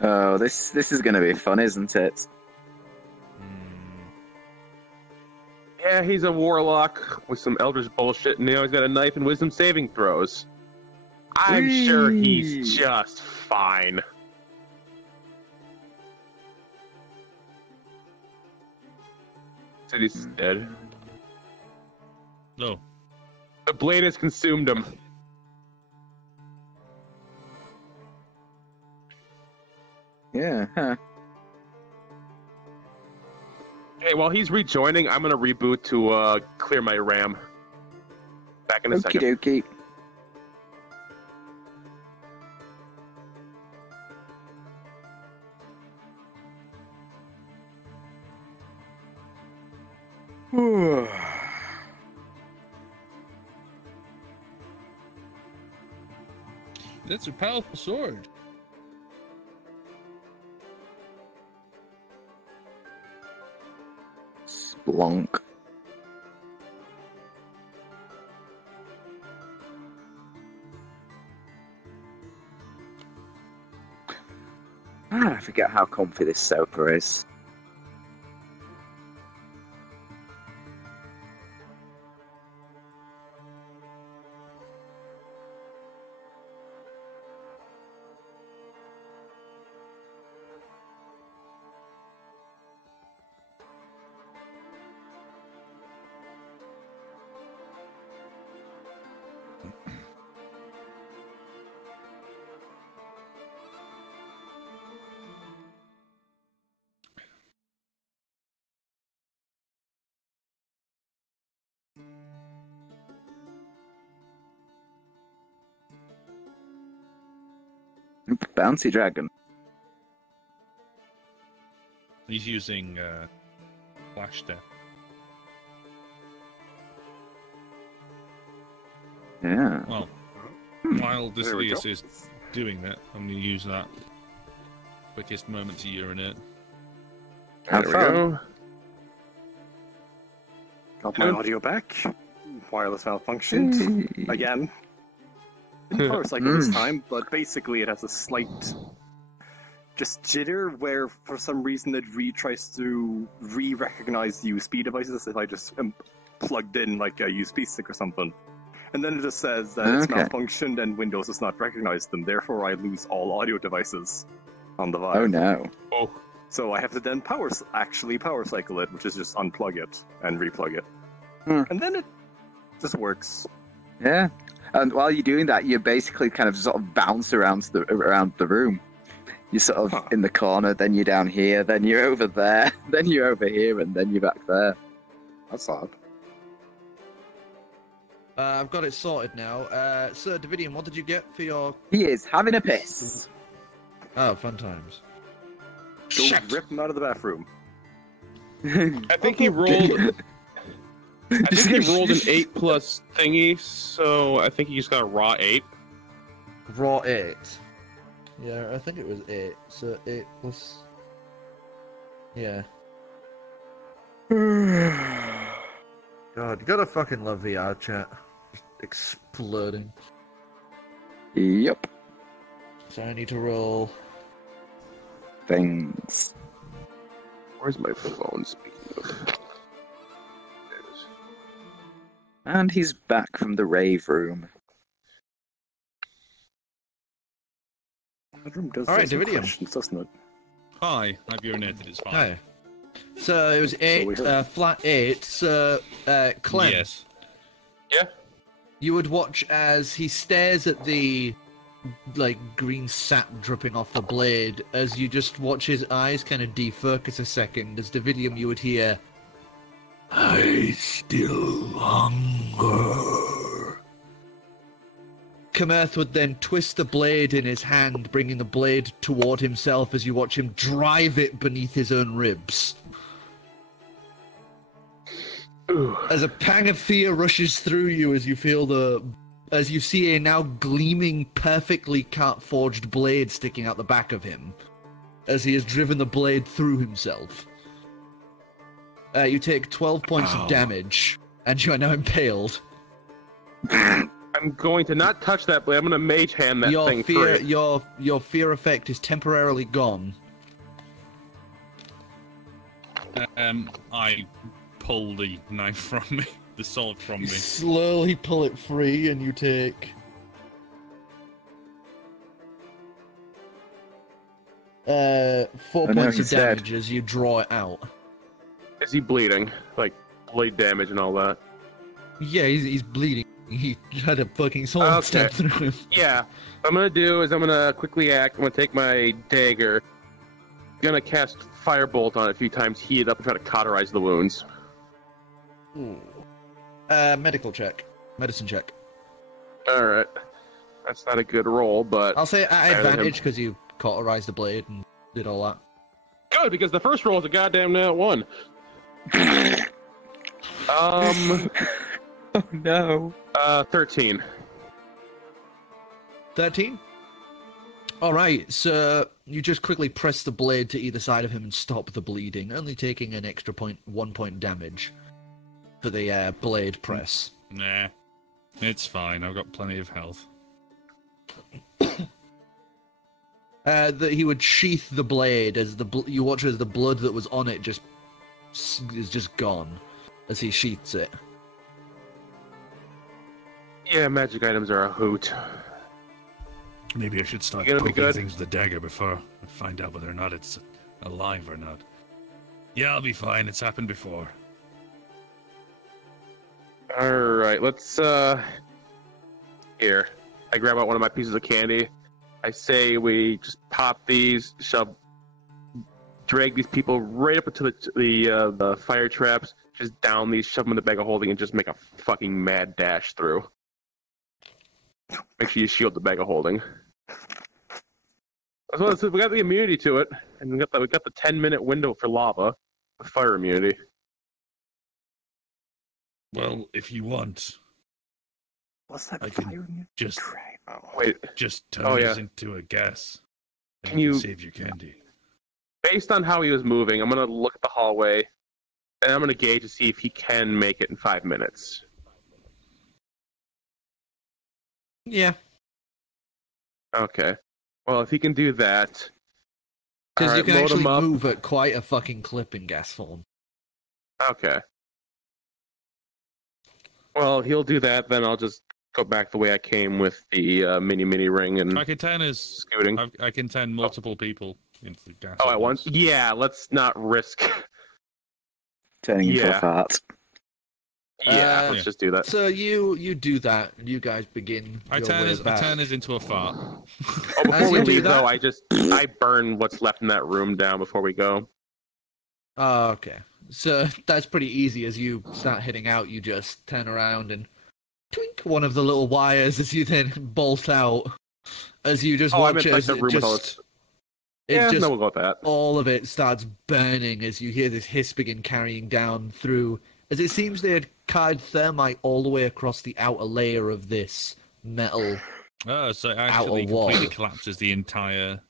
Oh, this is going to be fun, isn't it? Yeah, he's a warlock with some eldritch bullshit, and now he's got a knife and wisdom saving throws. I'm sure he's just fine. Said he's dead. No. The blade has consumed him. Yeah, huh. Hey, while he's rejoining, I'm gonna reboot to clear my RAM. Back in a second. Okie dokie. That's a powerful sword. Spunk. I forget how comfy this sofa is. Bouncy dragon. He's using flash step. Yeah. Well, while this Leas is doing that, I'm going to use that quickest moment to urinate. Have fun. Got my audio back. Wireless malfunctioned. Again. Didn't power cycle this time, but basically it has a slight just jitter where for some reason it tries to re-recognize the USB devices if I just am plugged in like a USB stick or something. And then it just says that it's malfunctioned and Windows does not recognize them, therefore I lose all audio devices on the Vive. Oh no. Oh. So I have to then power cycle it, which is just unplug it and replug it. And then it just works. Yeah. And while you're doing that, you basically kind of sort of bounce around the room. You're sort of in the corner, then you're down here, then you're over there, then you're over here, and then you're back there. That's odd. I've got it sorted now. Sir Dividium, what did you get for your... He is having a piss. Oh, fun times. Go rip him out of the bathroom. I think he rolled. I think he rolled an 8 plus thingy, so I think he just got a raw 8. Raw 8. Yeah, I think it was 8. So 8 plus... Yeah. God, you gotta fucking love VR chat. Just exploding. Yep. So I need to roll... Things. Where's my phone? Speaking of. There it is. And he's back from the rave room. That room does Alright, have some Dividium. questions, doesn't it? Hi, I've urinated, it's fine. Hi. So it was 8, we heard. flat 8. So, Clem, Yes. Yeah. you would watch as he stares at the, like, green sap dripping off the blade, as you just watch his eyes kind of defocus a second. As Dividium, you would hear, I still hunger. Kamerth would then twist the blade in his hand, bringing the blade toward himself as you watch him drive it beneath his own ribs. As a pang of fear rushes through you as you feel as you see a now gleaming, perfectly forged blade sticking out the back of him, as he has driven the blade through himself. You take 12 points of damage, and you are now impaled. I'm going to not touch that blade. I'm going to mage hand that thing free. Your fear effect is temporarily gone. I pull the knife from me, the sword from You me. slowly pull it free, and you take 4 points of he's dead. damage as you draw it out. Is he bleeding? Like, blade damage and all that? Yeah, he's bleeding. He had a fucking sword Okay. stabbed through him. Yeah. What I'm going to do is I'm going to quickly act. I'm going to take my dagger. I'm going to cast Firebolt on it a few times, heat it up, and try to cauterize the wounds. Medicine check. Alright. That's not a good roll, but... I'll say at better than him. advantage because you cauterized the blade and did all that. Good, because the first roll is a goddamn nat 1. Oh no. 13. 13? Alright, so you just quickly press the blade to either side of him and stop the bleeding, only taking an extra 1 point damage for the blade press. Nah, it's fine. I've got plenty of health. He would sheath the blade as you watch as the blood that was on it is just gone as he sheaths it. Yeah, magic items are a hoot. Maybe I should start You gonna be poking good? things with the dagger before I find out whether or not it's alive or not. Yeah, I'll be fine. It's happened before. Alright, let's, Here. I grab out one of my pieces of candy. I say we just pop these, drag these people right up into the fire traps, just down these, shove them in the bag of holding, and just make a fucking mad dash through. Make sure you shield the bag of holding. As well as we got the immunity to it, and we got the 10-minute window for lava, with fire immunity. Well, if you want, What's that I can fire in your just tray? Oh. Wait, just turn Oh, this yeah. into a gas. And Can you you- can save your candy. based on how he was moving, I'm gonna look at the hallway, and I'm gonna gauge to see if he can make it in 5 minutes. Yeah, Okay. Well, if he can do that, because you alright, can load actually him up. move at quite a fucking clip in gas form. Okay. Well, he'll do that. Then I'll just go back the way I came with the mini ring and I can turn as scooting. I can turn multiple people into the gas. Oh, at once? Yeah. Let's not risk. Turning into a Yeah. fart. Yeah, let's just do that. So you do that, and you guys begin. I your turn way his back. into a fart. Oh, As before we you do leave, that- though, I burn what's left in that room down before we go. Oh, okay. So that's pretty easy. As you start heading out, you just turn around and twink one of the little wires as you then bolt out. As you just Oh, I watch meant like as the it room with all just, its... it Yeah, just no, we'll go with that. all of it starts burning as you hear this hiss begin carrying down through. As it seems they had carried thermite all the way across the outer layer of this metal. Oh, so it actually Outer wall. completely collapses the entire.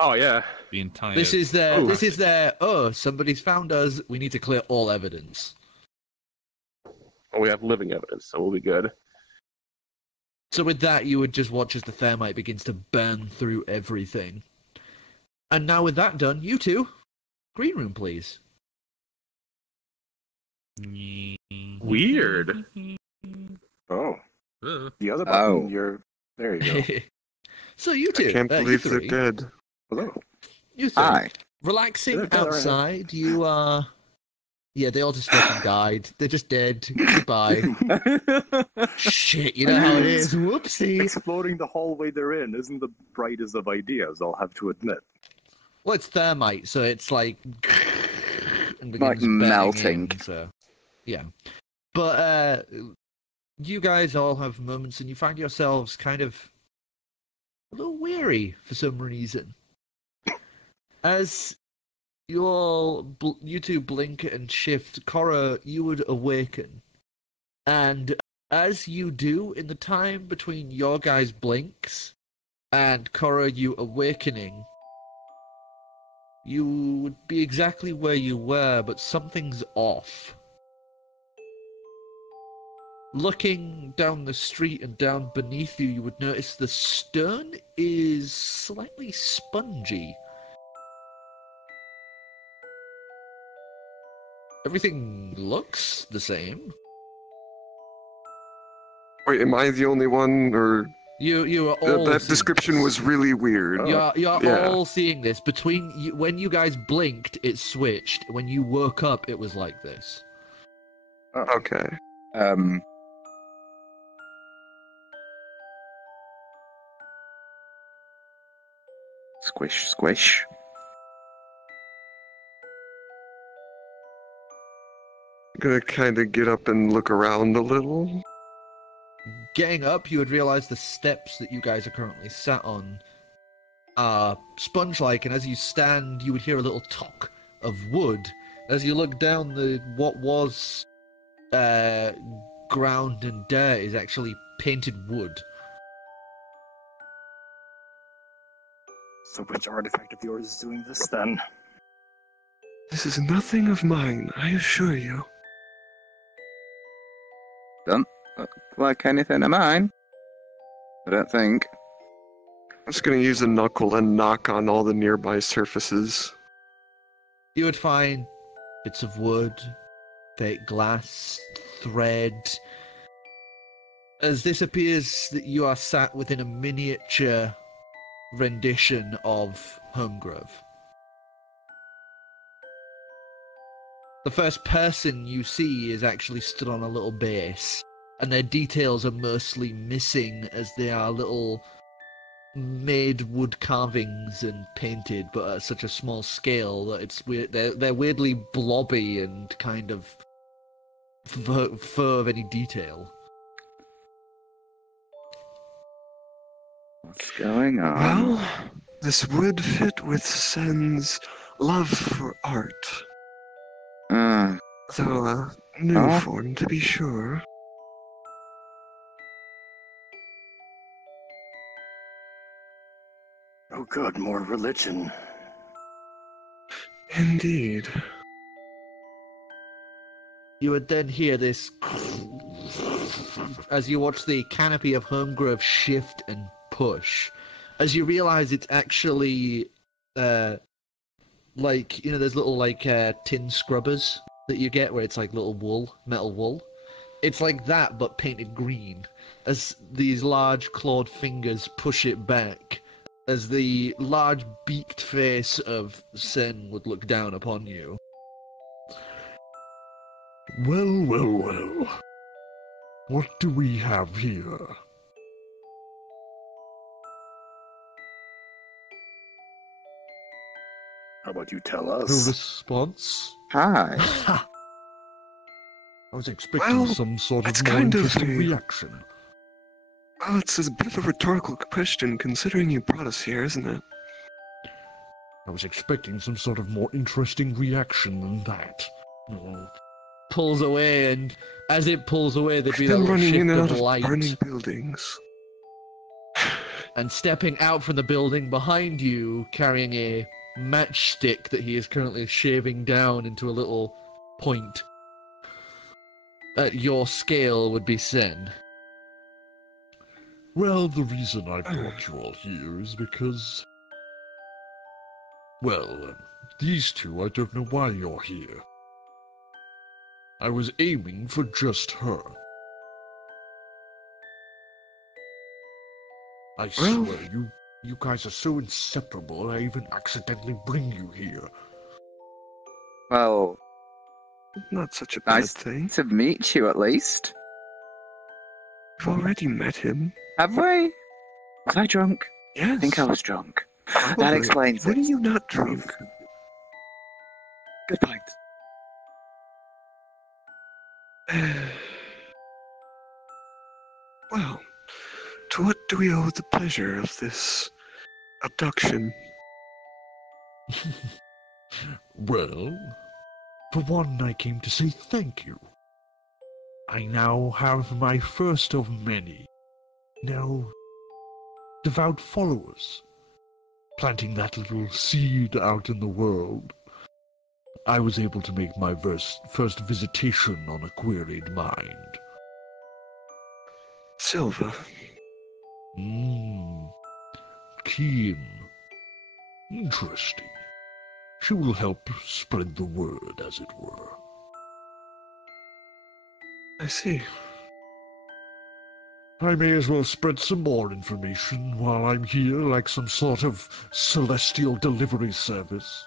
Oh, yeah. The entire. This is their. Ooh. This is their. Oh, somebody's found us. We need to clear all evidence. Well, we have living evidence, so we'll be good. So with that, you would just watch as the thermite begins to burn through everything. And now with that done, you two, green room, please. Weird. Oh, Uh, the other button, Oh. you're... There you go. So you two, I can't you believe they're three, dead. Hello. You three, Hi. relaxing Yeah, all right. outside. You are. Yeah, they all just fucking died. They're just dead. Goodbye. Shit, you know how it is. Whoopsie. Exploring the hallway they're in isn't the brightest of ideas, I'll have to admit. Well, it's thermite, so it's like and Like begins burning melting. in, so yeah. But you guys all have moments, and you find yourselves kind of a little weary for some reason. As you two blink and shift, Korro, you would awaken, and as you do, in the time between your guys' blinks and Korro, you awakening. You would be exactly where you were, but something's off. Looking down the street and down beneath you, you would notice the stone is slightly spongy. Everything looks the same. Wait, am I the only one, or You are all that seeing description this. was really weird? You're Yeah. all seeing this. Between you, when you guys blinked, it switched. When you woke up, it was like this. Okay. Squish, squish. I'm gonna kind of get up and look around a little. Getting up, you would realize the steps that you guys are currently sat on are sponge-like, and as you stand, you would hear a little talk of wood. As you look down, what was ground and dirt is actually painted wood. So which artifact of yours is doing this then? This is nothing of mine, I assure you. Don't look like anything of mine. I don't think. I'm just gonna use a knuckle and knock on all the nearby surfaces. You would find bits of wood, fake glass, thread. As this appears that you are sat within a miniature rendition of Homegrove. The first person you see is actually stood on a little base, and their details are mostly missing as they are little made wood carvings and painted, but at such a small scale that it's weird. They're weirdly blobby and kind of fur of any detail. What's going on? Well, this would fit with Sen's love for art. Though a new Oh. form, to be sure. Oh good, more religion. Indeed. You would then hear this as you watch the canopy of Homegrove shift and push. As you realize it's actually, like, you know, there's little, like, tin scrubbers that you get where it's like little wool, metal wool. It's like that, but painted green. As these large clawed fingers push it back, as the large beaked face of Sen would look down upon you. Well, well, well. What do we have here? How about you tell No us? response. Hi. Ha! I was expecting Well, some sort it's of more kind of interesting a- reaction. Well, it's a bit of a rhetorical question, considering you brought us here, isn't it? I was expecting some sort of more interesting reaction than that. Pulls away, and as it pulls away, there'd be We've that been little running in shift and of out of light. burning buildings. And stepping out from the building behind you, carrying a matchstick that he is currently shaving down into a little point. At your scale would be Sen. Well, the reason I brought you all here is because... Well, these two, I don't know why you're here. I was aiming for just her. I Well- swear, you guys are so inseparable, I even accidentally bring you here. Well, Not such a bad nice thing. to meet you at least. We've already met him. Have we? Was I drunk? Yes. I think I was drunk. That Probably. explains When are it. you not drunk? Good point. Well, to what do we owe the pleasure of this abduction? Well, for one, I came to say thank you. I now have my first of many, devout followers, planting that little seed out in the world. I was able to make my first visitation on a queried mind. Silva. Keen. Interesting. She will help spread the word, as it were. I see. I may as well spread some more information while I'm here, like some sort of celestial delivery service.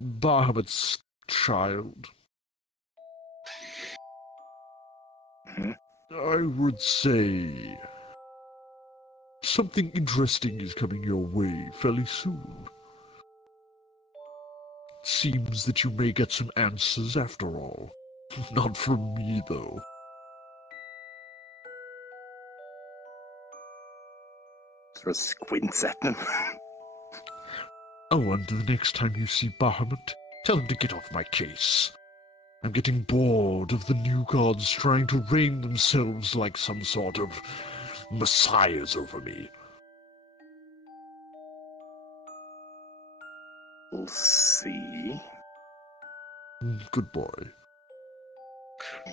Bahamut's child. I would say something interesting is coming your way fairly soon. Seems that you may get some answers after all. Not from me, though. Sort of squints at them. Oh, and the next time you see Bahamut, tell him to get off my case. I'm getting bored of the new gods trying to reign themselves like some sort of messiahs over me. We'll see. Good boy.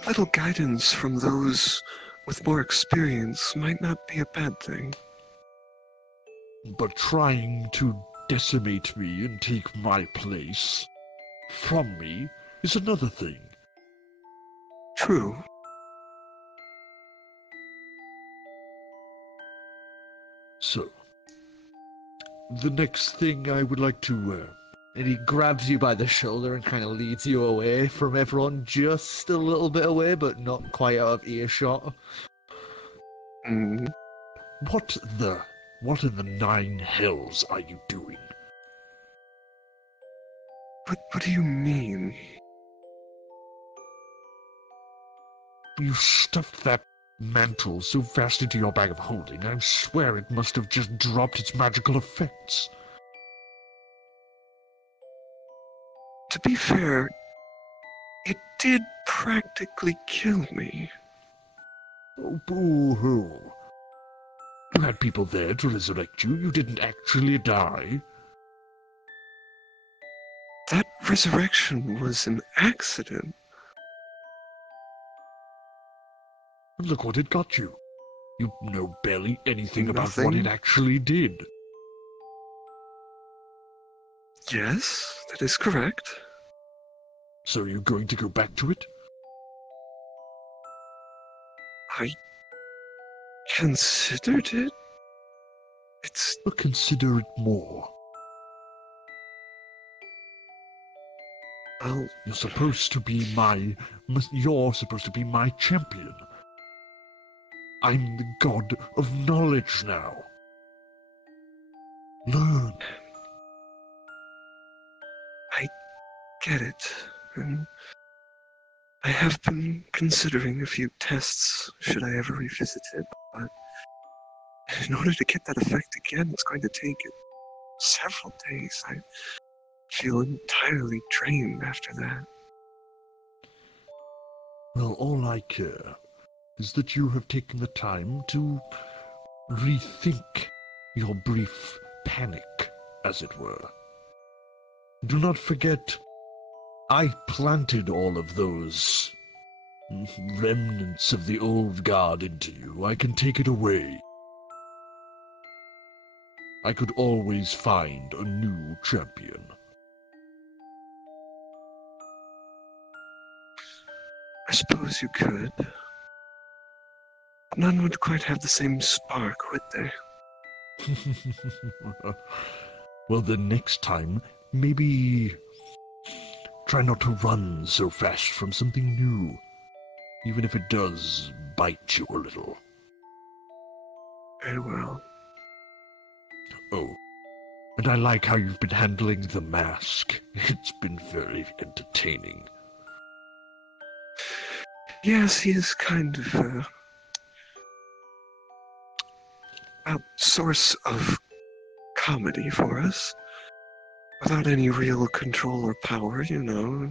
Little guidance from those with more experience might not be a bad thing. But trying to decimate me and take my place from me is another thing. True. So, the next thing I would like to, And he grabs you by the shoulder and kind of leads you away from everyone, just a little bit away, but not quite out of earshot. what in the nine hells are you doing? What do you mean? You stuffed that mantle so fast into your bag of holding, I swear it must have just dropped its magical effects. To be fair, it did practically kill me. Oh, boo-hoo. You had people there to resurrect you. You didn't actually die. That resurrection was an accident. And look what it got you. You know barely anything about what Nothing. it actually did. Yes, that is correct. So you're going to go back to it? I considered it. It's But consider it more. Well, You're supposed to be my champion. I'm the god of knowledge now. Learn. I get it. And I have been considering a few tests should I ever revisit it, but in order to get that effect again, it's going to take several days. I feel entirely drained after that. Well, all I care is that you have taken the time to rethink your brief panic, as it were. Do not forget, I planted all of those remnants of the old guard into you. I can take it away. I could always find a new champion. I suppose you could. None would quite have the same spark, would they? Well, then next time, maybe try not to run so fast from something new, even if it does bite you a little. Very well. Oh, and I like how you've been handling the mask. It's been very entertaining. Yes, he is kind of a source of comedy for us. Without any real control or power, you know.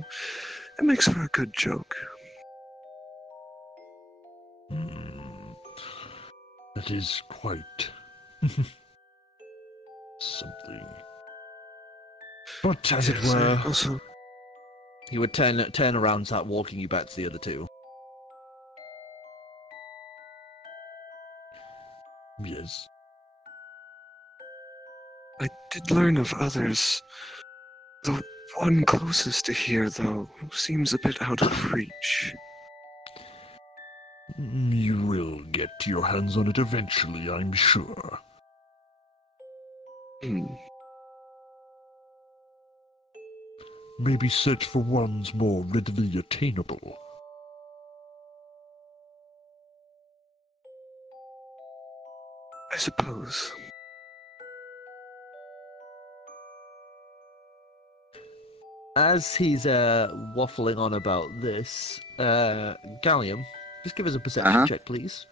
It makes for a good joke. That is quite something. But as it Yes, were, also, He would turn around and start walking you back to the other two. yes. I did learn of others. The one closest to here, though, seems a bit out of reach. You will get your hands on it eventually, I'm sure. Maybe search for ones more readily attainable. I suppose. As he's waffling on about this, Gallium, just give us a perception check, please.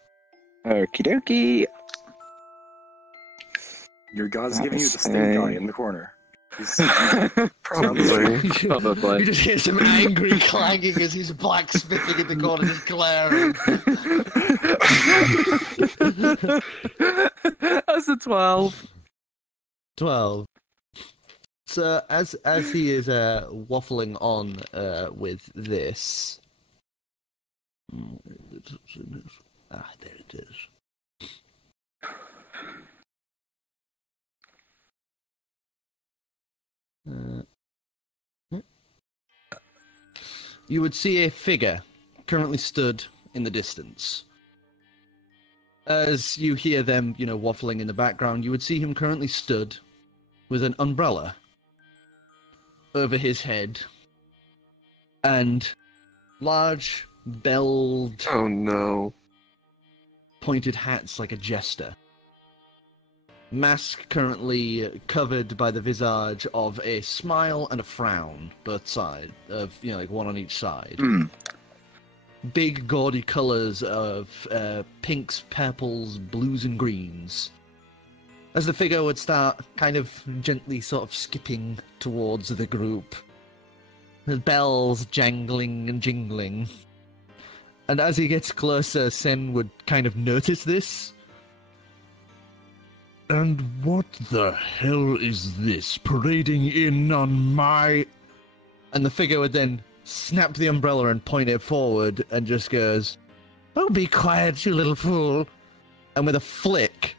Okie dokie. Your god's giving you the stink eye in the corner. Probably. Probably. You just hear some angry clanging as he's blacksmithing in the corner, just glaring. That's a 12. 12. So as he is waffling on with this, there it is. You would see a figure currently stood in the distance. As you hear them, waffling in the background, you would see him currently stood with an umbrella over his head and large, belled, Oh no. pointed hats like a jester. Mask currently covered by the visage of a smile and a frown, both sides, of like one on each side. Big gaudy colours of pinks, purples, blues and greens. As the figure would start kind of gently sort of skipping towards the group, the bells jangling and jingling. And as he gets closer, Sen would kind of notice this. And what the hell is this parading in on my... And the figure would then snap the umbrella and point it forward and just goes, "Oh, be quiet, you little fool." And with a flick,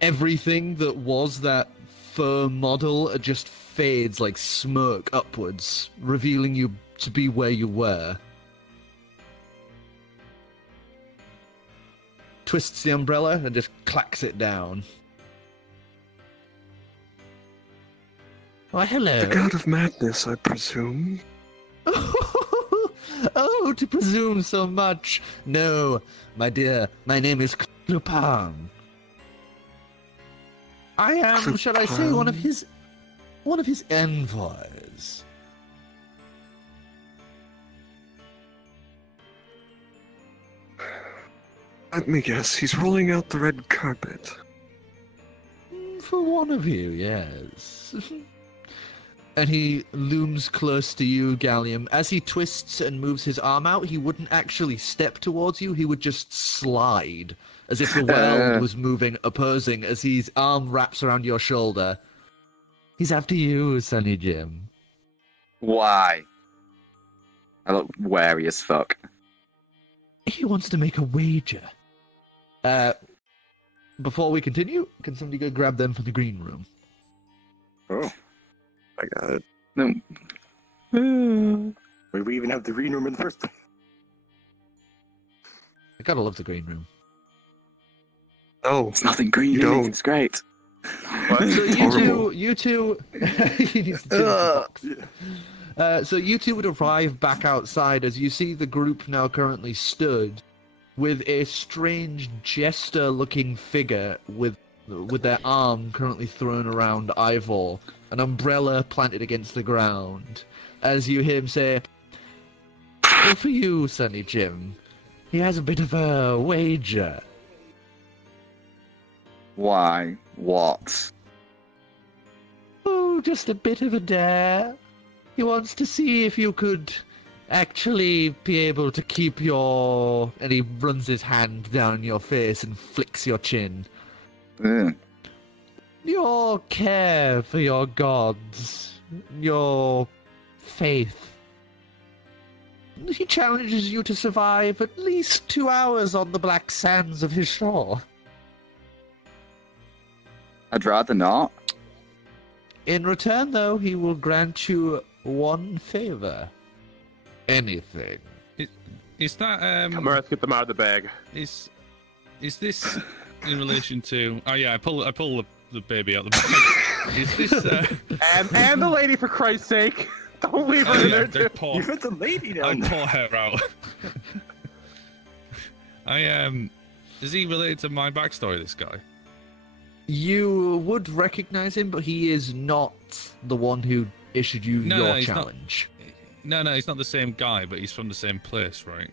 everything that was that fur model just fades like smoke upwards, revealing you to be where you were. Twists the umbrella and just clacks it down. "Why, hello." The god of madness, I presume. Oh, to presume so much. No, my dear, my name is Clem. I am, shall I say, one of his envoys. Let me guess, he's rolling out the red carpet. For one of you, yes. And he looms close to you, Gallium. As he twists and moves his arm out, he wouldn't actually step towards you, he would just slide, as if the world was moving opposing as his arm wraps around your shoulder. He's after you, Sonny Jim. Why? I look wary as fuck. He wants to make a wager. Before we continue, can somebody go grab them from the green room? Oh. I got it. No. Why we even have the green room in the first place? I gotta love the green room. Oh, It's nothing green. You don't. It's great. So Horrible. you two, he needs to change the box. So you two would arrive back outside as you see the group now currently stood with a strange jester-looking figure with their arm currently thrown around Ivor, an umbrella planted against the ground. As you hear him say, "Well, for you, Sonny Jim, he has a bit of a wager." Why? What? Oh, just a bit of a dare. He wants to see if you could actually be able to keep your... And he runs his hand down your face and flicks your chin. Ugh. Your care for your gods. Your faith. He challenges you to survive at least 2 hours on the black sands of his shore. I'd rather not. In return, though, he will grant you one favor. Anything. Is that Kamerth, get them out of the bag. is this in relation to? Oh yeah, I pull the baby out the bag. Is this? And the lady, for Christ's sake! Don't leave her in there too. You put the lady I down there. pour her out. Is he related to my backstory? This guy. You would recognize him, but he is not the one who issued you your he's challenge. No, he's not the same guy, but he's from the same place, right?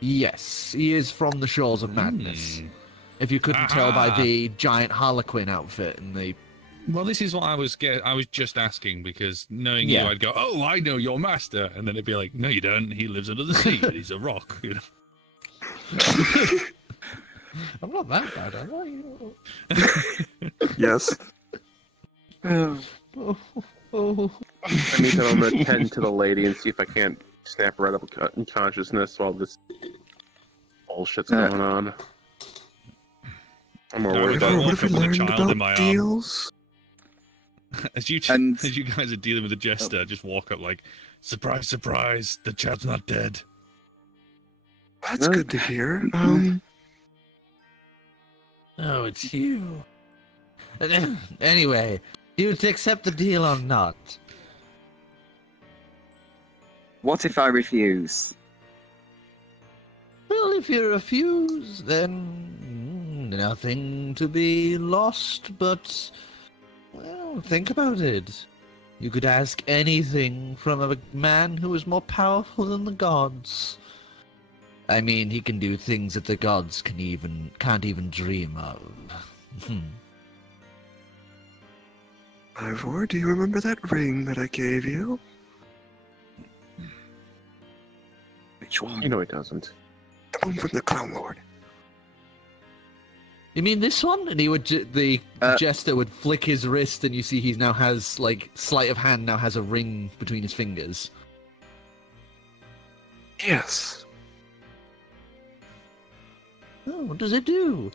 Yes, he is from the Shores of Madness. If you couldn't tell by the giant Harlequin outfit and the... Well, this is what I was just asking, because knowing Yeah. you, I'd go, "Oh, I know your master," and then it'd be like, "No, you don't. He lives under the sea. And he's a rock." You know? I'm not that bad, am I? yes. Oh. I need to attend to the lady and see if I can't snap her out of unconsciousness while this bullshit's going on. I'm more No, worried I about don't What have we with a learned child in my about arm. deals? As you And- as you guys are dealing with the jester, just walk up like, "Surprise, surprise! The child's not dead." That's good to hear. Oh, it's you. Anyway, you to accept the deal or not? What if I refuse? Well, if you refuse, then nothing to be lost, but, well, think about it. You could ask anything from a man who is more powerful than the gods. I mean, he can do things that the gods can't even dream of. Ivor, do you remember that ring that I gave you? Which one? You know he doesn't. The one from the Clown Lord. You mean this one? And he would, the jester would flick his wrist, and you see he now has, like, sleight of hand now has a ring between his fingers. Yes. Oh, what does it do?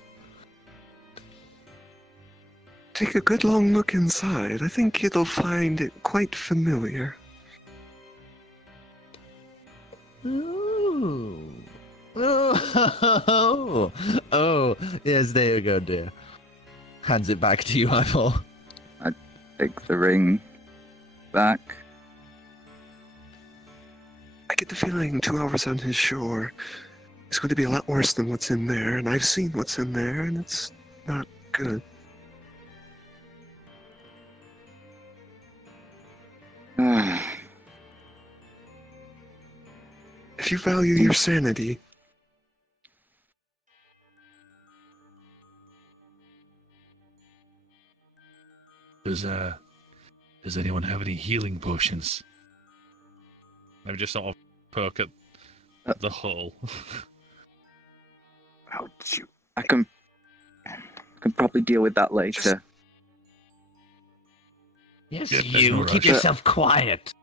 Take a good long look inside. I think you'll find it quite familiar. Ooh. Oh. Oh, yes, there you go, dear. Hands it back to you, Ivor. Take the ring back. get the feeling 2 hours on his shore is going to be a lot worse than what's in there, and I've seen what's in there, and it's not good. If you value your sanity, Does anyone have any healing potions? I just sort of poke at the hull. Ouch, you. I can probably deal with that later. Yes, Yeah, there's you. no Keep rush. yourself quiet.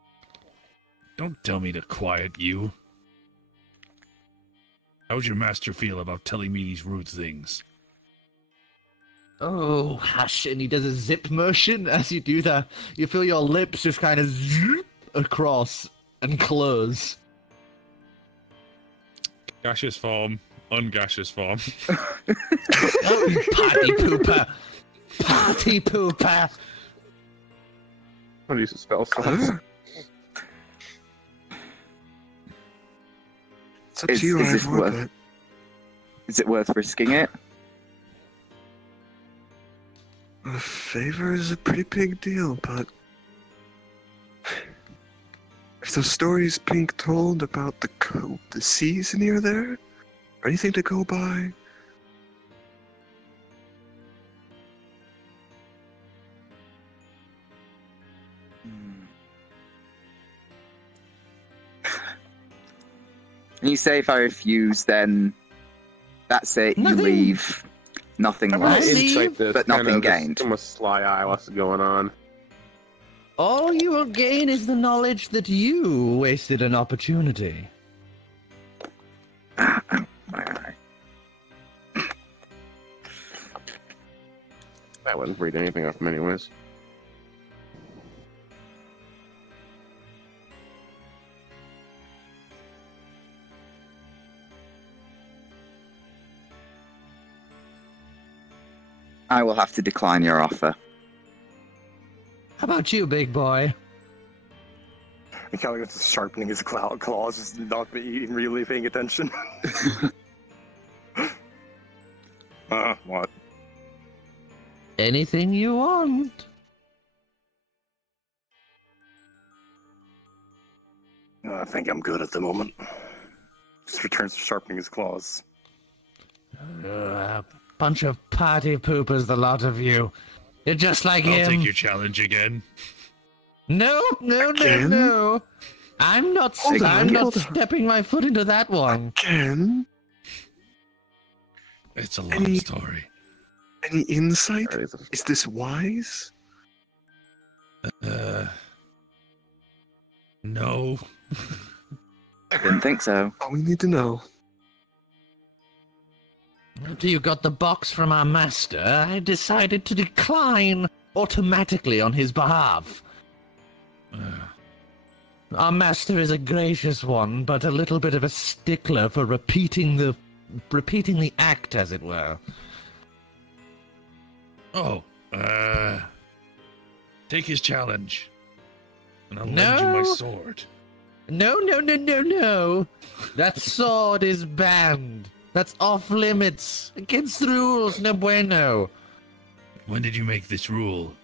Don't tell me to quiet you. How would your master feel about telling me these rude things? Oh, hush. And he does a zip motion as you do that. You feel your lips just kind of zoop across and close. Gaseous form, ungaseous form. Oh, you party pooper. Party pooper. I'm gonna use a spell slot. it's up to you, is this Ivor, worth- but Is it worth risking it? a favor is a pretty big deal, but if those stories Pink told about the seas near there, or anything to go by, And you say if I refuse, then that's it. Nothing. You leave. Nothing I'm lost. not leave. Insight this, But kind nothing of this gained. almost sly eye what's going on. All you will gain is the knowledge that you wasted an opportunity. Alright. I wouldn't read anything off him anyways. I will have to decline your offer. How about you, big boy? Calix is sharpening his claws, just not even really paying attention. What? Anything you want. I think I'm good at the moment. Just returns to sharpening his claws. Bunch of party poopers, the lot of you. You're just like I'll him. take your challenge again. No. Again? I'm not Hold on. stepping my foot into that one. again, It's a long story. any insight? Alright, Is this wise? No. Didn't think so. All we need to know. After you got the box from our master, I decided to decline automatically on his behalf. Our master is a gracious one, but a little bit of a stickler for repeating the act, as it were. Oh, take his challenge, and I'll lend No. you my sword. No. That sword is banned. That's off limits. Against the rules, no bueno. When did you make this rule?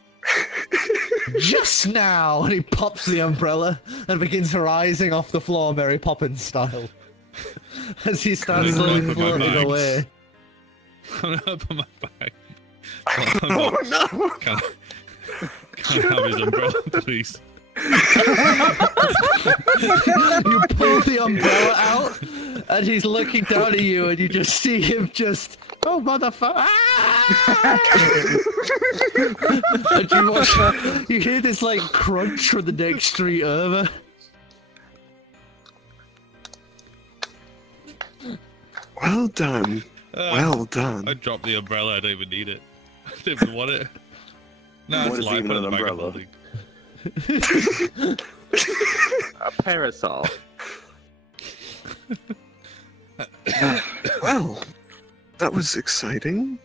Just now, and he pops the umbrella and begins rising off the floor, Mary Poppins style, as he starts Can I slowly put my floating bags? away. I'm gonna open my bag. Oh no! Can I have his umbrella, please? You pull the umbrella out, and he's looking down at you, and you just see him just, oh motherfucker! And you watch, you hear this like crunch from the next street over. Well done. Well done. I dropped the umbrella. I don't even need it. I don't even want it. No, What it's is live even on an the bag of umbrella? holding. A parasol. Well, that was exciting.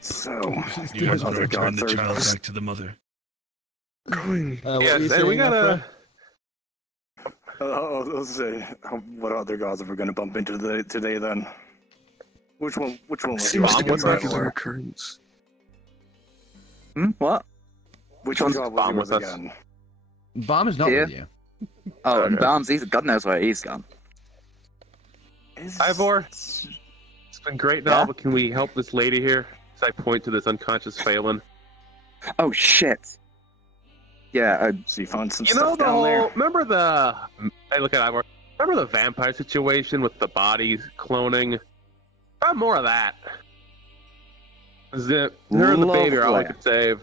So, You guys want to other return the gods are- child back to the mother? Going. What were Yes, you and we saying, gotta. Afra? What other gods are we going to bump into today then? Which one was Seems to be a yours? regular occurrence. What? Which one's god Bomb was with yours us? again? Bomb is not Here? with you. Oh, and Okay. Barnes, God knows where he's gone. Ivor, it's been great and Yeah? all, but can we help this lady here? As I point to this unconscious Phelan. Oh, shit. Yeah, So you found some You know stuff the down whole. there? Remember the. Hey, look at Ivor. Remember the vampire situation with the bodies cloning? More of that. Zip. Her and the baby are all I Lovely. could save.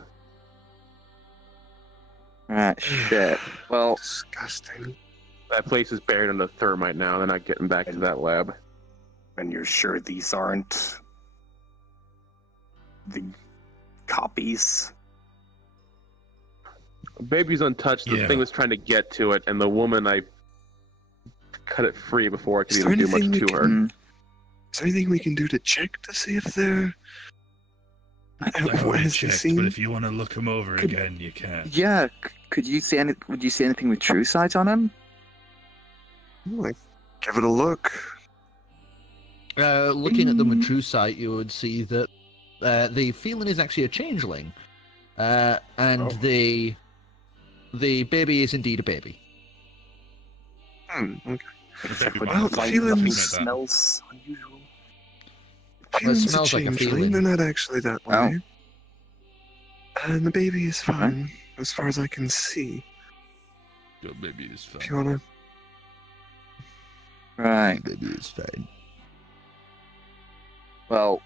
right, shit. Well, Disgusting. That place is buried under thermite now. They're not getting back to that lab. And you're sure these aren't the copies? Baby's untouched. The Yeah. thing was trying to get to it, and the woman, I cut it free before I could Is there even do much anything we to her. can- Is there anything we can do to check to see if they're... I What already has he checked, seen? but if you want to look him over Could- again, you can. yeah, could you see would you see anything with true sight on him? Like, give it a look. Looking at them with true sight, you would see that the feeling is actually a changeling, and the baby is indeed a baby. Okay. The Well, baby the feelings- nothing like that. Smells unusual. Feelings are smells like a changeling, feeling. they're not actually that Oh. way. And the baby is fine, as far as I can see. Your baby is fine. If you wanna... Right. Baby is fine. Well,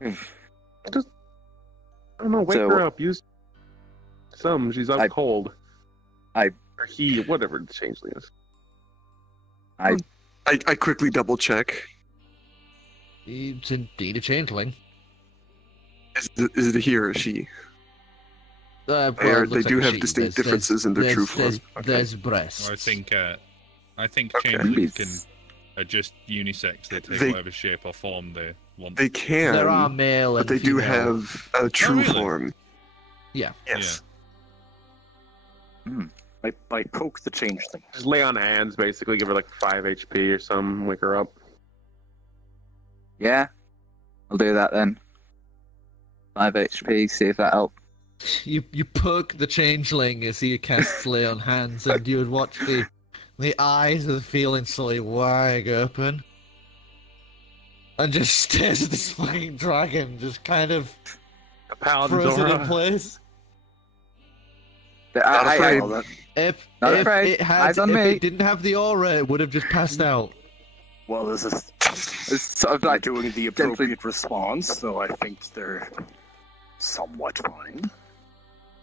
I don't know, wake So- her up. Use some. She's out I- cold. I- Or he, whatever the changeling is. I quickly double check. It's indeed a changeling. Is it a he or a she? Well, They it looks they do like a have she. distinct There's- differences in their there's- true form. There's, Okay. there's breasts. I think Okay. changelings can adjust unisex. They take They- whatever shape or form they want. They can, there are male but and they do female. have a true really? form. Yeah. Yes. I poke the changeling. Just lay on hands, basically. Give her like 5 HP or something. Wake her up. yeah, I'll do that then. 5 HP, see if that helps. You poke the changeling as he casts lay on hands, and you would watch the eyes of the feeling slowly wide open, and just stares at this fucking dragon, just kind of A paladin's frozen in aura. place. Not afraid. If Not if afraid. it had, Eyes on if me. it didn't have the aura, it would have just passed out. Well, this is It's sort of like like, doing the appropriate response, so I think they're somewhat fine.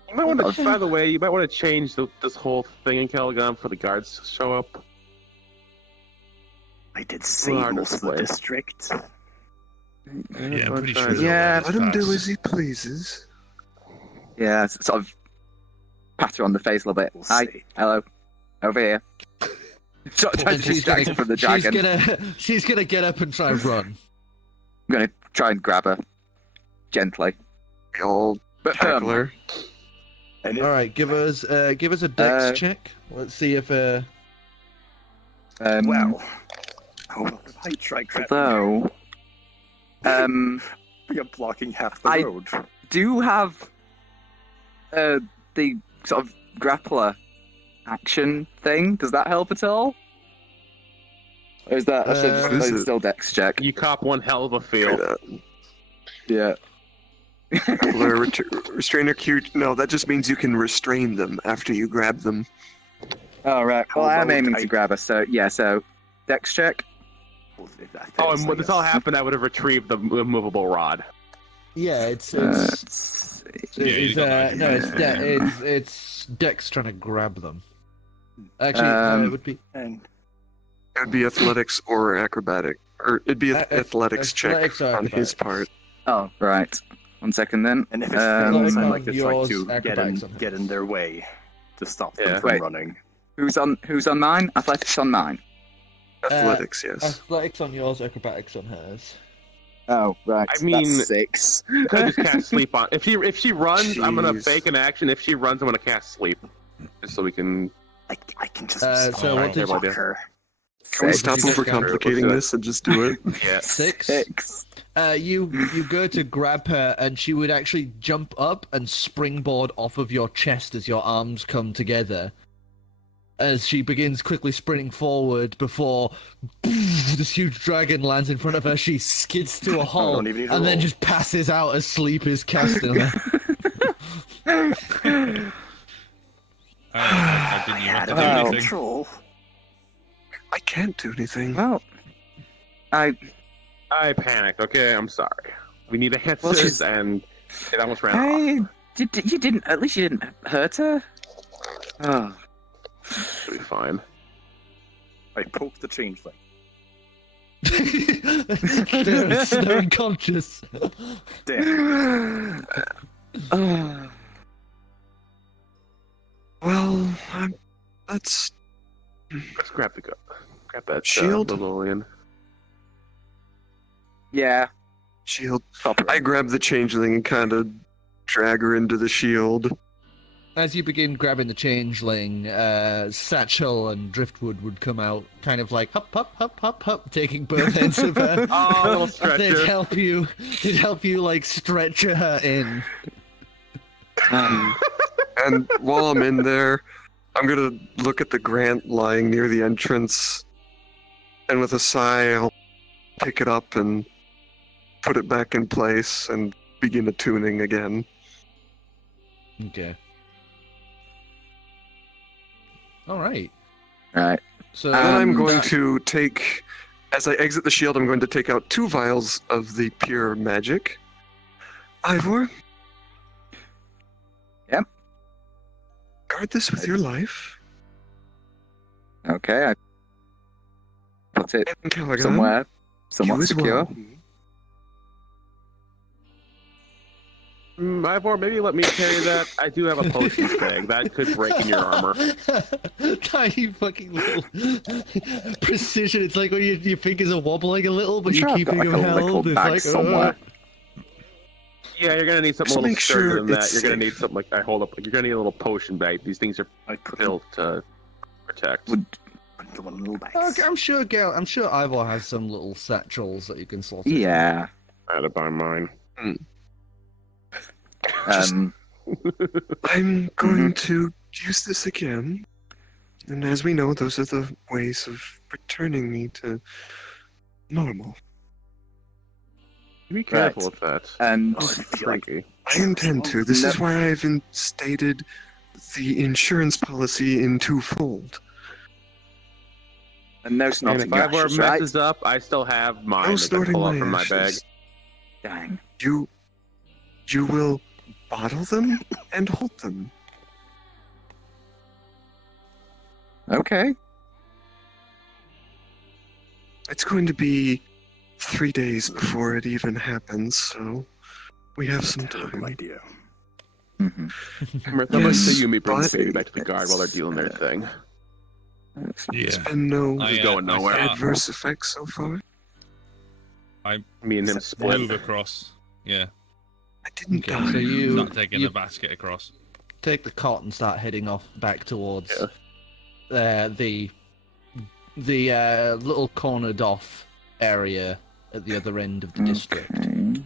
You might want to, by the way, you might want to change this whole thing in Calagon for the guards to show up. I did save Hard to most of the play. district. Yeah, I'm pretty sure. trying. Yeah. Let him do as he pleases. yeah, sort of pat her on the face a little bit. We'll Hi, see. hello, over here. Sort of trying And to distract her from the dragon. she's gonna get up and try and run. I'm gonna try and grab her gently, We all but tackle her. And if, All right, give us a dex check. Let's see if well, if I try grabbing though, you're blocking half the I- road. do have the sort of grappler action thing. Does that help at all? Or is that is it? still dex check? You cop one hell of a feel. Yeah. Restrainer Q. No, that just means you can restrain them after you grab them. Oh right. Well, How I'm about aiming I- to grab her. So yeah. So dex check. Well, if that Oh, fails, and I when this all guess. happened, I would have retrieved the movable rod. yeah, it's Let's see. Yeah, you got that. no, it's Dex trying to grab them. Actually, Um, it would be And It would be athletics or acrobatic, or it'd be an athletics check athletics or on his acrobatics. part. Oh right. 1 second then. if it Um, fails, I Like like to try yours, to acrobatics on get in their way to stop them Yeah. from Wait. running. Who's on mine? Athletics on mine. Athletics, yes. athletics on yours, acrobatics on hers. Oh right. I mean- that's 6. I just cast sleep on. If she runs, I'm gonna Jeez. fake an action. If she runs, I'm gonna cast sleep. Just so we can. I can just. So what did fuck you- her. Can we Six. stop overcomplicating this and just do it? Yeah. 6? 6. You go to grab her, and she would actually jump up and springboard off of your chest as your arms come together. As she begins quickly sprinting forward before this huge dragon lands in front of her, she skids to a halt don't even need to and then roll. just passes out as sleep is cast on her. I didn't even have to do Out of anything. control. I can't do anything. Well, I I panicked. Okay, I'm sorry. We need answers, Well, she's- and it almost ran off. you didn't. At least you didn't hurt her. Oh. It'll be fine. I poked the changeling. They're still unconscious. Damn. Oh. Well, let's Let's grab that Shield? Lilian. Yeah. shield. Copy. I grab the changeling and kind of drag her into the shield. As you begin grabbing the changeling, Satchel and Driftwood would come out, kind of like hop, hop, hop, hop, hop, taking both ends of her. Oh, little And stretcher. they'd help you like stretch her in. And while I'm in there, I'm gonna look at the grant lying near the entrance, and with a sigh, I'll pick it up and put it back in place and begin attuning again. Okay. All right. Right. So Then I'm going that- to take, as I exit the shield, I'm going to take out 2 vials of the pure magic. Ivor? Yep. Guard this with your life. Okay. I put it Ancalagon, somewhere, you somewhat as secure. well. Ivor, maybe let me carry that. I do have a potions bag. That could break in your armor. Tiny fucking little precision. It's like when your fingers are wobbling a little, but I'm you're sure I've keeping got, like, them a little held. It's bag like somewhere. Yeah, you're gonna need something Just a little make sturdier sure than that. it's You're gonna safe. need something like I hold up. You're gonna need a little potion bag. These things are I put built to protect. them in little bags. Okay, I'm sure Ivor has some little satchels that you can sort. Yeah. I had to buy mine. Um. I'm going to use this again. And as we know, those are the ways of returning me to normal. Be careful with that. And Oh, I feel like Frankie. I intend to. This is why I've instated the insurance policy in twofold. no And snorting if Ivor ashes, right? messes up, I still have mine. No that I can snorting pull out my from my bag. ashes. Dang. You will bottle them and hold them. Okay. It's going to be 3 days before it even happens, so we have some Terrible time. idea. Mm-hmm. Kamerth, I'd like to see you and me bring the but- baby back to the guard while they're doing their thing. There's Yeah. been no I, going nowhere. I adverse effects so far. Me and him split. move across. Yeah, I didn't Okay, so die. you not taking you the basket across. take the cot and start heading off back towards the little cornered off area at the other end of the district. Okay. And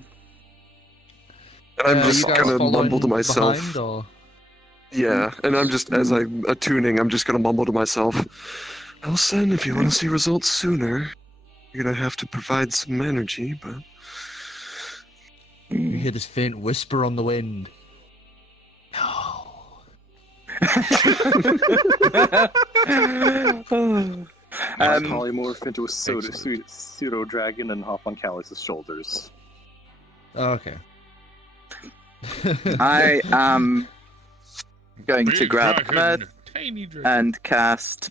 I'm just you guys gonna following mumble to myself. behind, or? Yeah, and I'm just, as I'm attuning, I'm just gonna mumble to myself. Well, son, if you want to see results sooner, you're gonna have to provide some energy, but... You hear this faint whisper on the wind. No. I polymorph into a pseudo dragon and hop on Calix's shoulders. Okay. I am going to Big grab dragon, Kamerth tiny dragon. and cast.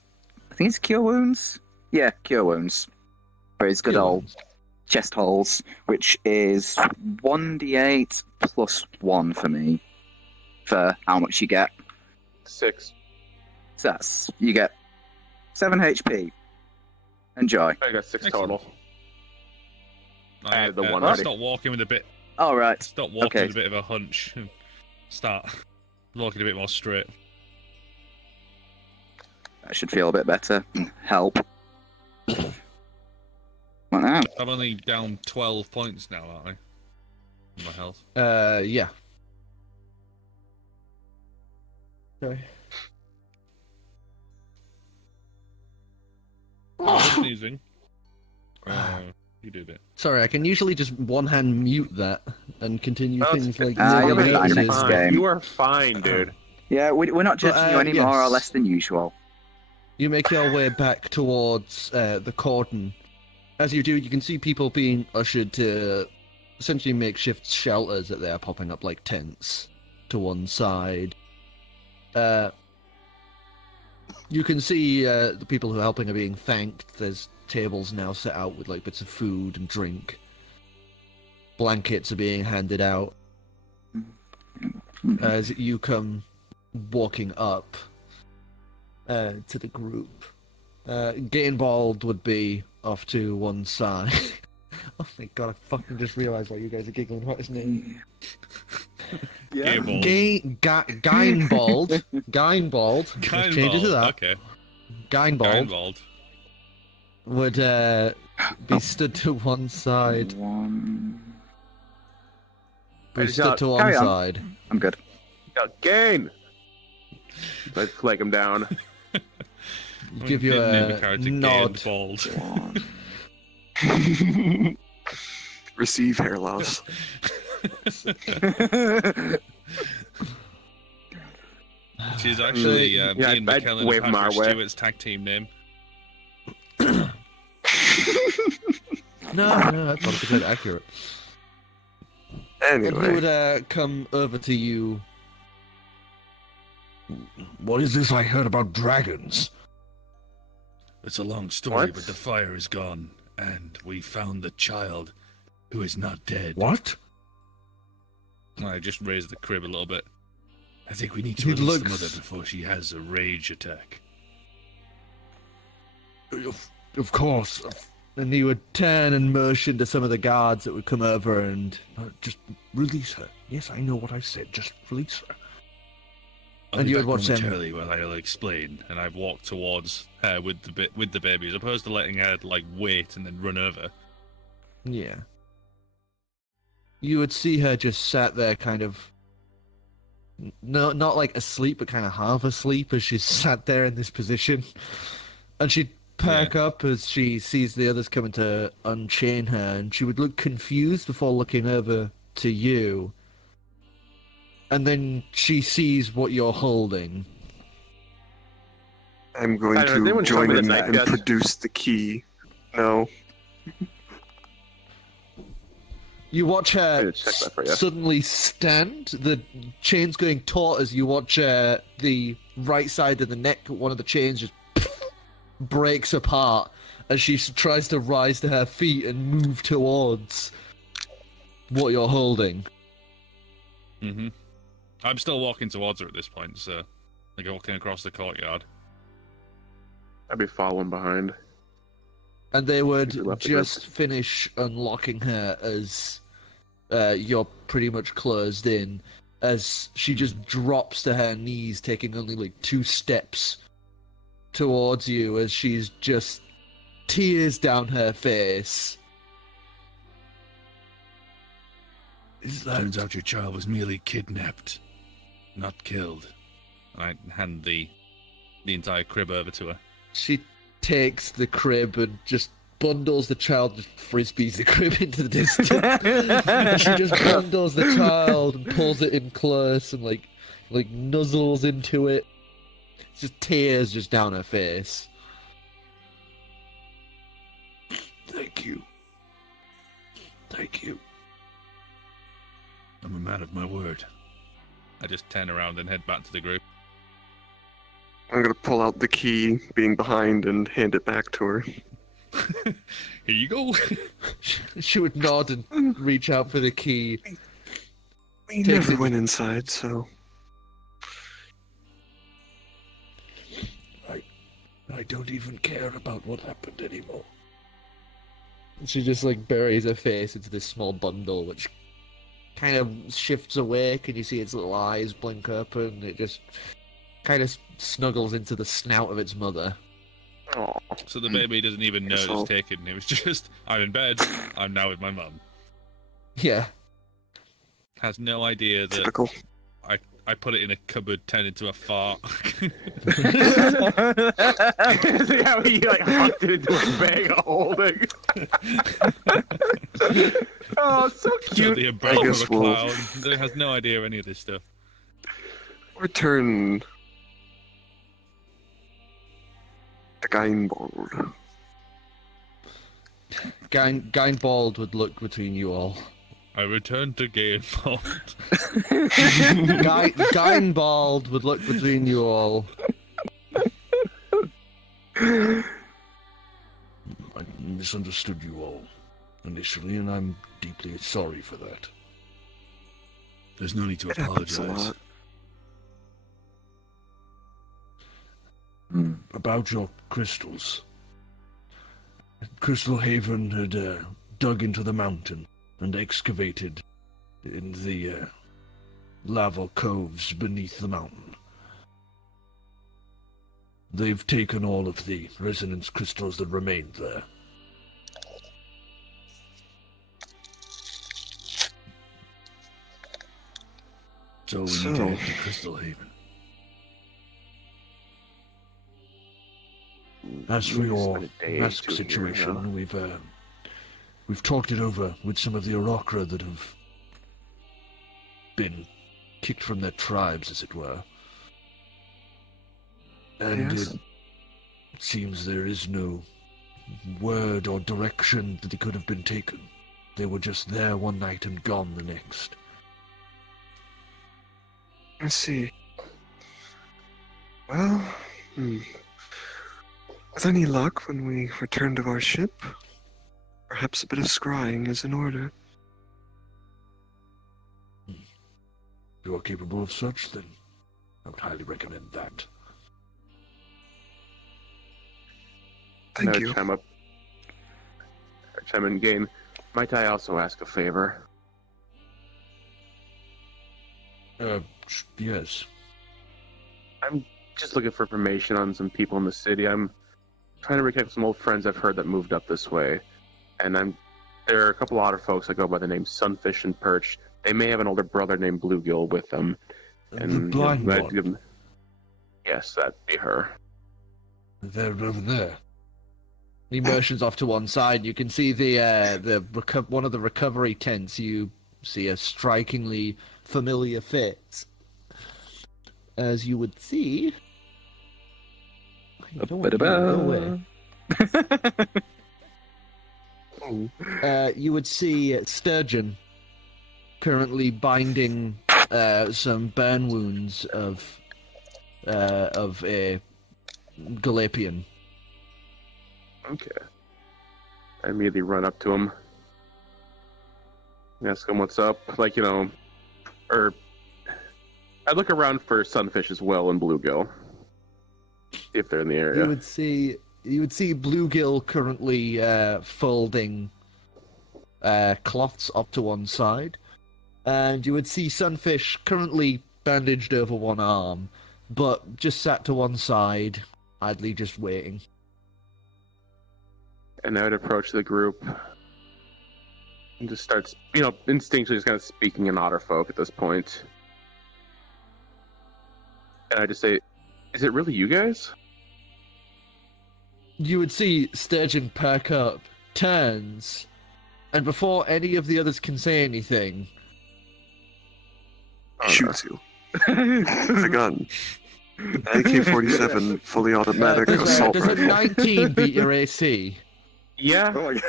I think it's Cure Wounds. Yeah, Cure Wounds. For his good Cure old Wounds. chest holes, which is 1d8 plus 1 for me. For how much you get. 6. So that's, you get 7 HP. Enjoy. I got 6 Excellent. total. I had the one I already. start walking with a bit. Alright. Stop walking Okay. with a bit of a hunch. Start walking a bit more straight. I should feel a bit better. Help. What now? I'm only down 12 points now, aren't I? On my health. Yeah. Sorry. I'm sneezing. You did it. Sorry, I can usually just one-hand mute that and continue things like... you'll be fine noises. next game. You are fine, dude. Yeah, we're not judging you any more or yes. less than usual. You make your way back towards the cordon. As you do, you can see people being ushered to essentially makeshift shelters that they are popping up like tents to one side. You can see the people who are helping are being thanked. There's tables now set out with like bits of food and drink. Blankets are being handed out. As you come walking up to the group. Gainbald would be off to one side. Oh my god, I fucking just realised why you guys are giggling. What is his name? Gainbald. Gainbald. Gainbald. Let's change it to that. Okay. Gainbald would be stood to one side. Be stood to one Carry on. side. I'm good. Gain! Let's flag him down. Give you a nod. Gainbald. Receive hair loss. Which is actually Ian McKellen wave and him our Patrick way. Stewart's tag team name. No, that's 100% accurate. And he Anyway, would come over to you. What is this I heard about dragons? It's a long story, What? but the fire is gone, and we found the child who is not dead. What? I just raised the crib a little bit. I think we need to He release the looks- mother before she has a rage attack. Of course. And he would turn and motion to some of the guards that would come over and... Just release her. Yes, I know what I said. Just release her. I'll And be you back would watch them. momentarily while I'll explain. And I walk towards her with the baby, as opposed to letting her like wait and then run over. Yeah. You would see her just sat there kind of... No, not like asleep, but kind of half asleep as she sat there in this position. And she'd perk up as she sees the others coming to unchain her, and she would look confused before looking over to you. And then she sees what you're holding. I'm going I don't know, they to wouldn't show join me the in night and guts. produce the key. No. You watch I'm her gonna check that for you. suddenly stand, the chains going taut as you watch the right side of the neck, one of the chains just breaks apart as she tries to rise to her feet and move towards what you're holding. Mm-hmm. I'm still walking towards her at this point, so like walking across the courtyard. I'd be following behind. And they would You left the just finish unlocking her as you're pretty much closed in, as she just drops to her knees, taking only like 2 steps towards you as she's just tears down her face. Turns out your child was merely kidnapped, not killed. And I hand the entire crib over to her. She takes the crib and just bundles the child, just frisbees the crib into the distance. And she just bundles the child and pulls it in close and like nuzzles into it. It's just tears just down her face. Thank you. Thank you. I'm a man of my word. I just turn around and head back to the group. I'm going to pull out the key, being behind, and hand it back to her. Here you go. She would nod and reach out for the key. We Takes never it. went inside, so... I don't even care about what happened anymore. She just like buries her face into this small bundle, which kind of shifts away. Can you see its little eyes blink open? It just kind of snuggles into the snout of its mother. Oh, So the baby doesn't even know So- it's taken. It was just, I'm in bed. I'm now with my mum. Yeah. Has no idea that typical. I put it in a cupboard, turned into a fart. See how he like hucked it into a bag of holding. Oh, so So cute. the umbrella guess from a we'll- cloud. It has no idea of any of this stuff. Return to Gainbold. Gainbald would look between you all. I returned to Gainbold. Gainbald would look between you all. I misunderstood you all initially, and I'm deeply sorry for that. There's no need to It happens a apologize. lot. About your crystals. Crystal Haven had dug into the mountain and excavated in the lava coves beneath the mountain. They've taken all of the resonance crystals that remained there. So we need to So- head to Crystal Haven. As for We your spent a day or mask two here, situation, we've talked it over with some of the Orokra that have been kicked from their tribes, as it were. And Yes. it seems there is no word or direction that it could have been taken. They were just there one night and gone the next. I see. Well, with any luck, when we return to our ship, perhaps a bit of scrying is in order. If you are capable of such, then I would highly recommend that. Thank Now you. Chime in again. Might I also ask a favor? Yes. I'm just looking for information on some people in the city. I'm trying to reconnect with some old friends I've heard that moved up this way. And there are a couple other folks that go by the name Sunfish and Perch. They may have an older brother named Bluegill with them. And The blind you know, I'd one. give them- Yes, that'd be her. They're over there. He motions off to one side. You can see one of the recovery tents. You see a strikingly familiar face. As you would see. You don't want to go away. You would see Sturgeon currently binding some burn wounds of a Galapian. Okay. I immediately run up to him. Ask him what's up. Like, or I look around for Sunfish as well and Bluegill. If they're in the area. You would see Bluegill currently folding cloths up to one side, and you would see Sunfish currently bandaged over one arm, but just sat to one side, idly just waiting. And I would approach the group and just start, instinctually just kind of speaking in Otterfolk at this point. And I just say, is it really you guys? You would see Sturgeon perk up, turns, and before any of the others can say anything, Shoots you. With a gun. AK-47, fully automatic assault does a rifle. 19 beat your AC? Yeah. Oh my god.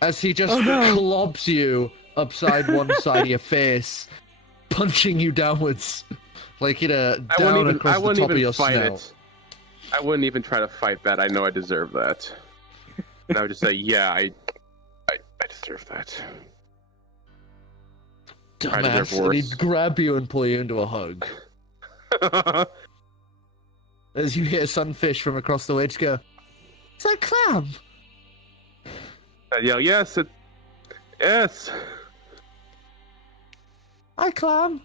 As he just clobs you upside one side of your face, punching you downwards, like down across the top of your fight snout. it. I wouldn't even try to fight that. I know I deserve that. And I would just say, yeah, I deserve that. I deserve Dumbass. And he'd worse. grab you and pull you into a hug. As you hear Sunfish from across the way, just go, "Is that Clam?" I yell, yes. Hi, Clam.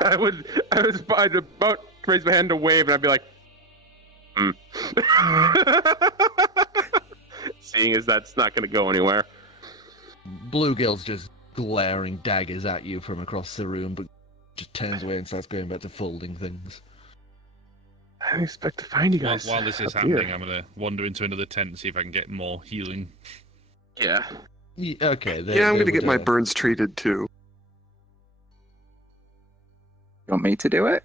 I was about raise my hand to wave, and I'd be like, Seeing as that's not going to go anywhere. Bluegill's just glaring daggers at you from across the room, but just turns away and starts going back to folding things. I didn't expect to find you guys. While this is up here. happening, I'm going to wander into another tent and see if I can get more healing. Yeah. Okay. Yeah, I'm going to get my burns treated too. You want me to do it?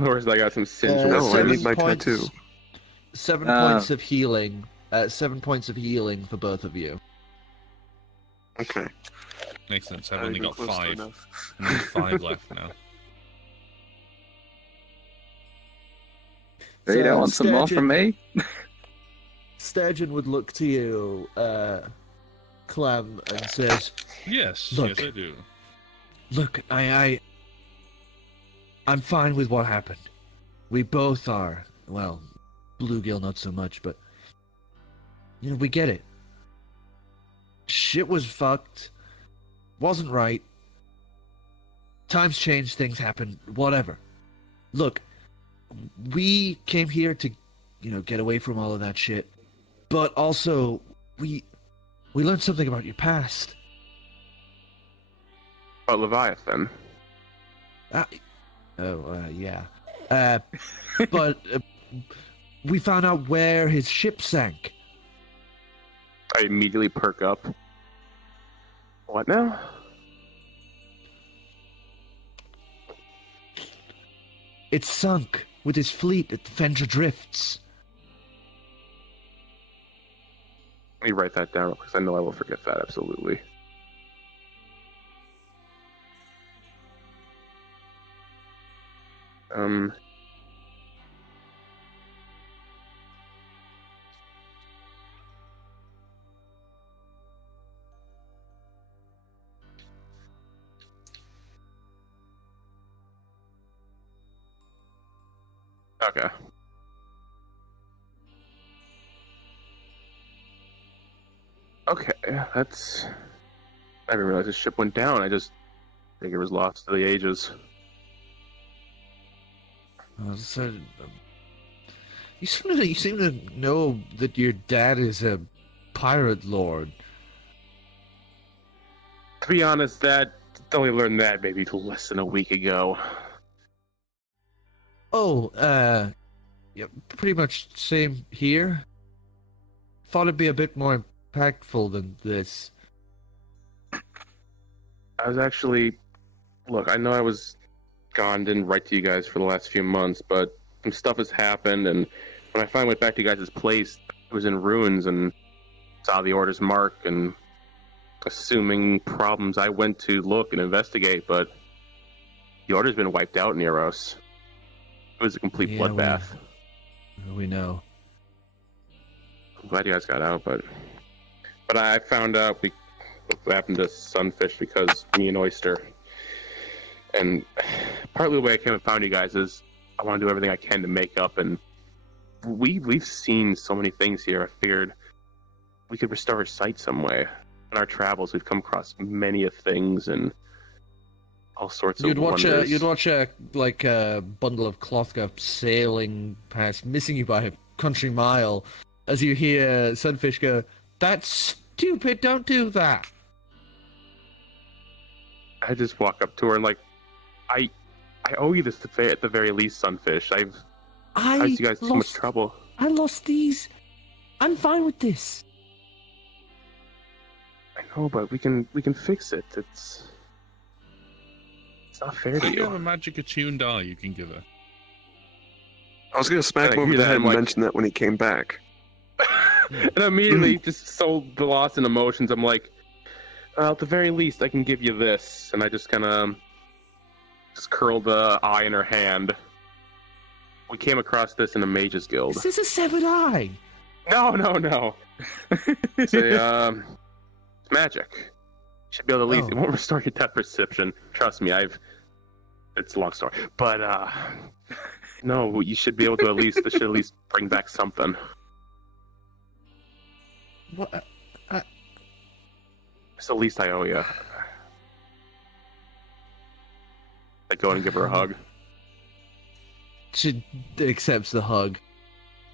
Or is I got some singe? No, I 7 need my points- tattoo. 7 points of healing. 7 points of healing for both of you. Okay. Excellent. So I've Not only even got close to 5. enough. And there's 5 left now. So you don't want some more from me? Sturgeon would look to you, Clem, and says, Yes, Look. yes I do. "Look, I'm fine with what happened. We both are. Well, Bluegill not so much, but we get it. Shit was fucked. Wasn't right. Times change, things happen, whatever. Look, we came here to, get away from all of that shit. But also, we learned something about your past. Oh, Leviathan. Yeah. But we found out where his ship sank. I immediately perk up. What now? It sunk with his fleet at the Fendra Drifts. Let me write that down because I know I will forget that, absolutely. Okay. Okay, that's... I didn't realize the ship went down. I just think it was lost to the ages. So, you seem to know that your dad is a pirate lord. To be honest, that only learned that maybe less than a week ago. Oh, yeah, pretty much same here. Thought it'd be a bit more impactful than this. I was actually... Look, I know I was gone, didn't write to you guys for the last few months, but some stuff has happened, and when I finally went back to you guys' place, it was in ruins, and saw the Order's mark, and assuming problems, I went to look and investigate, but the Order's been wiped out in Eros. It was a complete Yeah, bloodbath. We know. I'm glad you guys got out, but I found out what happened to Sunfish because me and Oyster. And partly the way I came and found you guys is I want to do everything I can to make up. And we've seen so many things here. I figured we could restore his sight some way. In our travels, we've come across many of things and all sorts of wonders. You'd watch a bundle of cloth go sailing past, missing you by a country mile, as you hear Sunfish go, "That's stupid! Don't do that." I just walk up to her and I owe you this at the very least, Sunfish. I've caused you guys too much trouble. I lost these. I'm fine with this. I know, but we can fix it. It's not fair to Do you have you. a magic attuned eye you can give her? I was going to smack I him over hear the that, head I'm and like- mention that when he came back. And immediately, just so lost in emotions, I'm like, at the very least, I can give you this. And I just kind of just curl the eye in her hand. We came across this in a Mage's Guild. This is a severed eye. No. It's it's magic. Should be able to at least... It Oh. won't restore your depth perception. Trust me, it's a long story. But, no, you should be able to this should at least bring back something. What? It's the least I owe you. I go and give her a hug. She accepts the hug.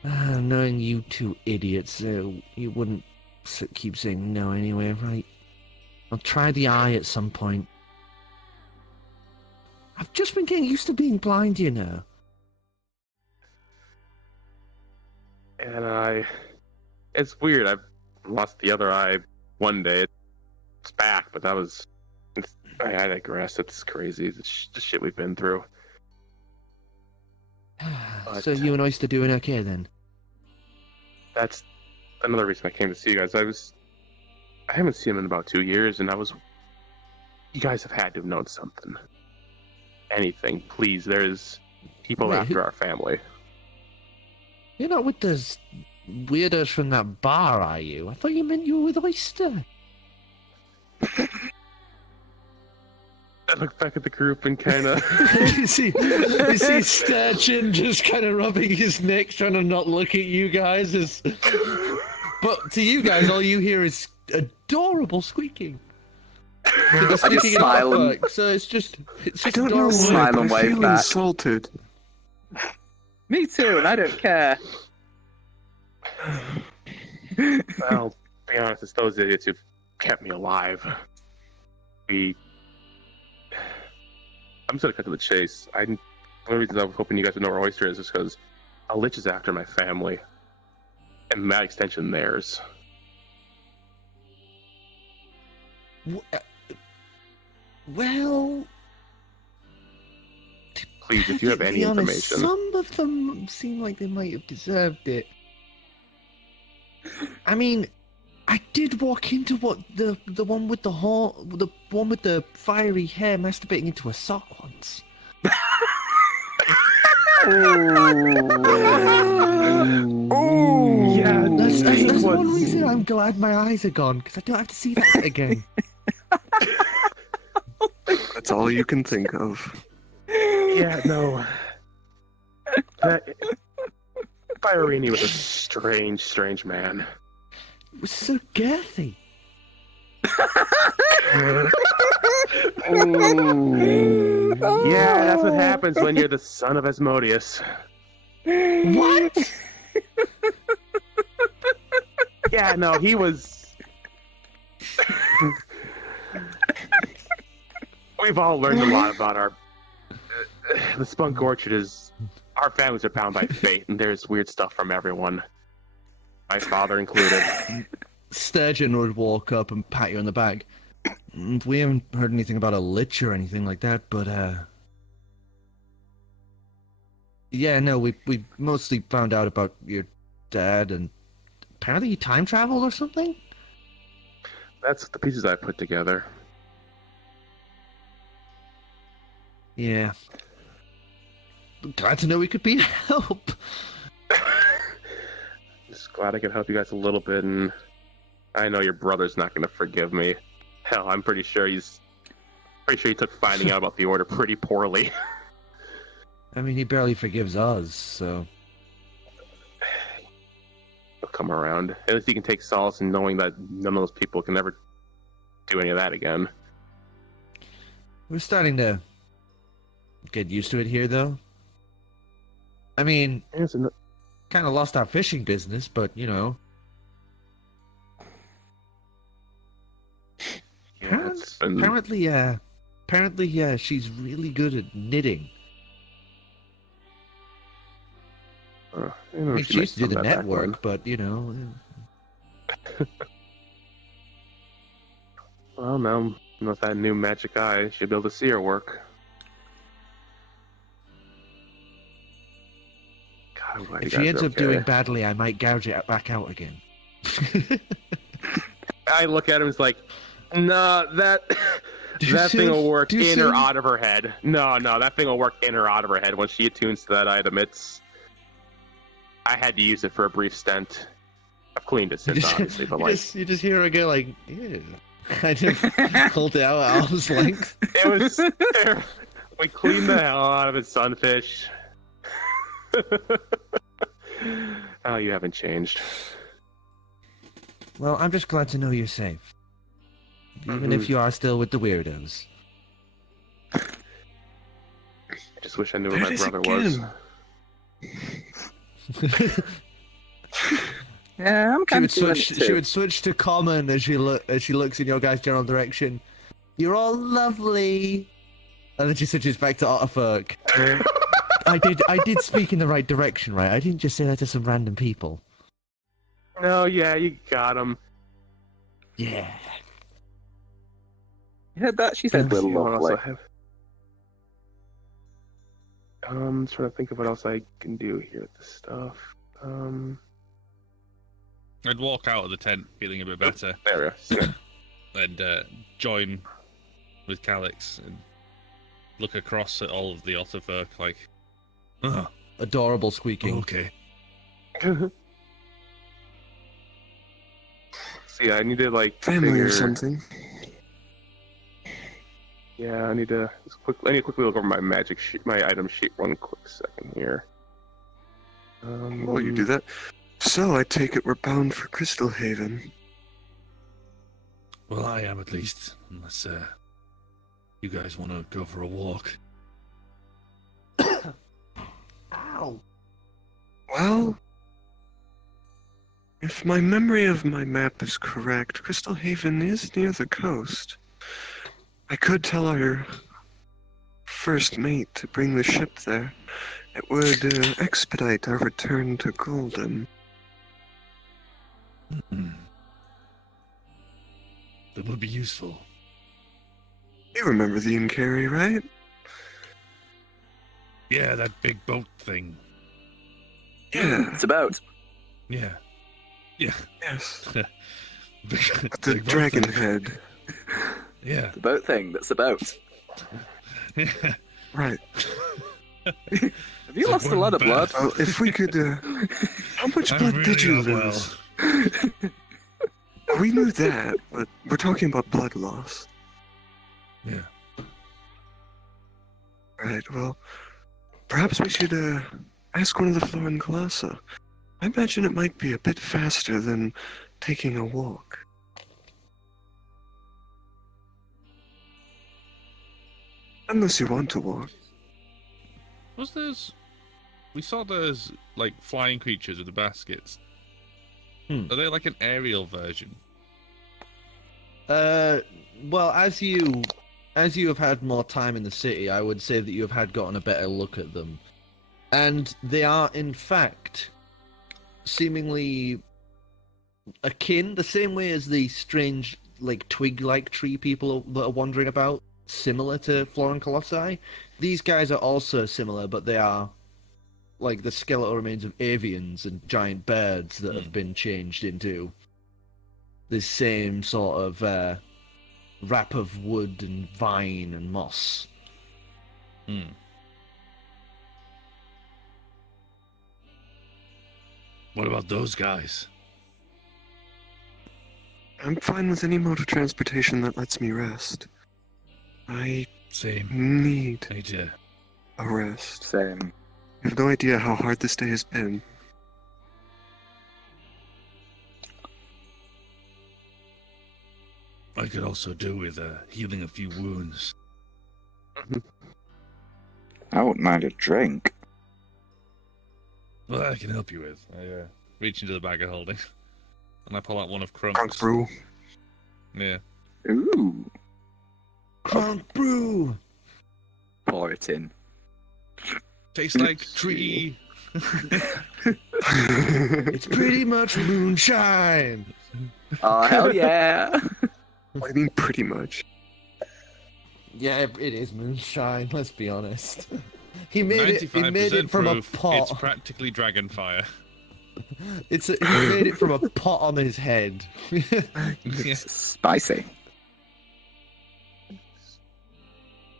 Knowing you two idiots, you wouldn't keep saying no anyway, right? I'll try the eye at some point. I've just been getting used to being blind, you know. And it's weird. I lost the other eye one day. It's back, but I digress. It's crazy. The shit we've been through. But So you and Oyster doing okay then? that's another reason I came to see you guys. I haven't seen him in about 2 years, and you guys have had to have known something. Anything, please. There's people Wait, after our family. You're not with those weirdos from that bar, are you? I thought you meant you were with Oyster. I look back at the group and kind of... you see Sturgeon just kind of rubbing his neck, trying to not look at you guys. But to you guys, all you hear is adorable squeaking. So I just smile and so it's just I don't know adorable. why, Smile but and I wave feel back. insulted. Me too, and I don't care. Well, to be honest, it's those idiots who've kept me alive. I'm just gonna cut to the chase. One of the reasons I was hoping you guys would know where Oyster is because a lich is after my family, and by extension theirs. Well, Please, if you have any perfectly honest, information. some of them seem like they might have deserved it. I mean, I did walk into the one with the one with the fiery hair masturbating into a sock once. Oh, yeah, That's one reason I'm glad my eyes are gone, because I don't have to see that again. That's all you can think of. Yeah, no. That Fiorini was a strange man. It was so girthy. Yeah, that's what happens when you're the son of Asmodeus. What? Yeah, no, he was... We've all learned a lot about our... the Spunk Orchard is... Our families are bound by fate, and there's weird stuff from everyone. My father included. Sturgeon would walk up and pat you on the back. We haven't heard anything about a lich or anything like that, but yeah, no, we mostly found out about your dad, and apparently he time traveled or something? That's the pieces I put together. Yeah. Glad to know we could be of help. Just glad I could help you guys a little bit, and I know your brother's not going to forgive me. Hell, I'm pretty sure he took finding out about the order pretty poorly. I mean, he barely forgives us, so... He'll come around. At least he can take solace in knowing that none of those people can ever do any of that again. We're starting to get used to it here, though. I mean, kind of lost our fishing business, but, you know... Yeah, Apparently, she's really good at knitting. I I mean, she used to do the network, but, you know... Well, now with that new magic eye, she'll be able to see her work. God, I'm glad If you she guys ends are up doing okay. badly, I might gouge it back out again. I look at him, it's like, nah, that thing will work in or out of her head. No, that thing will work in or out of her head once she attunes to that item. I had to use it for a brief stint. I've cleaned it since, obviously, but You just hear her go like, ew. I just pulled it out at arm's length. It was... We cleaned the hell out of it, sunfish. Oh, you haven't changed. Well, I'm just glad to know you're safe. Even if you are still with the weirdos. I just wish I knew where There my it is brother was. again. Yeah, I'm kind of feeling it too. She would switch to common as she looks in your guys' general direction. You're all lovely. And then she switches back to Otterfolk. I did speak in the right direction, right? I didn't just say that to some random people. No, yeah, you got him. Yeah. You heard that? She said we're lovely. I'm trying to think of what else I can do here with this stuff. I'd walk out of the tent feeling a bit better. There we go. And join with Calix and look across at all of the Otterfolk like, Oh, Adorable squeaking. okay. See, I need to like Family figure... or something. Yeah, I need to quickly look over my magic sheet, my item sheet. One quick second here. While you do that, so I take it we're bound for Crystal Haven. Well, I am at least, unless you guys want to go for a walk. Ow. Well, if my memory of my map is correct, Crystal Haven is near the coast. I could tell our first mate to bring the ship there. It would expedite our return to Golden. That would be useful. You remember the Incarry, right? Yeah, that big boat thing. Yeah. It's about. Yeah. Yeah. Yes. Big- With the big boat dragon thing. head. Yeah. The boat thing that's about. Yeah. Right. Have you lost a lot of blood? Well, if we could, how much blood I'm did really you unwell. lose? We knew that, but we're talking about blood loss. Yeah. Right, well, perhaps we should, ask one of the Florin Colossi. I imagine it might be a bit faster than taking a walk. Unless you want to walk. was there's... We saw those, like, flying creatures with the baskets. Are they like an aerial version? Well, as you have had more time in the city, I would say that you have gotten a better look at them. And they are, in fact, seemingly akin, the same way as the strange, like, twig-like tree people that are wandering about, similar to Florin Colossi. These guys are also similar, but they are like the skeletal remains of avians and giant birds that have been changed into this same sort of wrap of wood and vine and moss. What about those guys? I'm fine with any mode of transportation that lets me rest. I Same. need I need to... a rest. Same. You have no idea how hard this day has been. I could also do with healing a few wounds. I wouldn't mind a drink. Well, I can help you with. I reach into the bag of holding. And I pull out one of Drunk Crump's. brew. Yeah. Ooh. Crunk brew! Pour it in. Tastes like tree. It's pretty much moonshine! Oh, hell yeah! What do you mean, pretty much? Yeah, it is moonshine, let's be honest. He made 95% it from a proof, pot. It's practically dragon fire. He made it from a pot on his head. Spicy. Gets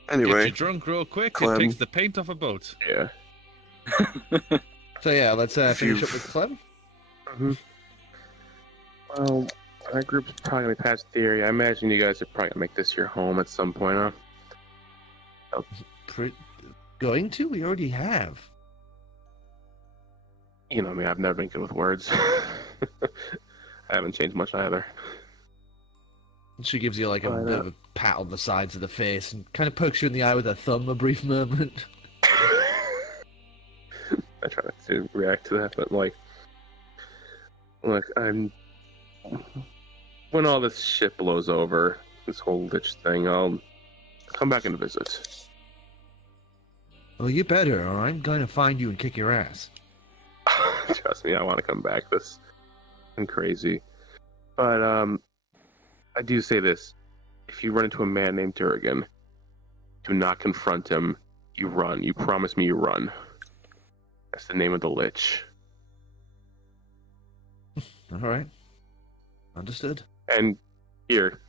Anyway, you drunk real quick, Clem. it takes the paint off a boat. Yeah. So yeah, let's finish up with Clem. Well, our group's probably gonna be past theory. I imagine you guys are probably gonna make this your home at some point, huh? Going to? We already have. You know me, I've never been good with words. I haven't changed much either. She gives you like a Why bit not? of a pat on the sides of the face and kind of pokes you in the eye with her thumb a brief moment. try not to react to that, but like, look, when all this shit blows over, this whole lich thing, I'll come back and visit. Well, you better, or I'm going to find you and kick your ass. Trust me, I want to come back. This I'm crazy. But I do say this. If you run into a man named Durgan, do not confront him. You run. You promise me you run. That's the name of the lich. Alright. Understood. And here,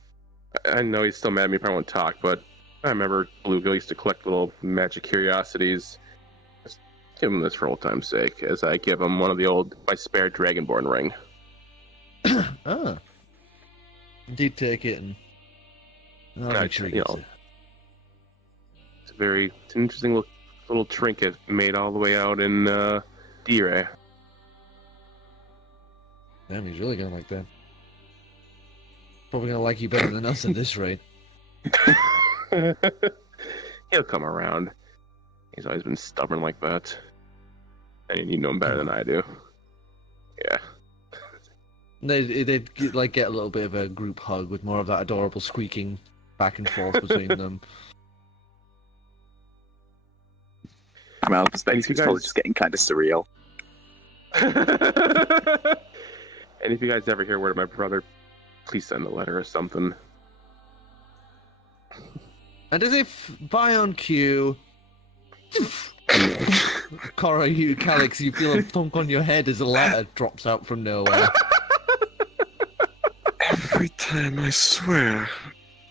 I know he's still mad at me, probably won't talk, but I remember Bluegill used to collect little magic curiosities. Just give him this for old time's sake, as I give him one of my spare Dragonborn ring. Ah. Indeed, take it and I'll make sure he gets it. It's an interesting little trinket made all the way out in D-Ray. Damn, he's really gonna like that. Probably gonna like you better than us at this rate. He'll come around. He's always been stubborn like that. And you know him better than I do. Yeah. They'd like get a little bit of a group hug with more of that adorable squeaking back and forth between them. From our perspective, it's probably just getting kind of surreal. And if you guys ever hear word of my brother, please send a letter or something. And as if by on cue, Korro, Calix, you feel a thunk on your head as a letter drops out from nowhere. Every time, I swear.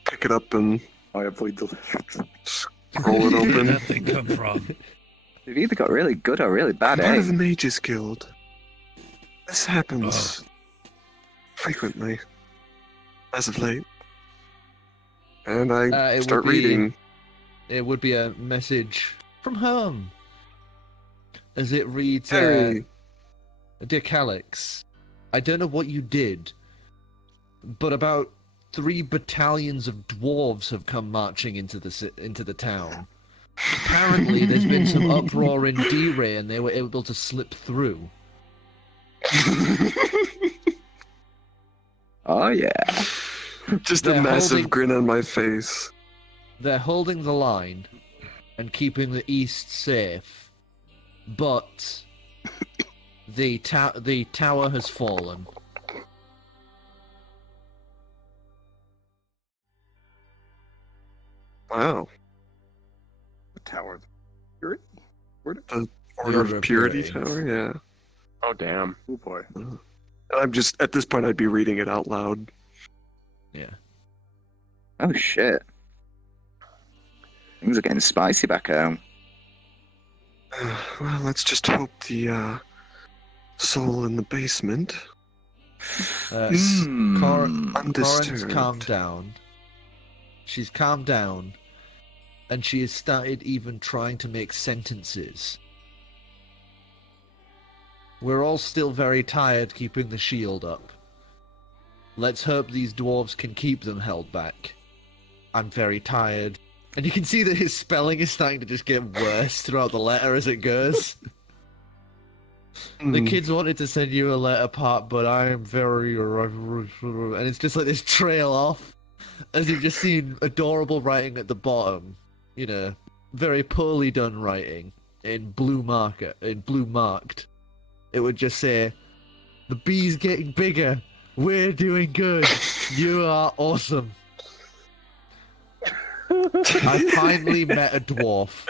Pick it up and I avoid the scroll it Where did open. that thing come from? They've either got really good or really bad, I'm part eh? of the Mages Guild. This happens frequently, as of late. And I it start would be- reading. It would be a message from home. As it reads, Hey, Dear Calix, I don't know what you did, but about 3 battalions of dwarves have come marching into the town. Apparently, there's been some uproar in D-Ray, and they were able to slip through. Oh, yeah. just a They're massive holding- grin on my face. They're holding the line and keeping the east safe, but the tower has fallen. Wow. The tower. Purity? Order Order of of Purity Purity. Tower, yeah. Oh, damn. Oh boy. I'm just, at this point, I'd be reading it out loud. Yeah. Oh, shit. Things are getting spicy back home. Well, let's just hope the soul in the basement Corin's undisturbed. calmed down. She's calmed down, and she has started even trying to make sentences. We're all still very tired keeping the shield up. Let's hope these dwarves can keep them held back. I'm very tired. And you can see that his spelling is starting to just get worse throughout the letter as it goes. The kids wanted to send you a letter, Pat, but I am very... And it's just like this trail off. As you've just seen adorable writing at the bottom. You know, very poorly done writing. In blue marked. It would just say, the bee's getting bigger. We're doing good. You are awesome. I finally met a dwarf.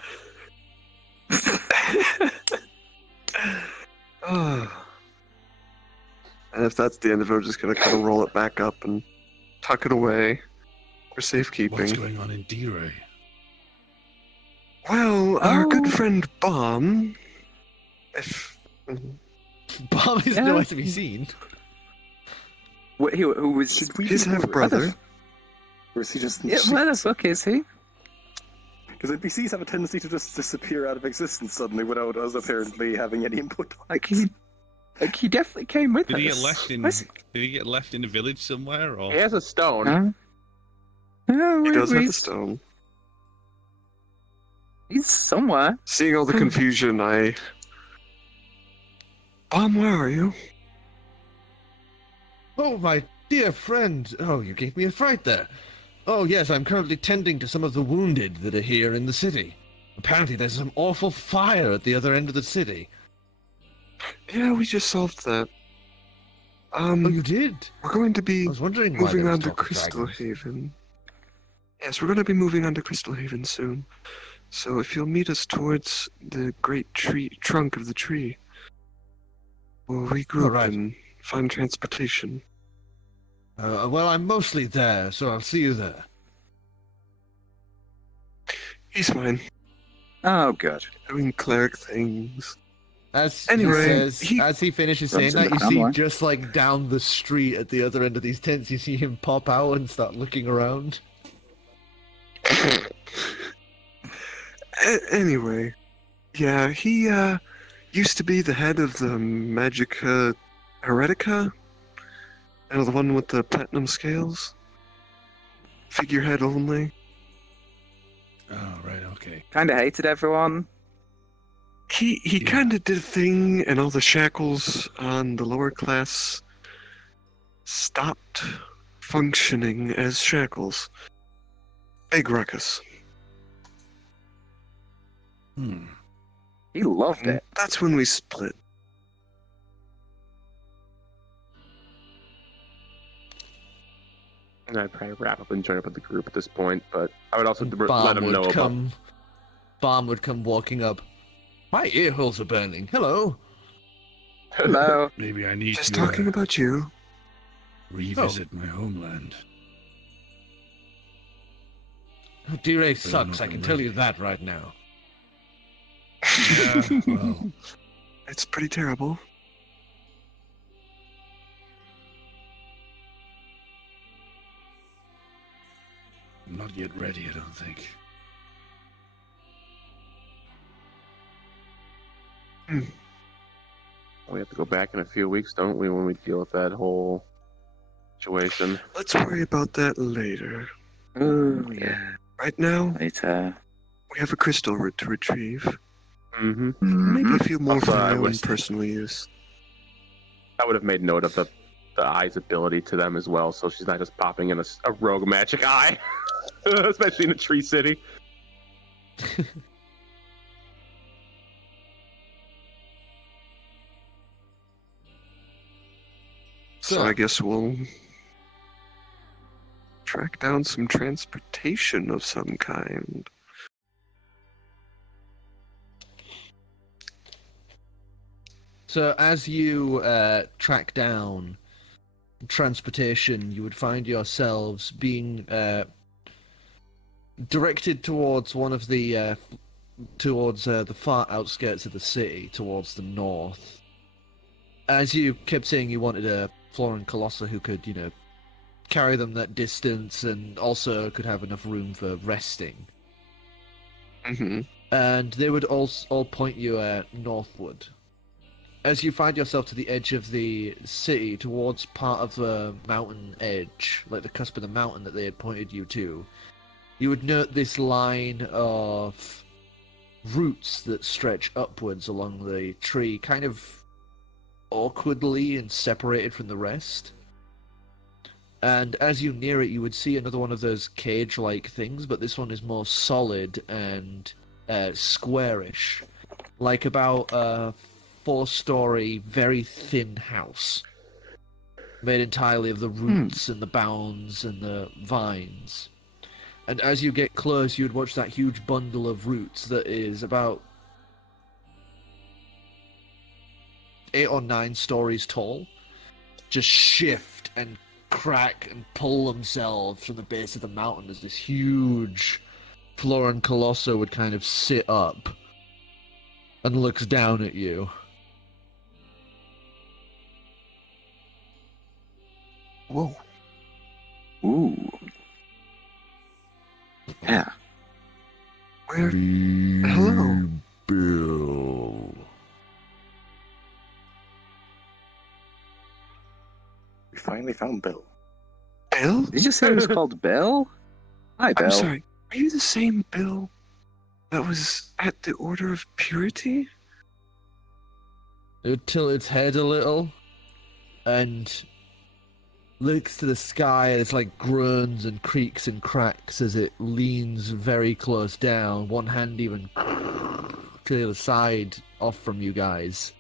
And if that's the end of it, we're just gonna kind of roll it back up and tuck it away for What's safekeeping. going on in D-Ray? Well, our good friend Bomb, if Bob is nowhere to be seen. Who was... his half-brother, Or is he just... Yeah, where the fuck is he? Because NPCs have a tendency to just disappear out of existence suddenly without us apparently having any input. Like, he definitely came with Did us. he get left in? Where's Did he get left in the village somewhere? Or He has a stone. Huh? Oh, he does have the he's, stone. he's somewhere. Seeing all the confusion, I Where are you? Oh, my dear friend. Oh, you gave me a fright there. Oh, yes, I'm currently tending to some of the wounded that are here in the city. Apparently there's some awful fire at the other end of the city. Yeah, we just solved that. Oh, you did? We're going to be I was wondering why moving there was on to talk of Crystal dragons. Haven. Yes, we're going to be moving on to Crystal Haven soon. So if you'll meet us towards the great trunk of the tree, we'll regroup Alright. and find transportation. Well, I'm mostly there, so I'll see you there. He's fine. Oh, good. Doing cleric things. As Anyway, as he finishes saying Runs in that, the you see family. just like down the street at the other end of these tents, you see him pop out and start looking around. Anyway, yeah, he used to be the head of the Magica Heretica. You know, the one with the platinum scales? Figurehead only. Oh, right, okay. Kind of hated everyone. He Yeah. kind of did a thing, and all the shackles on the lower class stopped functioning as shackles. Big ruckus. He loved it. That's when we split. And I'd probably wrap up and join up with the group at this point, but I would also let him know about... Bomb would come walking up. My ear holes are burning. Hello. Hello. Maybe I need Just to talking about you. revisit my homeland. Oh, D-Ray I'm sucks, not I can ready. tell you that right now. Yeah, well, It's pretty terrible. I'm not yet ready, I don't think. We have to go back in a few weeks, don't we, when we deal with that whole situation? Let's worry about that later. Oh, yeah. Right now, Later. we have a crystal to retrieve. Mm-hmm. Maybe a few more for I my own was- personal use. I would have made note of the eye's ability to them as well, so she's not just popping in a rogue magic eye, especially in a tree city. So I guess we'll track down some transportation of some kind. So as you track down transportation, you would find yourselves being directed towards one of the the far outskirts of the city, towards the north. As you kept saying, you wanted a Floran Colossus who could, carry them that distance and also could have enough room for resting. Mm-hmm. And they would all point you northward. As you find yourself to the edge of the city, towards part of the mountain edge, like the cusp of the mountain that they had pointed you to, you would note this line of roots that stretch upwards along the tree, kind of awkwardly and separated from the rest. And as you near it, you would see another one of those cage-like things, but this one is more solid and squarish, like about a 4-story, very thin house, made entirely of the roots and the bounds and the vines. And as you get close, you would watch that huge bundle of roots that is about 8 or 9 stories tall, just shift and crack and pull themselves from the base of the mountain as this huge Floran Colossus would kind of sit up and looks down at you. Whoa. Ooh. Yeah. Where? Hello. Bill. We finally found Bill. Bill? Did you just say it was called Bill? Hi, Bill. I'm sorry. Are you the same Bill that was at the Order of Purity? It would tilt its head a little, and looks to the sky, and it's like groans and creaks and cracks as it leans very close down, one hand even to the other side, off from you guys.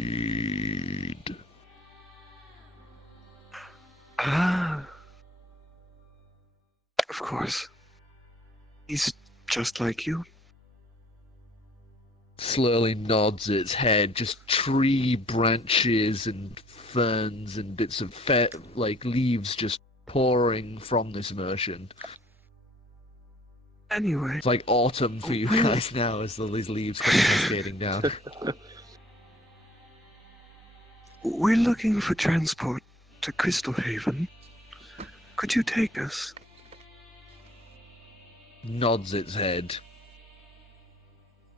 Seed. Ah. Of course. He's just like you. Slowly nods its head, just tree branches and ferns and bits of like leaves just pouring from this immersion. Anyway. It's like autumn for you guys now as these leaves come cascading down. We're looking for transport to Crystal Haven. Could you take us? Nods its head.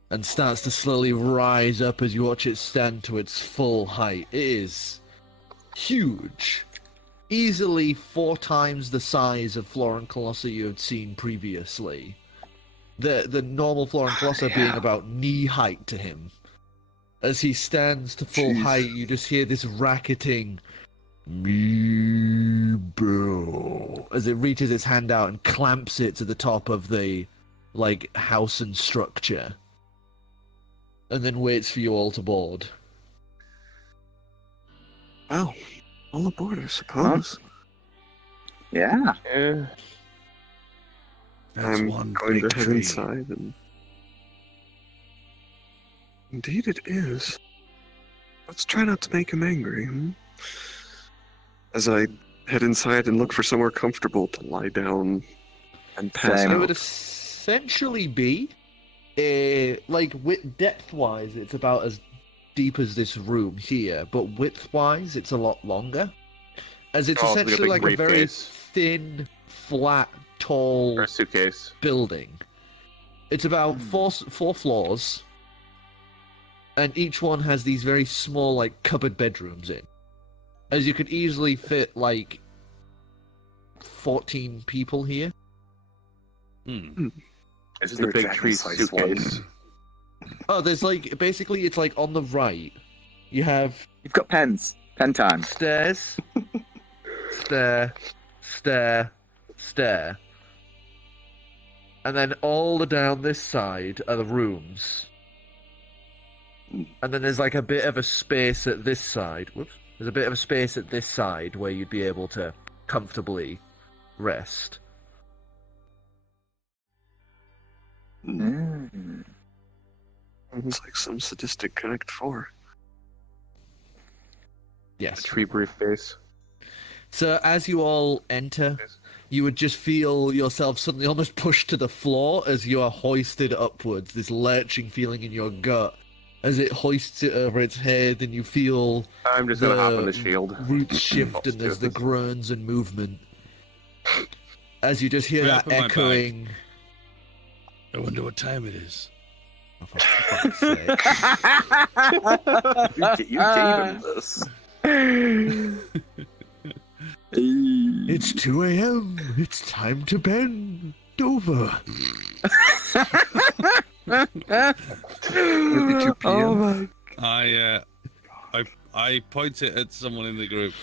And starts to slowly rise up as you watch it stand to its full height. It is huge. Easily 4 times the size of Floran Colossa you had seen previously. The normal Floran Colossa being about knee height to him. As he stands to full height, you just hear this racketing "Me Bill" as it reaches its hand out and clamps it to the top of the house and structure. And then waits for you all to board. Well, all aboard, I suppose. Yeah. That's I'm one going big to head tree. inside and... Indeed it is. Let's try not to make him angry, As I head inside and look for somewhere comfortable to lie down and pass Same. It out. would essentially be, depth-wise, it's about as deep as this room here, but width-wise, it's a lot longer. As it's essentially like a very thin, flat, tall Or a suitcase. building. It's about four floors, and each one has these very small, cupboard bedrooms in. As you could easily fit, 14 people here. This is the big tree suitcase. Oh, there's basically it's on the right. You have You've got pens. Pen time. stairs, stair, stair. And then all down this side are the rooms. And then there's a bit of a space at this side. Whoops. There's a bit of a space at this side where you'd be able to comfortably rest. It's like some sadistic Connect 4. Yes. A tree briefcase. So as you all enter, you would just feel yourself suddenly almost pushed to the floor as you are hoisted upwards, this lurching feeling in your gut as it hoists it over its head, and you feel I'm just gonna hop on the shield. roots shift and there's the groans and movement. As you just hear that Put my bag. echoing... I wonder what time it is. Oh, for fuck's sake. You gave him this. It's 2 a.m. It's time to bend over. Where did you pee him? I point it at someone in the group,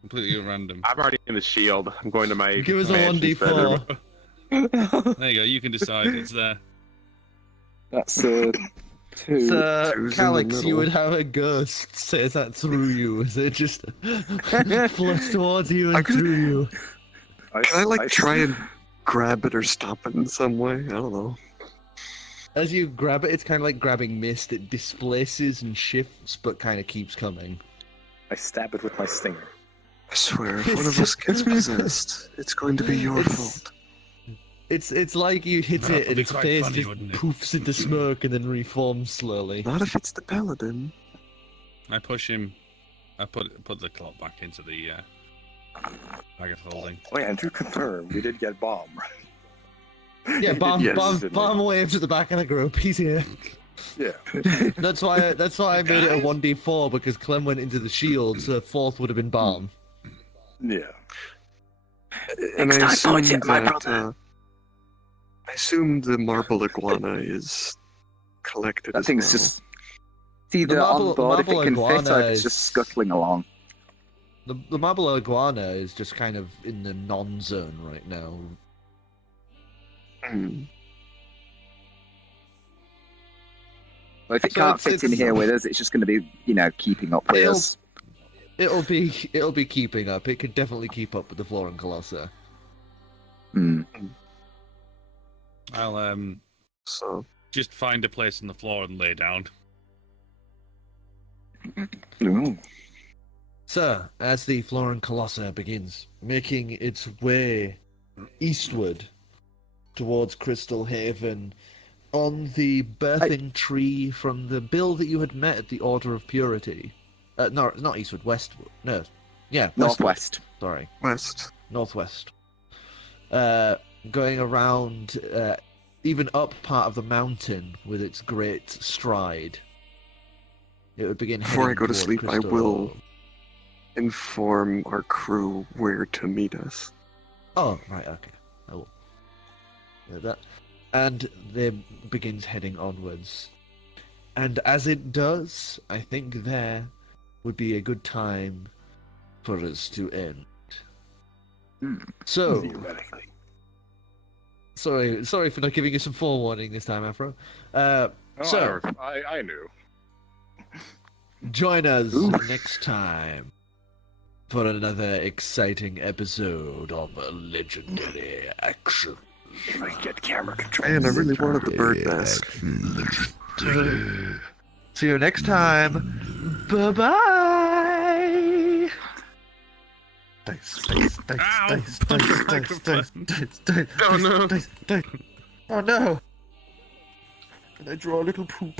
completely random. I'm already in the shield. I'm going to my. Give us a mansion's 1d4. bedroom. There you go. You can decide. It's there. That's 2. So, Two's in Calix, the you middle. would have a ghost says that through you, as it just floats towards you and could- through you. Can I try and grab it or stop it in some way? I don't know. As you grab it, it's kind of like grabbing mist. It displaces and shifts, but kind of keeps coming. I stab it with my stinger. I swear, if one of us gets possessed, it's going to be your It's- fault. It's like you hit That it would and be its quite face funny, just wouldn't it? poofs into smoke and then reforms slowly. Not if it's the Paladin. I push him. I put the clock back into the bag of holding. Oh yeah, and to confirm, we did get bomb, right? Yeah, Bomb Yes. waves at the back of the group. He's here. Yeah. That's why I made it a 1d4 because Clem went into the shield, so 4th would have been Bomb. Yeah. And I Next time, assume point it at my that, brother. I assume the marble iguana is collected That as thing's well. just it's either marble- on board if marble it can fit, iguana or if it's is- just scuttling along. The marble iguana is just kind of in the non-zone right now. Hmm. Well, if it So can't it's- fit in it's- here with us, it's just going to be, keeping up with It'll- us. It'll be keeping up. It could definitely keep up with the Floran Colossi. Hmm. I'll So, just find a place on the floor and lay down. Ooh. So, as the Floran Colossi begins making its way eastward towards Crystal Haven, on the birthing tree from the bill that you had met at the Order of Purity. No, not eastward, westward. No, yeah, westward. Northwest. Sorry, west. northwest. Going around, even up part of the mountain with its great stride. It would begin. Before I heading go to toward sleep, I Crystal- will inform our crew where to meet us. Oh, right, okay. I will. Yeah, that. And it begins heading onwards. And as it does, I think there would be a good time for us to end. So, Theoretically. sorry for not giving you some forewarning this time, Afro. So, I knew. join us next time for another exciting episode of Legendary Action. If I get camera control. Man, I really wanted the bird mask. See you next time. Bye-bye. Dice, dice, dice, Ow! dice, Punch dice, the dice, microphone. dice, dice, Oh, no. dice, dice. Oh no! Can I draw a little poop?